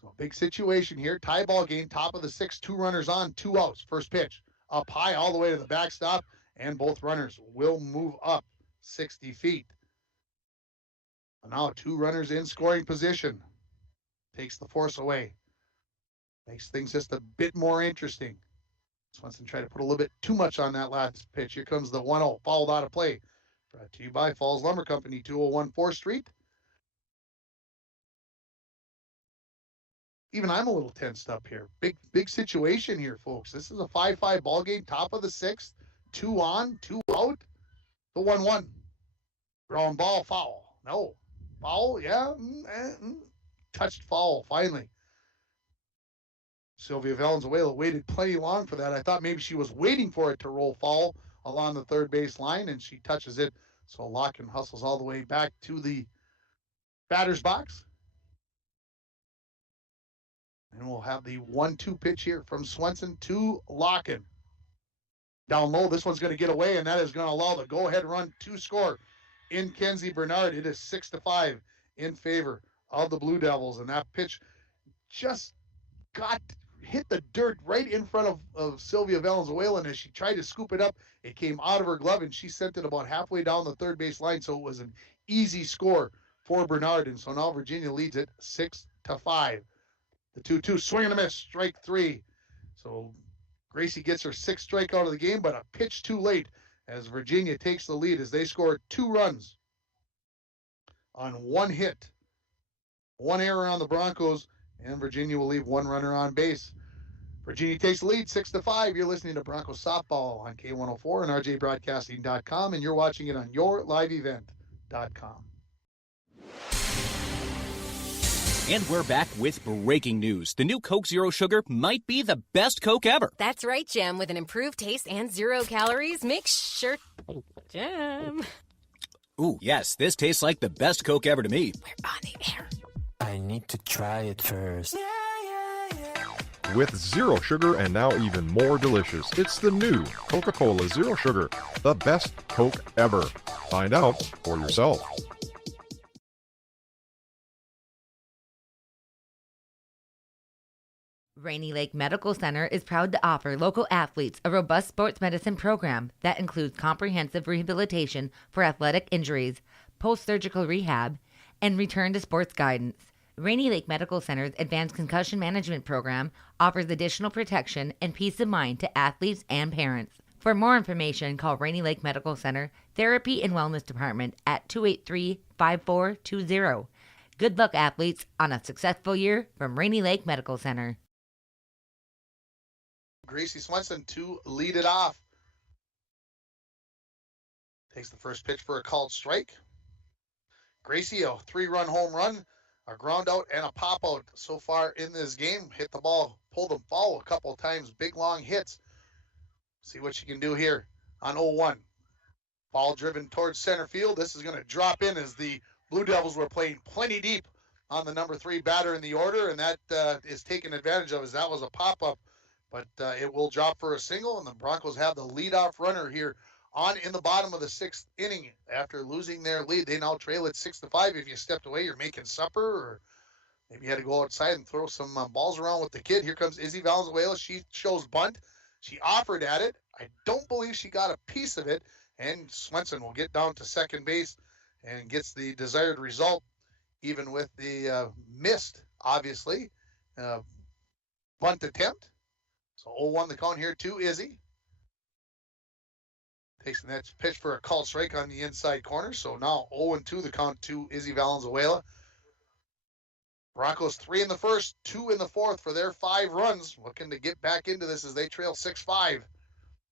So big situation here. Tie ball game, top of the 6th, 2 runners on, 2 outs. First pitch up high all the way to the backstop, and both runners will move up 60 feet. And now 2 runners in scoring position. Takes the force away. Makes things just a bit more interesting. Swenson tried to put a little bit too much on that last pitch. Here comes the 1-0, fouled out of play. Brought to you by Falls Lumber Company, 201 4th Street. Even I'm a little tensed up here. Big situation here, folks. This is a 5-5 ball game, top of the 6th, 2 on, 2 out. The 1-1. Ground ball, foul. No. Foul, yeah. Touched foul, finally. Sylvia Valenzuela waited plenty long for that. I thought maybe she was waiting for it to roll foul along the third base line, and she touches it. So Locken hustles all the way back to the batter's box. And we'll have the 1-2 pitch here from Swenson to Locken. Down low, this one's going to get away, and that is going to allow the go-ahead run to score in Kenzie Bernard. It is 6-5 in favor of the Blue Devils, and that pitch just hit the dirt right in front of Sylvia Valenzuela, and as she tried to scoop it up, it came out of her glove, and she sent it about halfway down the third base line, so it was an easy score for Bernard, and so now Virginia leads it 6-5. The 2-2, swing and a miss, strike 3. So Gracie gets her 6th strikeout of the game, but a pitch too late as Virginia takes the lead as they score 2 runs on 1 hit. 1 error on the Broncos, and Virginia will leave 1 runner on base. Virginia takes the lead 6-5. You're listening to Broncos Softball on K104 and RJBroadcasting.com, and you're watching it on YourLiveEvent.com. And we're back with breaking news. The new Coke Zero Sugar might be the best Coke ever. That's right, Jim. With an improved taste and 0 calories, make sure... Jim. Ooh, yes, this tastes like the best Coke ever to me. We're on the air. I need to try it first. With zero sugar and now even more delicious, it's the new Coca-Cola Zero Sugar, the best Coke ever. Find out for yourself. Rainy Lake Medical Center is proud to offer local athletes a robust sports medicine program that includes comprehensive rehabilitation for athletic injuries, post-surgical rehab, and return to sports guidance. Rainy Lake Medical Center's Advanced Concussion Management Program offers additional protection and peace of mind to athletes and parents. For more information, call Rainy Lake Medical Center Therapy and Wellness Department at 283-5420. Good luck, athletes, on a successful year from Rainy Lake Medical Center. Gracie Swenson to lead it off. Takes the first pitch for a called strike. Gracie, a 3-run home run, a ground out, and a pop out so far in this game. Hit the ball, pulled and foul a couple of times, big long hits. See what she can do here on 0-1. Ball driven towards center field. This is going to drop in as the Blue Devils were playing plenty deep on the number 3 batter in the order, and that is taken advantage of as that was a pop-up. But it will drop for a single, and the Broncos have the leadoff runner here on in the bottom of the 6th inning. After losing their lead, they now trail it 6-5. If you stepped away, you're making supper, or maybe you had to go outside and throw some balls around with the kid. Here comes Izzy Valenzuela. She shows bunt. She offered at it. I don't believe she got a piece of it, and Swenson will get down to second base and gets the desired result, even with the missed, obviously, bunt attempt. So 0-1 the count here to Izzy. Takes the next pitch for a called strike on the inside corner. So now 0-2 the count to Izzy Valenzuela. Broncos 3 in the first, 2 in the fourth for their 5 runs. Looking to get back into this as they trail 6-5.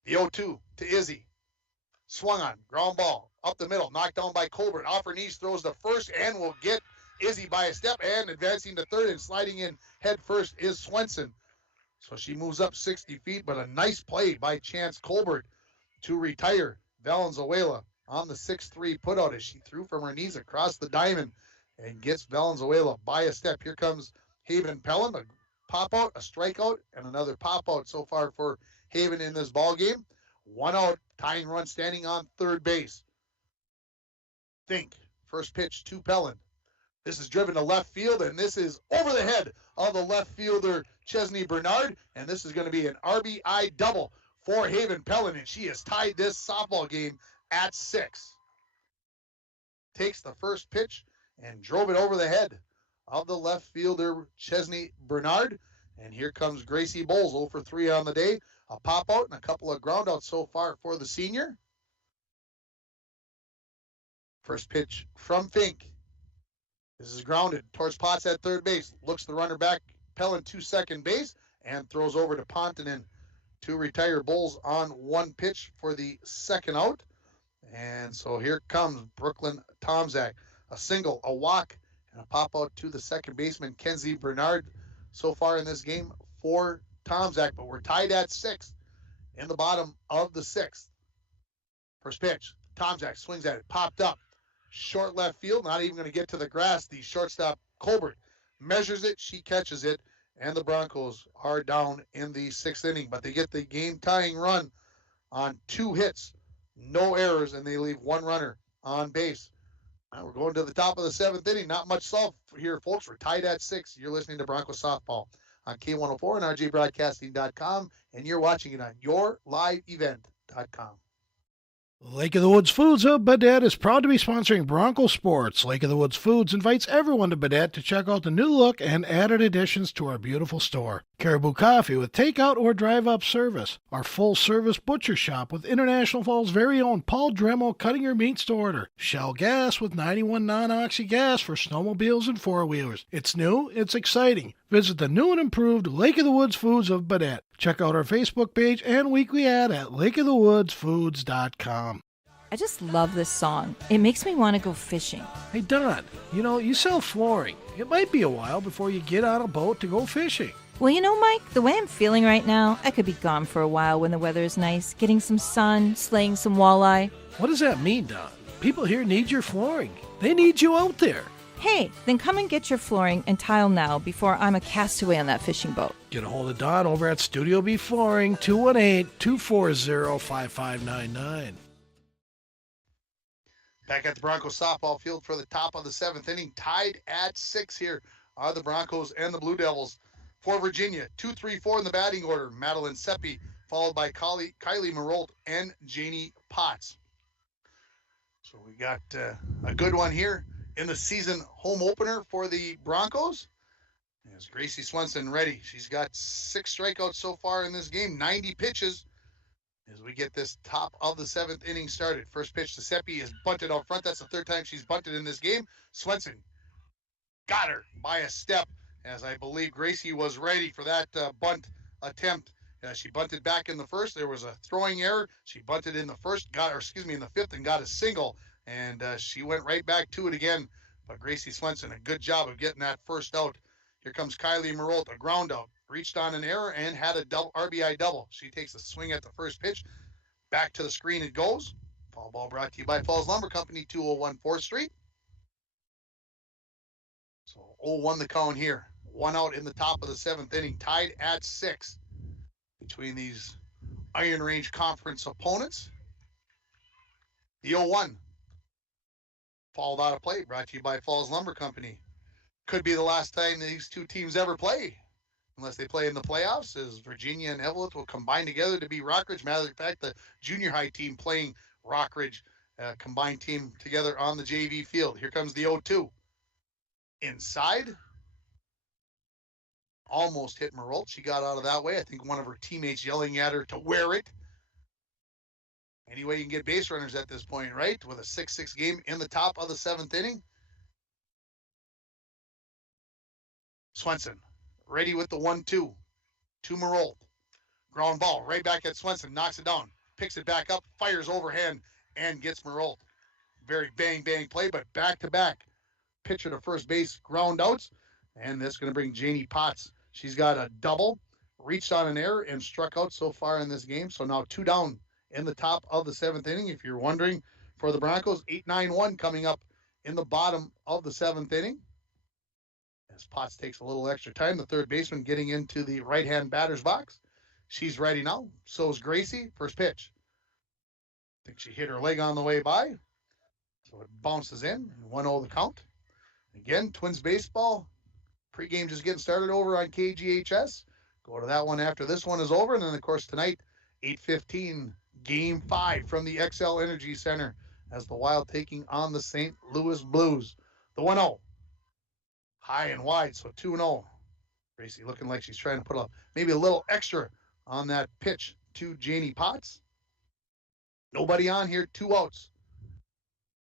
The 0-2 to Izzy. Swung on, ground ball, up the middle, knocked down by Colbert. Off her knees, throws the first, and will get Izzy by a step, and advancing to third and sliding in head first is Swenson. So she moves up 60 feet, but a nice play by Chance Colbert to retire Valenzuela on the 6-3 putout as she threw from her knees across the diamond and gets Valenzuela by a step. Here comes Haven Pellin, a pop-out, a strikeout, and another pop-out so far for Haven in this ball game. 1 out, tying run standing on third base. Think, first pitch to Pellin. This is driven to left field, and this is over the head of the left fielder, Chesney Bernard, and this is going to be an RBI double for Haven Pellin, and she has tied this softball game at 6. Takes the first pitch and drove it over the head of the left fielder, Chesney Bernard, and here comes Gracie Bowles, 0 for 3 on the day, a pop-out and a couple of ground-outs so far for the senior. First pitch from Fink. This is grounded towards Potts at third base. Looks the runner back, Pellin to second base, and throws over to Pontonen to retire Bowles on 1 pitch for the second out. And so here comes Brooklyn Tomczak. A single, a walk, and a pop-out to the second baseman, Kenzie Bernard. So far in this game for Tomczak, but we're tied at 6 in the bottom of the 6th. First pitch, Tomczak swings at it, popped up. Short left field, not even going to get to the grass. The shortstop, Colbert, measures it. She catches it, and the Broncos are down in the 6th inning. But they get the game-tying run on 2 hits, no errors, and they leave 1 runner on base. Now we're going to the top of the 7th inning. Not much solved here, folks. We're tied at 6. You're listening to Broncos Softball on K104 and RJBroadcasting.com, and you're watching it on yourliveevent.com. Lake of the Woods Foods of Baudette is proud to be sponsoring Bronco Sports. Lake of the Woods Foods invites everyone to Baudette to check out the new look and added additions to our beautiful store. Caribou Coffee with takeout or drive-up service. Our full-service butcher shop with International Falls' very own Paul Dremel cutting your meats to order. Shell Gas with 91 non-oxy gas for snowmobiles and four-wheelers. It's new, it's exciting. Visit the new and improved Lake of the Woods Foods of Baudette. Check out our Facebook page and weekly ad at lakeofthewoodsfoods.com. I just love this song. It makes me want to go fishing. Hey, Don, you sell flooring. It might be a while before you get on a boat to go fishing. Well, Mike, the way I'm feeling right now, I could be gone for a while when the weather is nice, getting some sun, slaying some walleye. What does that mean, Don? People here need your flooring. They need you out there. Hey, then come and get your flooring and tile now before I'm a castaway on that fishing boat. Get a hold of Don over at Studio B Flooring, 218-240-5599. Back at the Broncos softball field for the top of the 7th inning. Tied at 6 here are the Broncos and the Blue Devils. For Virginia, 2-3-4 in the batting order. Madeline Seppi, followed by Kylie Marolt and Janie Potts. So we got a good one here in the season home opener for the Broncos. As Gracie Swenson ready. She's got 6 strikeouts so far in this game, 90 pitches. As we get this top of the 7th inning started. First pitch to Seppi is bunted out front. That's the 3rd time she's bunted in this game. Swenson got her by a step, as I believe Gracie was ready for that bunt attempt. She bunted back in the first. There was a throwing error. She bunted in the first, in the 5th, and got a single. And she went right back to it again. But Gracie Swenson, a good job of getting that first out. Here comes Kylie Marolt, a ground out. Reached on an error and had a RBI double. She takes a swing at the first pitch. Back to the screen it goes. Foul ball brought to you by Falls Lumber Company, 201 4th Street. So 0-1 the count here. 1 out in the top of the 7th inning, tied at 6 between these Iron Range Conference opponents. The 0-1 fouled out of play, brought to you by Falls Lumber Company. Could be the last time these two teams ever play, unless they play in the playoffs, as Virginia and Evelyn will combine together to be Rockridge. Matter of fact, the junior high team playing Rockridge, combined team together on the JV field. Here comes the 0-2. Inside. Almost hit Marolt. She got out of that way. I think one of her teammates yelling at her to wear it. Any way you can get base runners at this point, right? With a 6-6 game in the top of the 7th inning. Swenson ready with the 1-2 to Marolt. Ground ball right back at Swenson. Knocks it down. Picks it back up. Fires overhand and gets Marolt. Very bang play, but back-to-back pitcher to first base ground outs. And that's going to bring Janie Potts. She's got a double, reached on an error, and struck out so far in this game. So now 2 down in the top of the 7th inning. If you're wondering, for the Broncos, 8-9-1 coming up in the bottom of the 7th inning. As Potts takes a little extra time, the third baseman getting into the right-hand batter's box. She's ready now. So is Gracie. First pitch. I think she hit her leg on the way by. So it bounces in. 1-0 the count. Again, Twins baseball. Pre-game just getting started over on KGHS. Go to that one after this one is over. And then, of course, tonight, 8:15, Game 5 from the XL Energy Center as the Wild taking on the St. Louis Blues. The 1-0. High and wide, so 2-0. Gracie looking like she's trying to put maybe a little extra on that pitch to Janie Potts. Nobody on here, 2 outs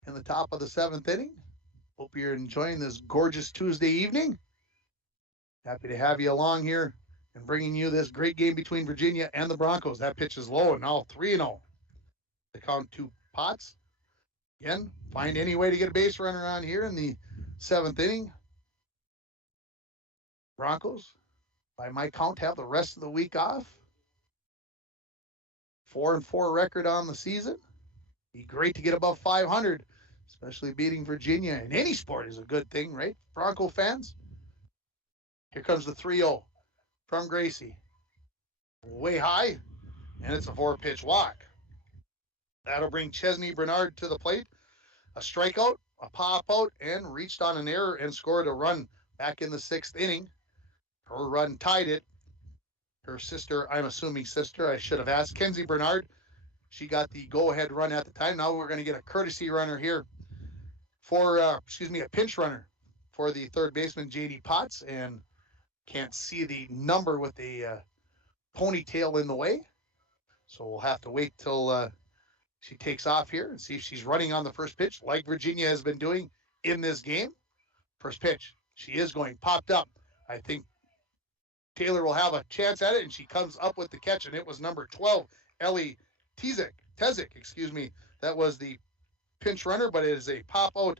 in the top of the 7th inning. Hope you're enjoying this gorgeous Tuesday evening. Happy to have you along here and bringing you this great game between Virginia and the Broncos. That pitch is low, and now 3-0. The count to Potts. Again, find any way to get a base runner on here in the 7th inning. Broncos, by my count, have the rest of the week off. 4-4 record on the season. Be great to get above 500, especially beating Virginia in any sport is a good thing, right? Bronco fans. Here comes the 3-0 from Gracie. Way high, and it's a 4-pitch walk. That'll bring Chesney Bernard to the plate. A strikeout, a pop-out, and reached on an error and scored a run back in the 6th inning. Her run tied it. Her sister, I'm assuming sister, I should have asked, Kenzie Bernard. She got the go-ahead run at the time. Now we're going to get a courtesy runner here for, a pinch runner for the third baseman, J.D. Potts. And can't see the number with the ponytail in the way. So we'll have to wait till she takes off here and see if she's running on the first pitch like Virginia has been doing in this game. First pitch. She is going popped up. I think Taylor will have a chance at it, and she comes up with the catch, and it was number 12, Ellie Tezik. That was the pinch runner, but it is a pop-out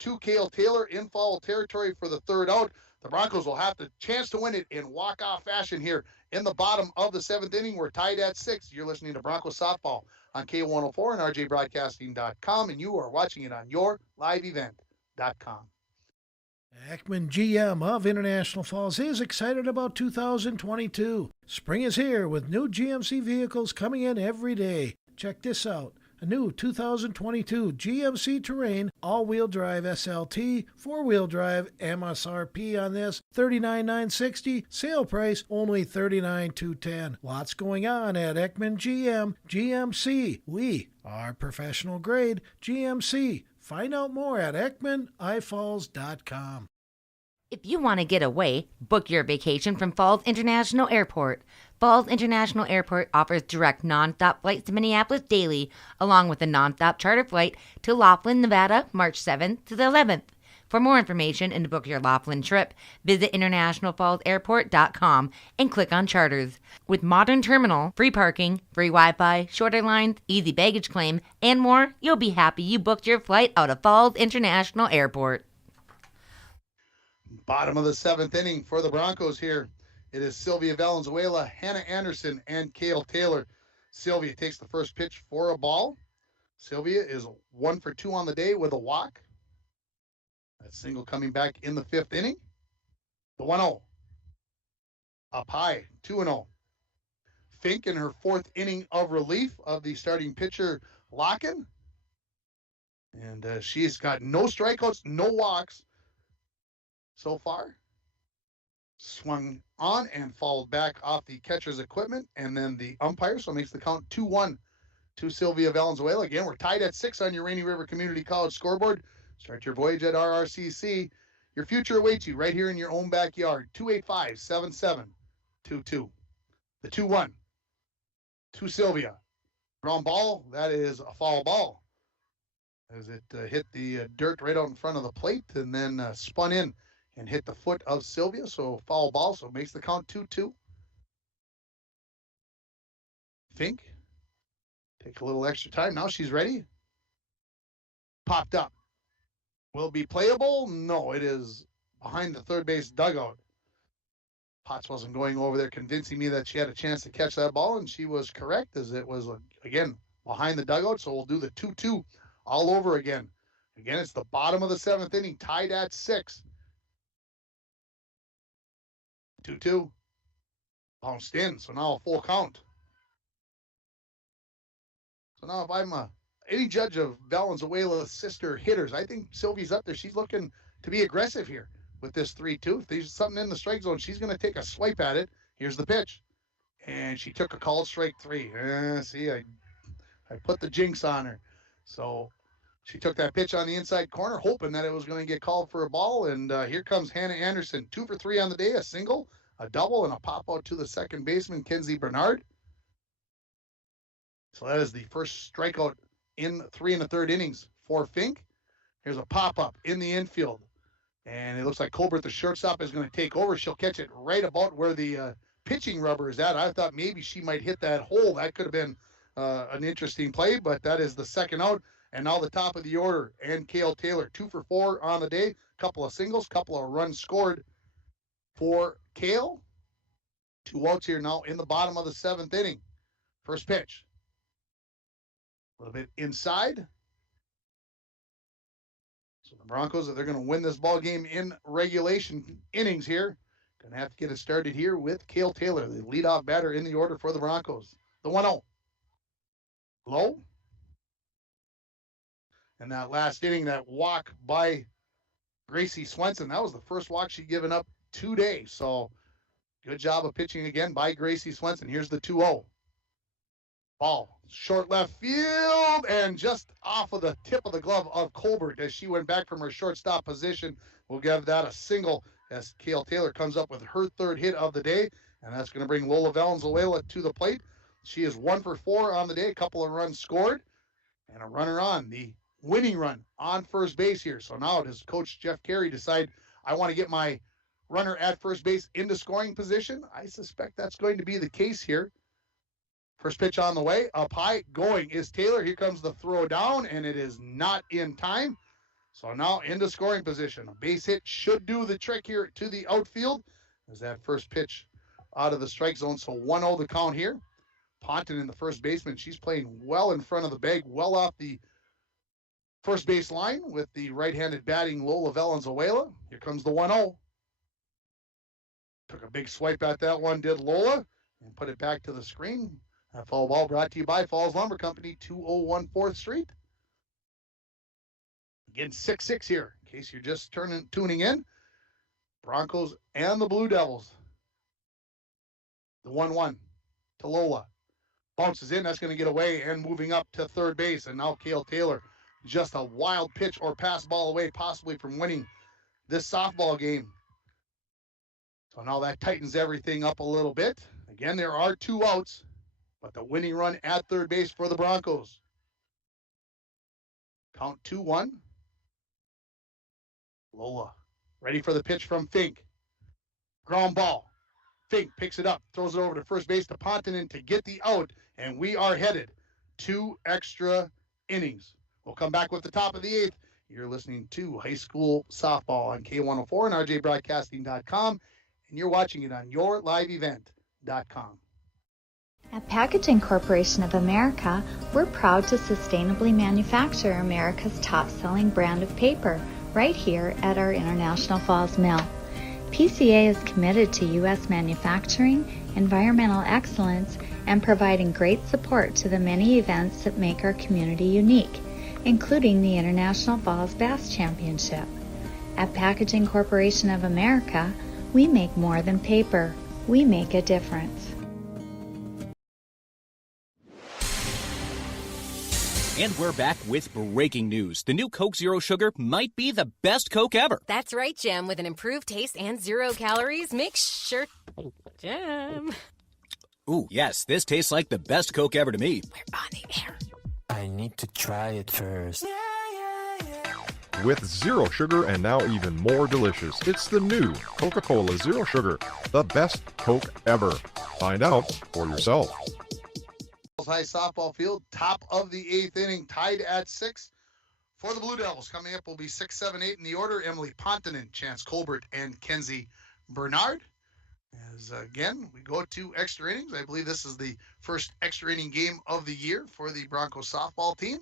to Kale Taylor in foul territory for the 3rd out. The Broncos will have the chance to win it in walk-off fashion here in the bottom of the 7th inning. We're tied at 6. You're listening to Broncos Softball on K104 and RJBroadcasting.com, and you are watching it on YourLiveEvent.com. Ackman GM of International Falls is excited about 2022. Spring is here with new GMC vehicles coming in every day. Check this out. a new 2022 GMC Terrain all-wheel drive SLT, four-wheel drive. MSRP on this $39,960. Sale price only $39,210. Lots going on at Ekman GMC. We are professional grade GMC. Find out more at EkmanIFalls.com. If you want to get away, book your vacation from Falls International Airport. Falls International Airport offers direct nonstop flights to Minneapolis daily, along with a nonstop charter flight to Laughlin, Nevada, March 7th to the 11th. For more information and to book your Laughlin trip, visit internationalfallsairport.com and click on charters. With modern terminal, free parking, free Wi-Fi, shorter lines, easy baggage claim, and more, you'll be happy you booked your flight out of Falls International Airport. Bottom of the seventh inning for the Broncos here. It is Sylvia Valenzuela, Hannah Anderson, and Kale Taylor. Sylvia takes the first pitch for a ball. Sylvia is 1 for 2 on the day with a walk. That single coming back in the fifth inning. The 1-0. Up high, 2-0. Fink in her fourth inning of relief of the starting pitcher, Locken. And she's got no strikeouts, no walks so far. Swung on and fouled back off the catcher's equipment and then the umpire, so it makes the count 2-1 to Sylvia Valenzuela. Again, we're tied at 6 on your Rainy River Community College scoreboard. Start your voyage at RRCC. Your future awaits you right here in your own backyard. 285-7722. The 2-1 to Sylvia. Ground ball, that is a foul ball. As it hit the dirt right out in front of the plate and then spun in and hit the foot of Sylvia, so foul ball, so it makes the count 2-2. Fink, take a little extra time. Now she's ready. Popped up. Will it be playable? No, it is behind the third base dugout. Potts wasn't going over there convincing me that she had a chance to catch that ball, and she was correct, as it was, again, behind the dugout, so we'll do the 2-2 all over again. Again, it's the bottom of the seventh inning, tied at 6. 2-2. Bounced in, so now a full count. So now if I'm any judge of Valenzuela's sister hitters, I think Sylvie's up there. She's looking to be aggressive here with this 3-2. If there's something in the strike zone, she's going to take a swipe at it. Here's the pitch. And she took a called strike 3. See, I put the jinx on her. So she took that pitch on the inside corner, hoping that it was going to get called for a ball. And here comes Hannah Anderson, 2 for 3 on the day, a single, a double, and a pop out to the second baseman, Kenzie Bernard. So that is the first strikeout in 3 1/3 innings for Fink. Here's a pop-up in the infield. And it looks like Colbert, the shortstop, is going to take over. She'll catch it right about where the pitching rubber is at. I thought maybe she might hit that hole. That could have been an interesting play, but that is the second out. And now the top of the order, and Kale Taylor, 2 for 4 on the day. Couple of singles, couple of runs scored for Kale. 2 outs here now in the bottom of the seventh inning. First pitch. A little bit inside. So the Broncos, if they're going to win this ball game in regulation innings here, going to have to get it started here with Kale Taylor, the leadoff batter in the order for the Broncos. The 1-0. Low. And that last inning, that walk by Gracie Swenson, that was the first walk she'd given up today. So good job of pitching again by Gracie Swenson. Here's the 2-0. Ball, short left field, and just off of the tip of the glove of Colbert as she went back from her shortstop position. We'll give that a single as Kale Taylor comes up with her third hit of the day, and that's going to bring Lola Valenzuela to the plate. She is 1 for 4 on the day, a couple of runs scored, and a runner on, the winning run on first base here. So now does Coach Jeff Carey decide, I want to get my runner at first base into scoring position? I suspect that's going to be the case here. First pitch on the way, up high, going is Taylor. Here comes the throw down, and it is not in time. So now into scoring position. A base hit should do the trick here to the outfield as that first pitch out of the strike zone. So 1-0 the count here. Ponton in the first baseman. She's playing well in front of the bag, well off the first base line with the right-handed batting Lola Valenzuela. Here comes the 1-0. Took a big swipe at that one, did Lola, and put it back to the screen. That foul ball brought to you by Falls Lumber Company, 201 4th Street. Again, 6-6 here, in case you're just tuning in. Broncos and the Blue Devils. The 1-1 to Lola. Bounces in, that's going to get away, and moving up to third base. And now Cale Taylor, just a wild pitch or pass ball away, possibly from winning this softball game. So now that tightens everything up a little bit. Again, there are 2 outs, but the winning run at third base for the Broncos. Count 2-1. Lola ready for the pitch from Fink. Ground ball. Fink picks it up, throws it over to first base to Pontonen to get the out, and we are headed 2 extra innings. We'll come back with the top of the 8th. You're listening to High School Softball on K104 and rjbroadcasting.com, and you're watching it on yourliveevent.com. At Packaging Corporation of America, we're proud to sustainably manufacture America's top-selling brand of paper right here at our International Falls Mill. PCA is committed to U.S. manufacturing, environmental excellence, and providing great support to the many events that make our community unique, including the International Falls Bass Championship. At Packaging Corporation of America, we make more than paper. We make a difference. And we're back with breaking news. The new Coke Zero Sugar might be the best Coke ever. That's right, Jim. With an improved taste and 0 calories, make sure... Jim. Ooh, yes, this tastes like the best Coke ever to me. We're on the air. I need to try it first. With zero sugar and now even more delicious, it's the new Coca-Cola Zero Sugar, the best Coke ever. Find out for yourself. High softball field, top of the 8th inning, tied at 6 for the Blue Devils. Coming up will be 6, 7, 8 in the order. Emily Pontonen, Chance Colbert, and Kenzie Bernard. As again, we go to extra innings. I believe this is the first extra inning game of the year for the Broncos softball team.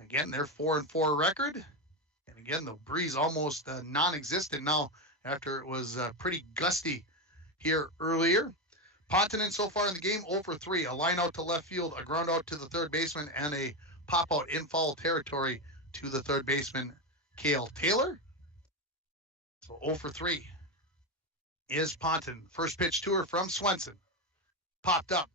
Again, their 4-4 record. And again, the breeze almost non-existent now after it was pretty gusty here earlier. Pontonen so far in the game 0 for 3. A line out to left field, a ground out to the third baseman, and a pop out in foul territory to the third baseman, Cale Taylor. So 0 for 3 is Pontonen. First pitch to her from Swenson. Popped up.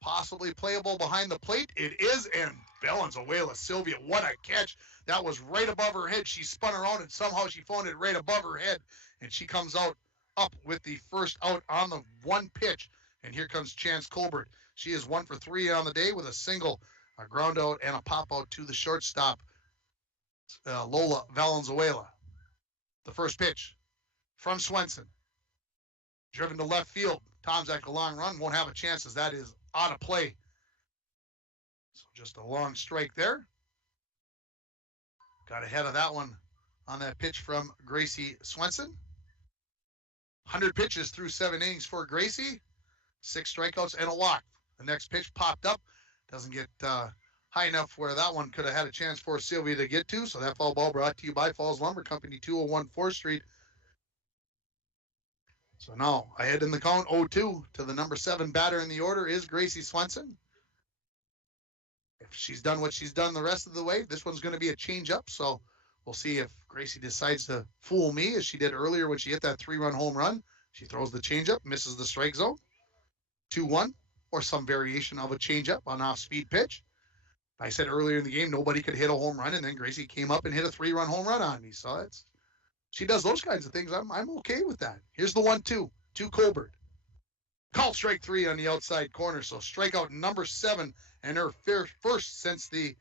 Possibly playable behind the plate. It is, and Valenzuela, Sylvia, what a catch. That was right above her head. She spun around and somehow she found it right above her head, and she comes out up with the first out on the one pitch. And here comes Chance Colbert. She is 1 for 3 on the day with a single, a ground out, and a pop out to the shortstop, Lola Valenzuela. The first pitch from Swenson. Driven to left field. Tomzak, a long run, won't have a chance as that is out of play. So just a long strike there. Got ahead of that one on that pitch from Gracie Swenson. 100 pitches through 7 innings for Gracie. 6 strikeouts and a walk. The next pitch popped up. Doesn't get high enough where that one could have had a chance for Sylvia to get to. So that foul ball brought to you by Falls Lumber Company, 201 4th Street. So now ahead in the count, 0-2 to the number 7 batter in the order is Gracie Swenson. If she's done what she's done the rest of the way, this one's going to be a change-up. So we'll see if Gracie decides to fool me as she did earlier when she hit that 3-run home run. She throws the changeup, misses the strike zone. 2-1, or some variation of a changeup on off-speed pitch. I said earlier in the game, nobody could hit a home run, and then Gracie came up and hit a 3-run home run on me. So she does those kinds of things. I'm okay with that. Here's the 1-2 to Colbert. Called strike 3 on the outside corner. So strikeout number 7 and her first since the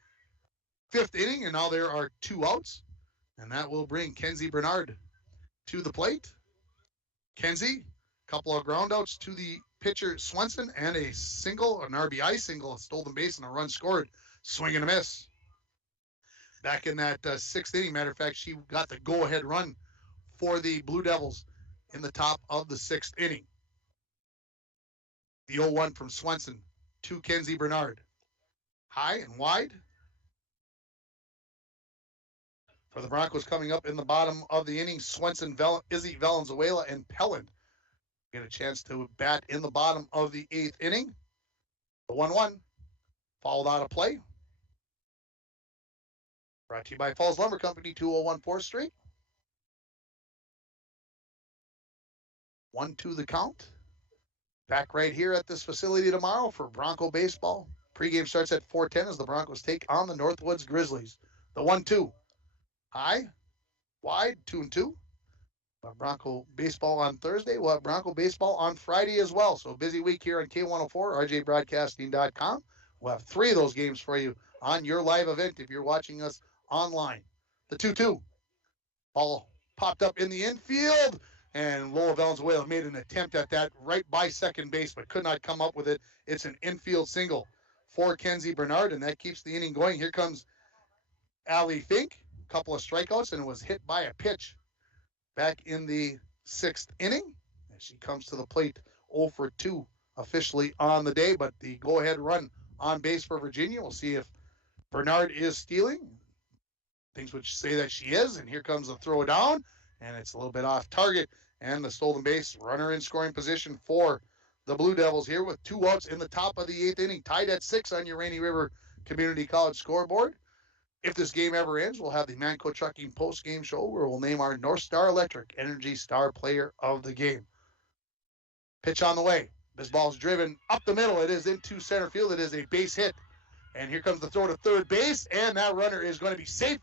5th inning, and now there are 2 outs, and that will bring Kenzie Bernard to the plate. Kenzie, a couple of ground outs to the pitcher Swenson, and a single, an RBI single, a stolen base, and a run scored. Swing and a miss. Back in that 6th inning, matter of fact, she got the go-ahead run for the Blue Devils in the top of the 6th inning. The 0-1 from Swenson to Kenzie Bernard. High and wide. For the Broncos coming up in the bottom of the inning, Swenson, Izzy Valenzuela, and Pelland get a chance to bat in the bottom of the 8th inning. The 1-1 fouled out of play. Brought to you by Falls Lumber Company, 201 4th Street. 1-2 the count. Back right here at this facility tomorrow for Bronco baseball. Pregame starts at 4:10 as the Broncos take on the Northwoods Grizzlies. The 1-2. High, wide, 2-2. We'll have Bronco baseball on Thursday. We'll have Bronco baseball on Friday as well. So busy week here on K104, rjbroadcasting.com. We'll have 3 of those games for you on your live event if you're watching us online. The 2-2. Ball popped up in the infield, and Lola Valenzuela made an attempt at that right by second base, but could not come up with it. It's an infield single for Kenzie Bernard, and that keeps the inning going. Here comes Allie Fink. A couple of strikeouts, and it was hit by a pitch back in the 6th inning. And she comes to the plate 0 for 2 officially on the day, but the go-ahead run on base for Virginia. We'll see if Bernard is stealing. Things would say that she is, and here comes the throw down, and it's a little bit off target, and the stolen base, runner in scoring position for the Blue Devils here with 2 outs in the top of the 8th inning, tied at 6 on your Rainy River Community College scoreboard. If this game ever ends, we'll have the Manco Trucking post-game show where we'll name our North Star Electric Energy Star Player of the Game. Pitch on the way. This ball's driven up the middle. It is into center field. It is a base hit. And here comes the throw to third base, and that runner is going to be safe.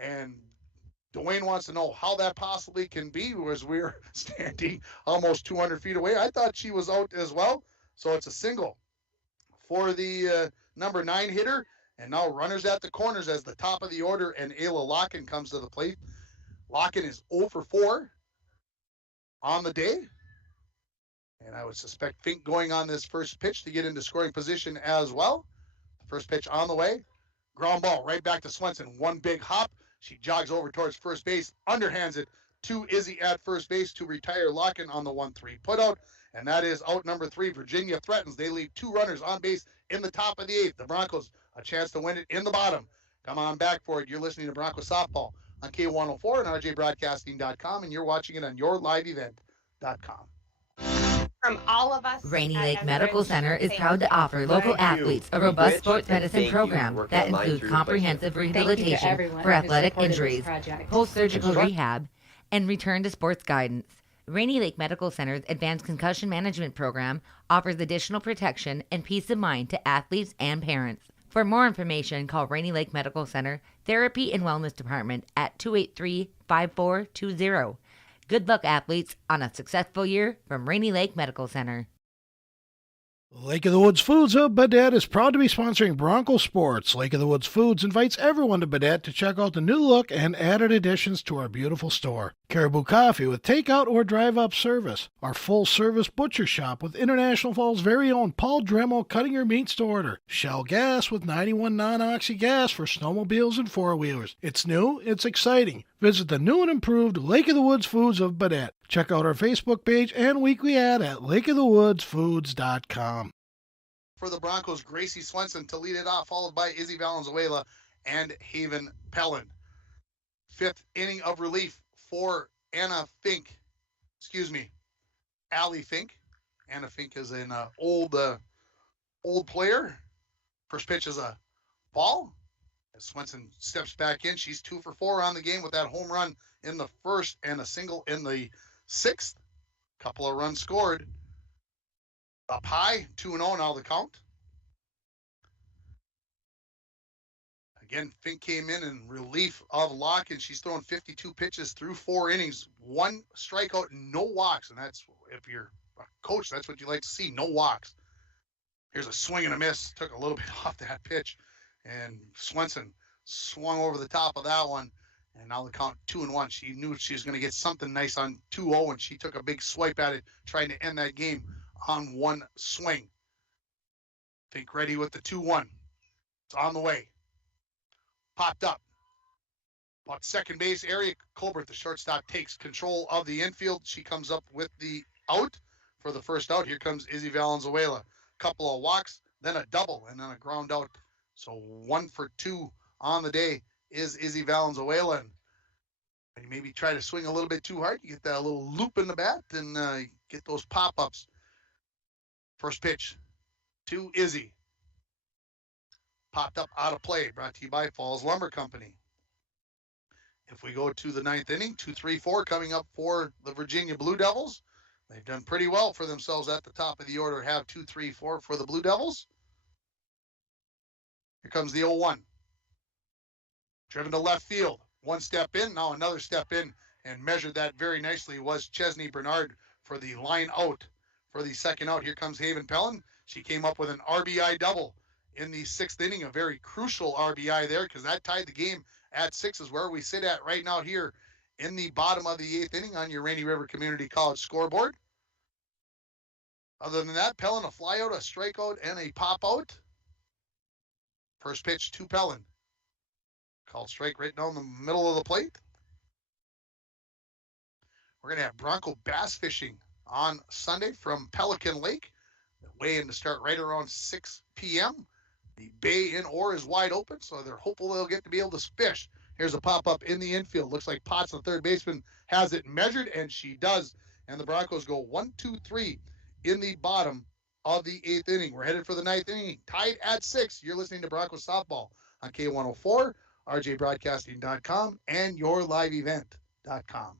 And Dwayne wants to know how that possibly can be, as we're standing almost 200 feet away. I thought she was out as well. So it's a single for the number 9 hitter. And now runners at the corners as the top of the order, and Ayla Locken comes to the plate. Locken is 0 for 4 on the day. And I would suspect Fink going on this first pitch to get into scoring position as well. First pitch on the way. Ground ball right back to Swenson. One big hop. She jogs over towards first base, underhands it to Izzy at first base to retire Locken on the 1-3 putout. And that is out number 3. Virginia threatens. They leave 2 runners on base in the top of the 8th. The Broncos a chance to win it in the bottom. Come on back for it. You're listening to Bronco Softball on K104 and rjbroadcasting.com, and you're watching it on yourliveevent.com. From all of us, Rainy Lake Medical Center is proud to offer local athletes a robust sports medicine program that includes comprehensive rehabilitation for athletic injuries, post-surgical rehab, and return to sports guidance. Rainy Lake Medical Center's Advanced Concussion Management Program offers additional protection and peace of mind to athletes and parents. For more information, call Rainy Lake Medical Center Therapy and Wellness Department at 283-5420. Good luck, athletes, on a successful year from Rainy Lake Medical Center. Lake of the Woods Foods of Baudette is proud to be sponsoring Bronco Sports. Lake of the Woods Foods invites everyone to Baudette to check out the new look and added additions to our beautiful store. Caribou Coffee with takeout or drive-up service. Our full-service butcher shop with International Falls' very own Paul Dremel cutting your meats to order. Shell Gas with 91 non-oxy gas for snowmobiles and four-wheelers. It's new, it's exciting. Visit the new and improved Lake of the Woods Foods of Baudette. Check out our Facebook page and weekly ad at lakeofthewoodsfoods.com. For the Broncos, Gracie Swenson to lead it off, followed by Izzy Valenzuela and Haven Pellin. 5th inning of relief for Allie Fink. Anna Fink is an old player. First pitch is a ball. As Swenson steps back in, she's 2 for 4 on the game with that home run in the 1st and a single in the 6th. Couple of runs scored. Up high, 2-0 now the count. Again, Fink came in relief of Locke, and she's thrown 52 pitches through 4 innings. 1 strikeout, no walks, and that's, if you're a coach, that's what you like to see, no walks. Here's a swing and a miss. Took a little bit off that pitch, and Swenson swung over the top of that one, and now the count 2-1. She knew she was going to get something nice on 2-0, and she took a big swipe at it, trying to end that game on 1 swing. Fink ready with the 2-1. It's on the way. Popped up. About second base area, Colbert, the shortstop, takes control of the infield. She comes up with the out for the first out. Here comes Izzy Valenzuela. Couple of walks, then a double, and then a ground out. So 1 for 2 on the day is Izzy Valenzuela. And you maybe try to swing a little bit too hard. You get that little loop in the bat and get those pop-ups. First pitch to Izzy. Popped up out of play, brought to you by Falls Lumber Company. If we go to the ninth inning, 2-3-4 coming up for the Virginia Blue Devils. They've done pretty well for themselves at the top of the order. Have 2-3-4 for the Blue Devils. Here comes the 0-1. Driven to left field. One step in, now another step in, and measured that very nicely was Chesney Bernard for the line out. For the second out, here comes Haven Pellin. She came up with an RBI double in the sixth inning, a very crucial RBI there because that tied the game at 6 is where we sit at right now here in the bottom of the 8th inning on your Rainy River Community College scoreboard. Other than that, Pellin a flyout, a strikeout, and a pop out. First pitch to Pellin. Called strike right down the middle of the plate. We're going to have Bronco bass fishing on Sunday from Pelican Lake. The weigh-in to start right around 6 p.m. The bay in Orr is wide open, so they're hopeful they'll get to be able to fish. Here's a pop-up in the infield. Looks like Potts, the third baseman, has it measured, and she does. And the Broncos go 1-2-3 in the bottom of the 8th inning. We're headed for the 9th inning, tied at 6. You're listening to Broncos Softball on K104, rjbroadcasting.com, and yourliveevent.com.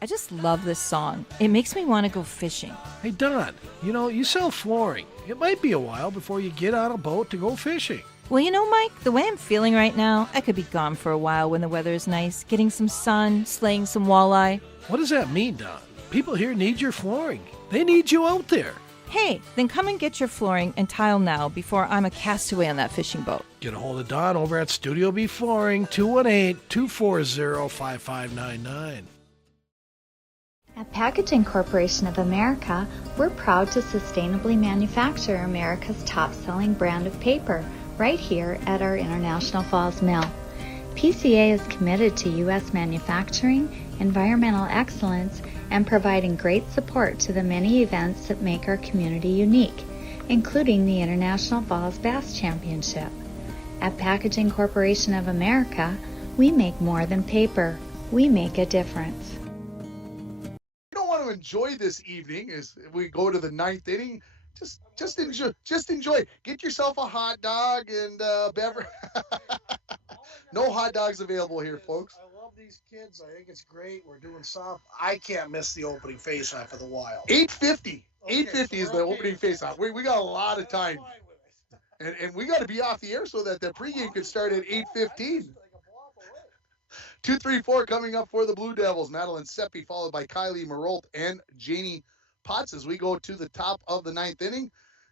I just love this song. It makes me want to go fishing. Hey, Don, you sell flooring. It might be a while before you get on a boat to go fishing. Well, Mike, the way I'm feeling right now, I could be gone for a while when the weather is nice, getting some sun, slaying some walleye. What does that mean, Don? People here need your flooring. They need you out there. Hey, then come and get your flooring and tile now before I'm a castaway on that fishing boat. Get a hold of Don over at Studio B Flooring, 218-240-5599. At Packaging Corporation of America, we're proud to sustainably manufacture America's top-selling brand of paper right here at our International Falls Mill. PCA is committed to U.S. manufacturing, environmental excellence, and providing great support to the many events that make our community unique, including the International Falls Bass Championship. At Packaging Corporation of America, we make more than paper. We make a difference. Enjoy this evening as we go to the 9th inning. Just enjoy. Get yourself a hot dog and beverage. No hot dogs available here, folks. I love these kids. I think it's great. We're doing soft. I can't miss the opening face-off of the Wild. 8:50. 8:50 is the opening face-off. We got a lot of time, and we got to be off the air so that the pregame could start at 8:15. 2-3-4 coming up for the Blue Devils. Madeline Seppi followed by Kylie Marolt and Janie Potts as we go to the top of the 9th inning.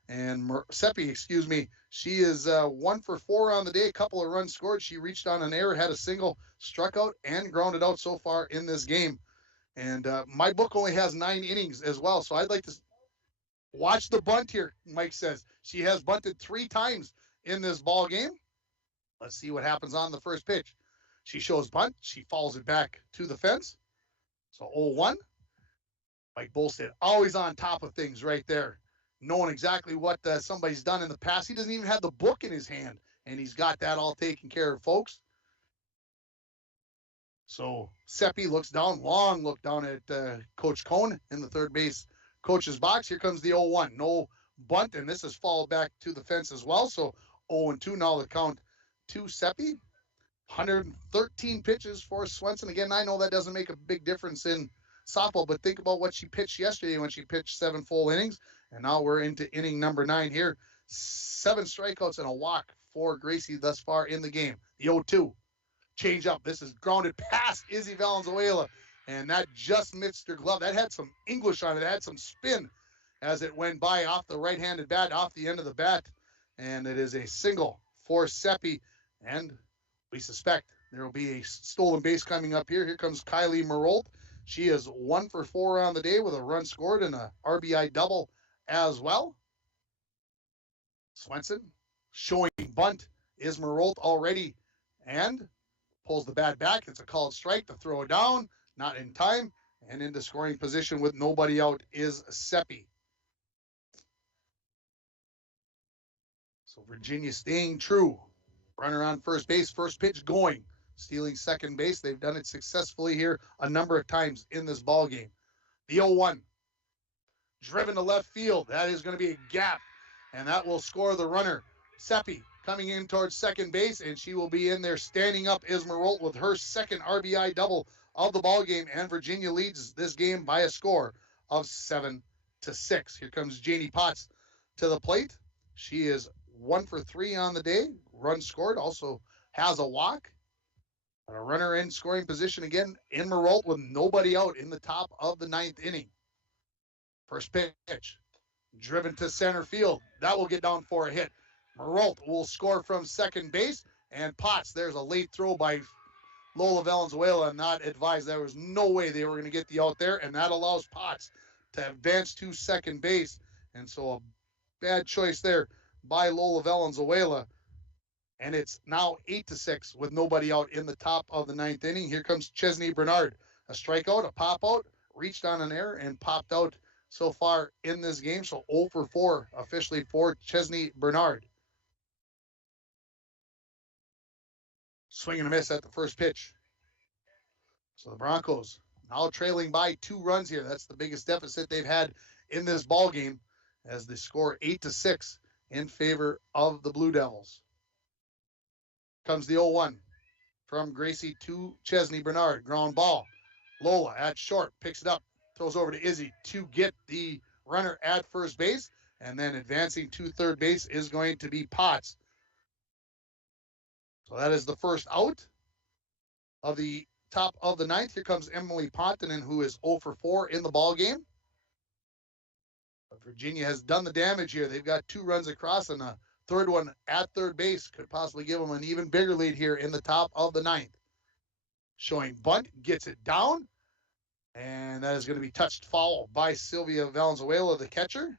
And Seppi, she is 1 for 4 on the day, a couple of runs scored. She reached on an error, had a single, struck out, and grounded out so far in this game. And my book only has 9 innings as well, so I'd like to watch the bunt here, Mike says. She has bunted 3 times in this ball game. Let's see what happens on the first pitch. She shows bunt. She falls it back to the fence. So 0-1. Mike Bolstead always on top of things right there, knowing exactly what somebody's done in the past. He doesn't even have the book in his hand, and he's got that all taken care of, folks. So Seppi looks down, long look down at Coach Cohn in the third base coach's box. Here comes the 0-1. No bunt, and this is followed back to the fence as well. So 0-2 now the count to Seppi. 113 pitches for Swenson. Again, I know that doesn't make a big difference in softball, but think about what she pitched yesterday when she pitched 7 full innings. And now we're into inning number 9 here. 7 strikeouts and a walk for Gracie thus far in the game. The 0-2. Change up. This is grounded past Izzy Valenzuela. And that just missed her glove. That had some English on it. It had some spin as it went by off the right-handed bat, off the end of the bat. And it is a single for Seppi. And we suspect there will be a stolen base coming up here. Here comes Kylie Marolt. She is 1 for 4 on the day with a run scored and a RBI double as well. Swenson showing bunt is Marolt already and pulls the bat back. It's a called strike to throw it down, not in time, and into scoring position with nobody out is Seppi. So Virginia staying true. Runner on first base, first pitch going. Stealing second base. They've done it successfully here a number of times in this ball game. The 0-1. Driven to left field. That is going to be a gap and that will score the runner. Seppi coming in towards second base, and she will be in there standing up Ismarolt with her second RBI double of the ball game, and Virginia leads this game by a score of 7-6. Here comes Janie Potts to the plate. She is 1 for 3 on the day. Run scored, also has a walk. A runner in scoring position again in Marolt with nobody out in the top of the 9th inning. First pitch, driven to center field. That will get down for a hit. Marolt will score from second base, and Potts, there's a late throw by Lola Valenzuela, not advised. There was no way they were going to get the out there, and that allows Potts to advance to second base. And so a bad choice there by Lola Valenzuela. And it's now 8-6 with nobody out in the top of the 9th inning. Here comes Chesney Bernard. A strikeout, a pop-out, reached on an error and popped out so far in this game. So 0 for 4 officially for Chesney Bernard. Swing and a miss at the first pitch. So the Broncos now trailing by 2 runs here. That's the biggest deficit they've had in this ball game as they score 8-6 in favor of the Blue Devils. Comes the 0-1 from Gracie to Chesney Bernard. Ground ball. Lola at short picks it up, throws over to Izzy to get the runner at first base, and then advancing to third base is going to be Potts. So that is the first out of the top of the 9th. Here comes Emily Pontonen, who is 0 for 4 in the ball game. But Virginia has done the damage here. They've got 2 runs across, and a third one at third base could possibly give them an even bigger lead here in the top of the 9th. Showing bunt, gets it down, and that is going to be touched foul by Sylvia Valenzuela, the catcher.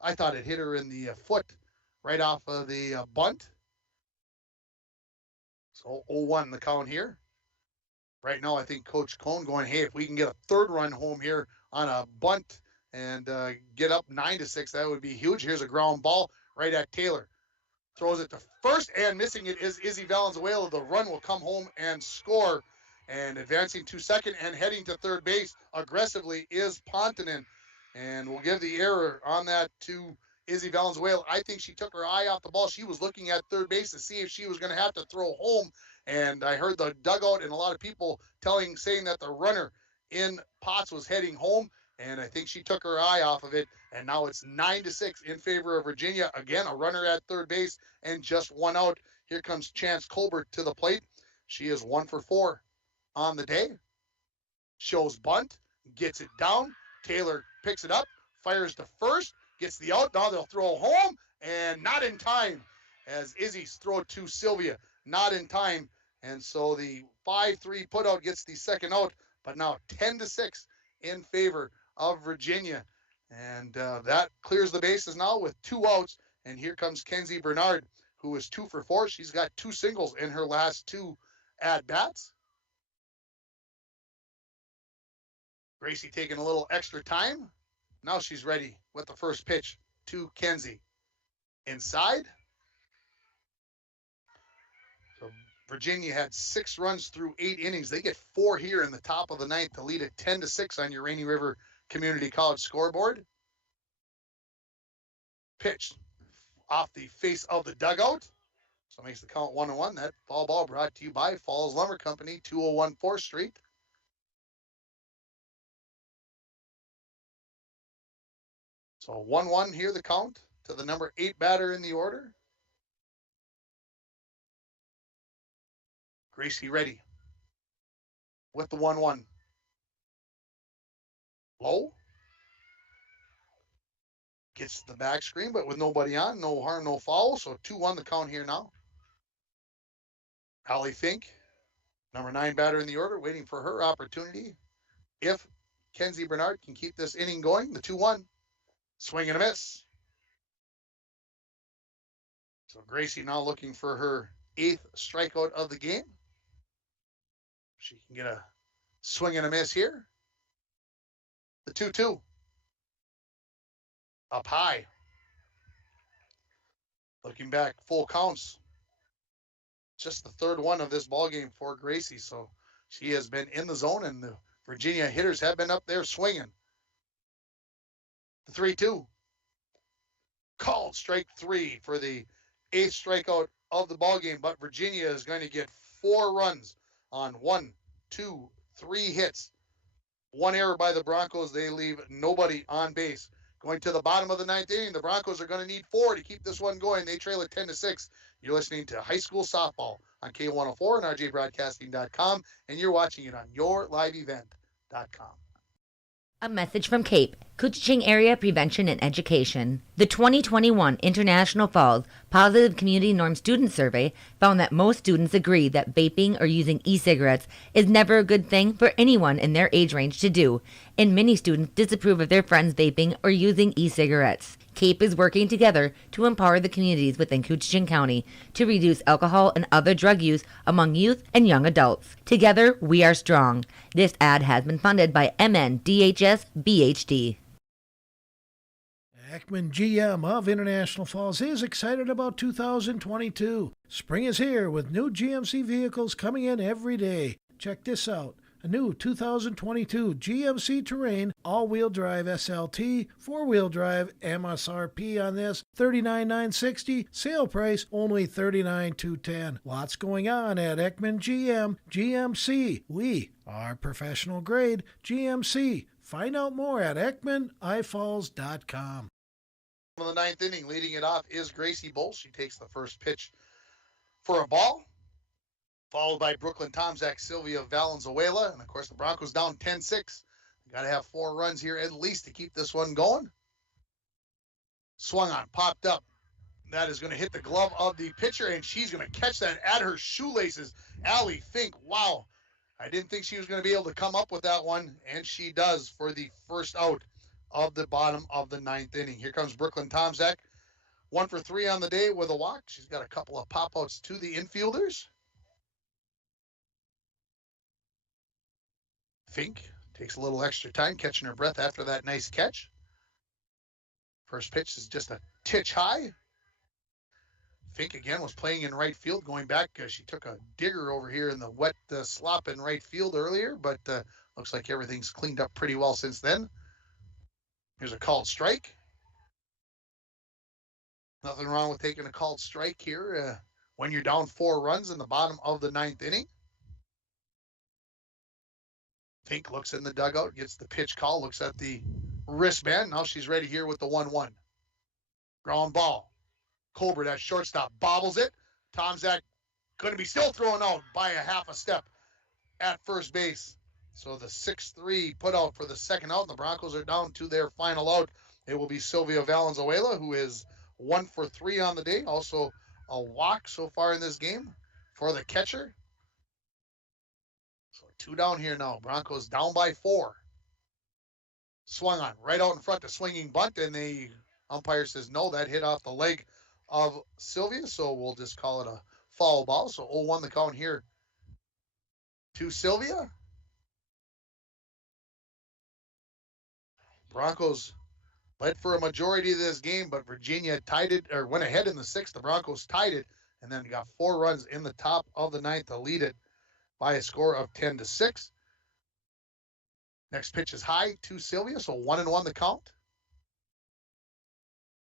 I thought it hit her in the foot right off of the bunt. So 0-1 the count here. Right now, I think Coach Cohn going, hey, if we can get a third run home here on a bunt and get up 9-6, that would be huge. Here's a ground ball right at Taylor. Throws it to first, and missing it is Izzy Valenzuela. The run will come home and score. And advancing to second and heading to third base aggressively is Pontonen. And we'll give the error on that to Izzy Valenzuela. I think she took her eye off the ball. She was looking at third base to see if she was going to have to throw home. And I heard the dugout and a lot of people saying that the runner in Potts was heading home. And I think she took her eye off of it. And now it's 9-6 in favor of Virginia. Again, a runner at third base and just 1 out. Here comes Chance Colbert to the plate. She is 1 for 4 on the day. Shows bunt, gets it down. Taylor picks it up, fires to first, gets the out. Now they'll throw home, and not in time as Izzy's throw to Sylvia. Not in time. And so the 5-3 putout gets the second out, but now 10-6 in favor of Virginia. And that clears the bases now with 2 outs. And here comes Kenzie Bernard, who is 2 for 4. She's got 2 singles in her last 2 at-bats. Gracie taking a little extra time. Now she's ready with the first pitch to Kenzie. Inside. So Virginia had 6 runs through 8 innings. They get 4 here in the top of the 9th to lead it 10-6 on your Rainy River Community College scoreboard. Pitch off the face of the dugout. So makes the count 1-1. That foul ball brought to you by Falls Lumber Company, 201 4th Street. So 1-1 here, the count to the number 8 batter in the order. Gracie ready with the 1-1. Low. Gets the back screen, but with nobody on, no harm, no foul. So 2-1 the count here now. Allie Fink, number 9 batter in the order, waiting for her opportunity. If Kenzie Bernard can keep this inning going, the 2-1. Swing and a miss. So Gracie now looking for her 8th strikeout of the game. She can get a swing and a miss here. The 2-2. Up high. Looking back, full counts. Just the 3rd one of this ball game for Gracie. So she has been in the zone, and the Virginia hitters have been up there swinging. The 3-2. Called strike 3 for the 8th strikeout of the ball game, but Virginia is going to get 4 runs on 1, 2, 3 hits. 1 error by the Broncos. They leave nobody on base. Going to the bottom of the 9th inning, the Broncos are going to need 4 to keep this one going. They trail it 10-6. You're listening to high school softball on K104 and RJBroadcasting.com, and you're watching it on yourliveevent.com. A message from CAPE, Couchiching Area Prevention and Education. The 2021 International Falls Positive Community Norm Student Survey found that most students agree that vaping or using e-cigarettes is never a good thing for anyone in their age range to do, and many students disapprove of their friends vaping or using e-cigarettes. CAPE is working together to empower the communities within Couchiching County to reduce alcohol and other drug use among youth and young adults. Together, we are strong. This ad has been funded by MNDHS BHD. Ekman GM of International Falls is excited about 2022. Spring is here with new GMC vehicles coming in every day. Check this out. A new 2022 GMC Terrain all-wheel drive SLT, four-wheel drive, MSRP on this $39,960, sale price only $39,210. Lots going on at Ekman GM, GMC. We are professional grade GMC. Find out more at EkmanIFalls.com. In the 9th inning, leading it off is Gracie Bowles. She takes the first pitch for a ball, followed by Brooklyn Tomczak, Sylvia Valenzuela. And, of course, the Broncos down 10-6. Got to have 4 runs here at least to keep this one going. Swung on, popped up. That is going to hit the glove of the pitcher, and she's going to catch that at her shoelaces. Allie Fink, wow. I didn't think she was going to be able to come up with that one, and she does for the first out of the bottom of the 9th inning. Here comes Brooklyn Tomczak. 1 for 3 on the day with a walk. She's got a couple of pop-outs to the infielders. Fink takes a little extra time catching her breath after that nice catch. First pitch is just a titch high. Fink again was playing in right field going back. She took a digger over here in the wet slop in right field earlier, but looks like everything's cleaned up pretty well since then. Here's a called strike. Nothing wrong with taking a called strike here when you're down 4 runs in the bottom of the 9th inning. Fink looks in the dugout, gets the pitch call, looks at the wristband. Now she's ready here with the 1-1. Ground ball. Colbert at shortstop bobbles it. Tomczak going to be still thrown out by a half a step at first base. So the 6-3 put out for the second out, and the Broncos are down to their final out. It will be Sylvia Valenzuela, who is 1 for 3 on the day. Also a walk so far in this game for the catcher. So 2 down here now. Broncos down by 4. Swung on right out in front, the swinging bunt, and the umpire says no, that hit off the leg of Sylvia, so we'll just call it a foul ball. So 0-1 the count here to Sylvia. Broncos led for a majority of this game, but Virginia tied it, or went ahead in the 6th. The Broncos tied it, and then got 4 runs in the top of the 9th to lead it by a score of 10-6. Next pitch is high to Sylvia, so 1-1 the count.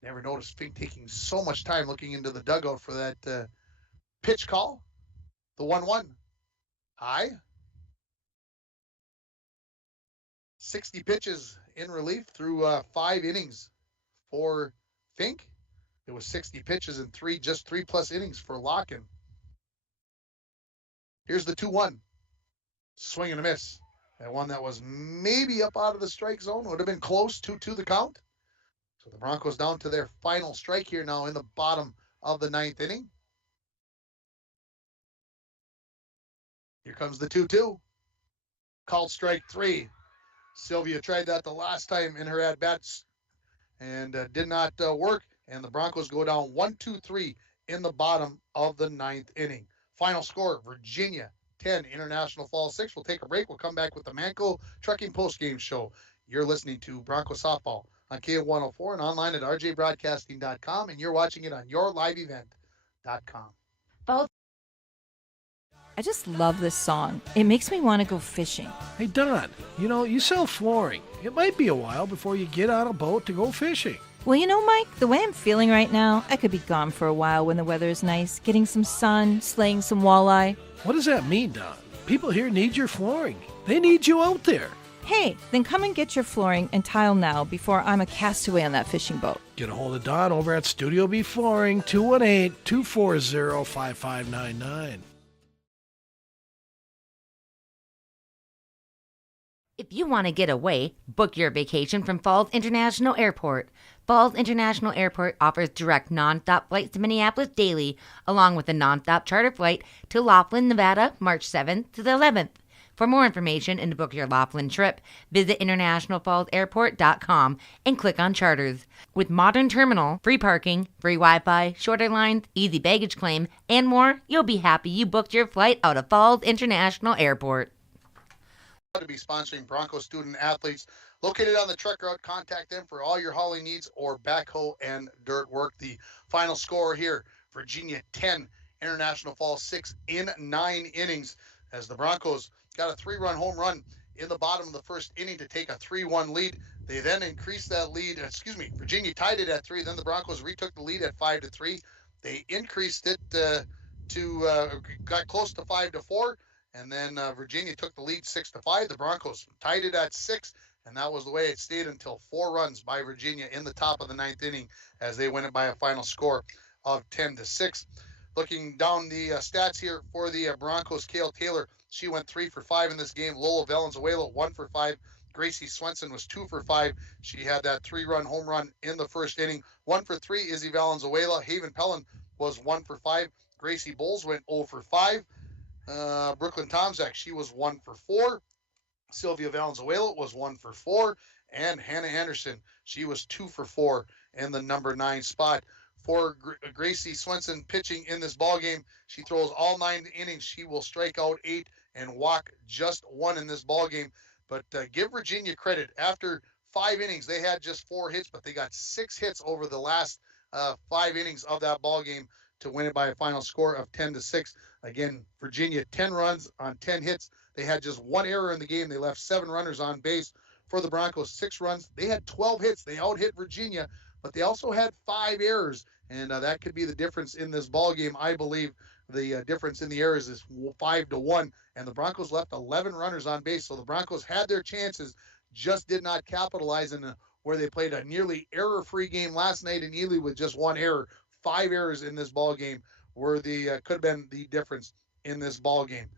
Never noticed Fink taking so much time looking into the dugout for that pitch call. The 1-1. High. 60 pitches in relief through 5 innings for Fink. It was 60 pitches in just 3+ innings for Locken. Here's the 2-1. Swing and a miss. That one that was maybe up out of the strike zone. Would have been close, 2-2 the count. So the Broncos down to their final strike here now in the bottom of the 9th inning. Here comes the 2-2. Called strike 3. Sylvia tried that the last time in her at-bats and did not work. And the Broncos go down 1-2-3 in the bottom of the 9th inning. Final score, Virginia 10, International Falls 6. We'll take a break. We'll come back with the Manco Trucking Postgame Show. You're listening to Bronco Softball on K104 and online at rjbroadcasting.com, and you're watching it on yourliveevent.com. Both. I just love this song. It makes me want to go fishing. Hey, Don, you sell flooring. It might be a while before you get on a boat to go fishing. Well, you know, Mike, the way I'm feeling right now, I could be gone for a while when the weather is nice, getting some sun, slaying some walleye. What does that mean, Don? People here need your flooring. They need you out there. Hey, then come and get your flooring and tile now before I'm a castaway on that fishing boat. Get a hold of Don over at Studio B Flooring, 218-240-5599. If you want to get away, book your vacation from Falls International Airport. Falls International Airport offers direct non-stop flights to Minneapolis daily, along with a non-stop charter flight to Laughlin, Nevada, March 7th to the 11th. For more information and to book your Laughlin trip, visit internationalfallsairport.com and click on charters. With modern terminal, free parking, free Wi-Fi, shorter lines, easy baggage claim, and more, you'll be happy you booked your flight out of Falls International Airport. To be sponsoring Broncos student athletes located on the truck route. Contact them for all your hauling needs or backhoe and dirt work. The final score here, Virginia 10, International Falls 6 in 9 innings, as the Broncos got a 3-run home run in the bottom of the first inning to take a 3-1 lead. They then increased that lead. Virginia tied it at 3. Then the Broncos retook the lead at 5-3. They increased it got close to 5-4. And then Virginia took the lead 6-5. The Broncos tied it at 6, and that was the way it stayed until 4 runs by Virginia in the top of the 9th inning as they win it by a final score of 10-6. Looking down the stats here for the Broncos, Kale Taylor, she went 3 for 5 in this game. Lola Valenzuela, 1 for 5. Gracie Swenson was 2 for 5. She had that 3-run home run in the first inning. 1 for 3, Izzy Valenzuela. Haven Pellin was 1 for 5. Gracie Bowles went 0 for 5. Brooklyn Tomczak, she was 1 for 4. Sylvia Valenzuela was 1 for 4. And Hannah Anderson, she was 2 for 4 in the number 9 spot. For Gracie Swenson pitching in this ballgame, she throws all 9 innings. She will strike out 8 and walk just 1 in this ballgame. But give Virginia credit. After 5 innings, they had just 4 hits, but they got 6 hits over the last 5 innings of that ballgame to win it by a final score of 10-6. Again, Virginia, 10 runs on 10 hits. They had just 1 error in the game. They left 7 runners on base. For the Broncos, 6 runs. They had 12 hits. They out-hit Virginia, but they also had 5 errors, and that could be the difference in this ball game. I believe the difference in the errors is 5-1, and the Broncos left 11 runners on base. So the Broncos had their chances, just did not capitalize in where they played a nearly error-free game last night in Ely with just 1 error. 5 errors in this ball game were could have been the difference in this ball game.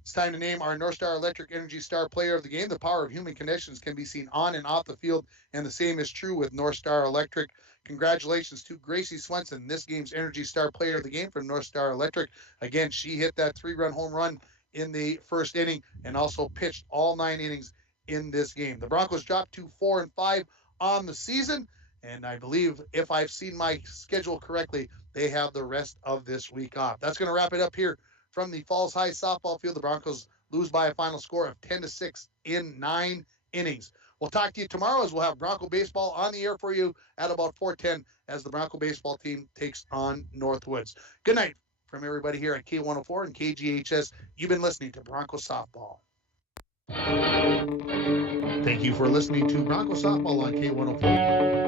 It's time to name our North Star Electric Energy Star Player of the Game. The power of human connections can be seen on and off the field, and the same is true with North Star Electric. Congratulations to Gracie Swenson, this game's Energy Star Player of the Game from North Star Electric. Again, she hit that 3-run home run in the first inning and also pitched all 9 innings in this game. The Broncos dropped to 4-5 on the season, and I believe, if I've seen my schedule correctly, they have the rest of this week off. That's going to wrap it up here from the Falls High softball field. The Broncos lose by a final score of 10-6 in 9 innings. We'll talk to you tomorrow as we'll have Bronco baseball on the air for you at about 4:10 as the Bronco baseball team takes on Northwoods. Good night from everybody here at K104 and KGHS. You've been listening to Bronco Softball. Thank you for listening to Bronco Softball on K104.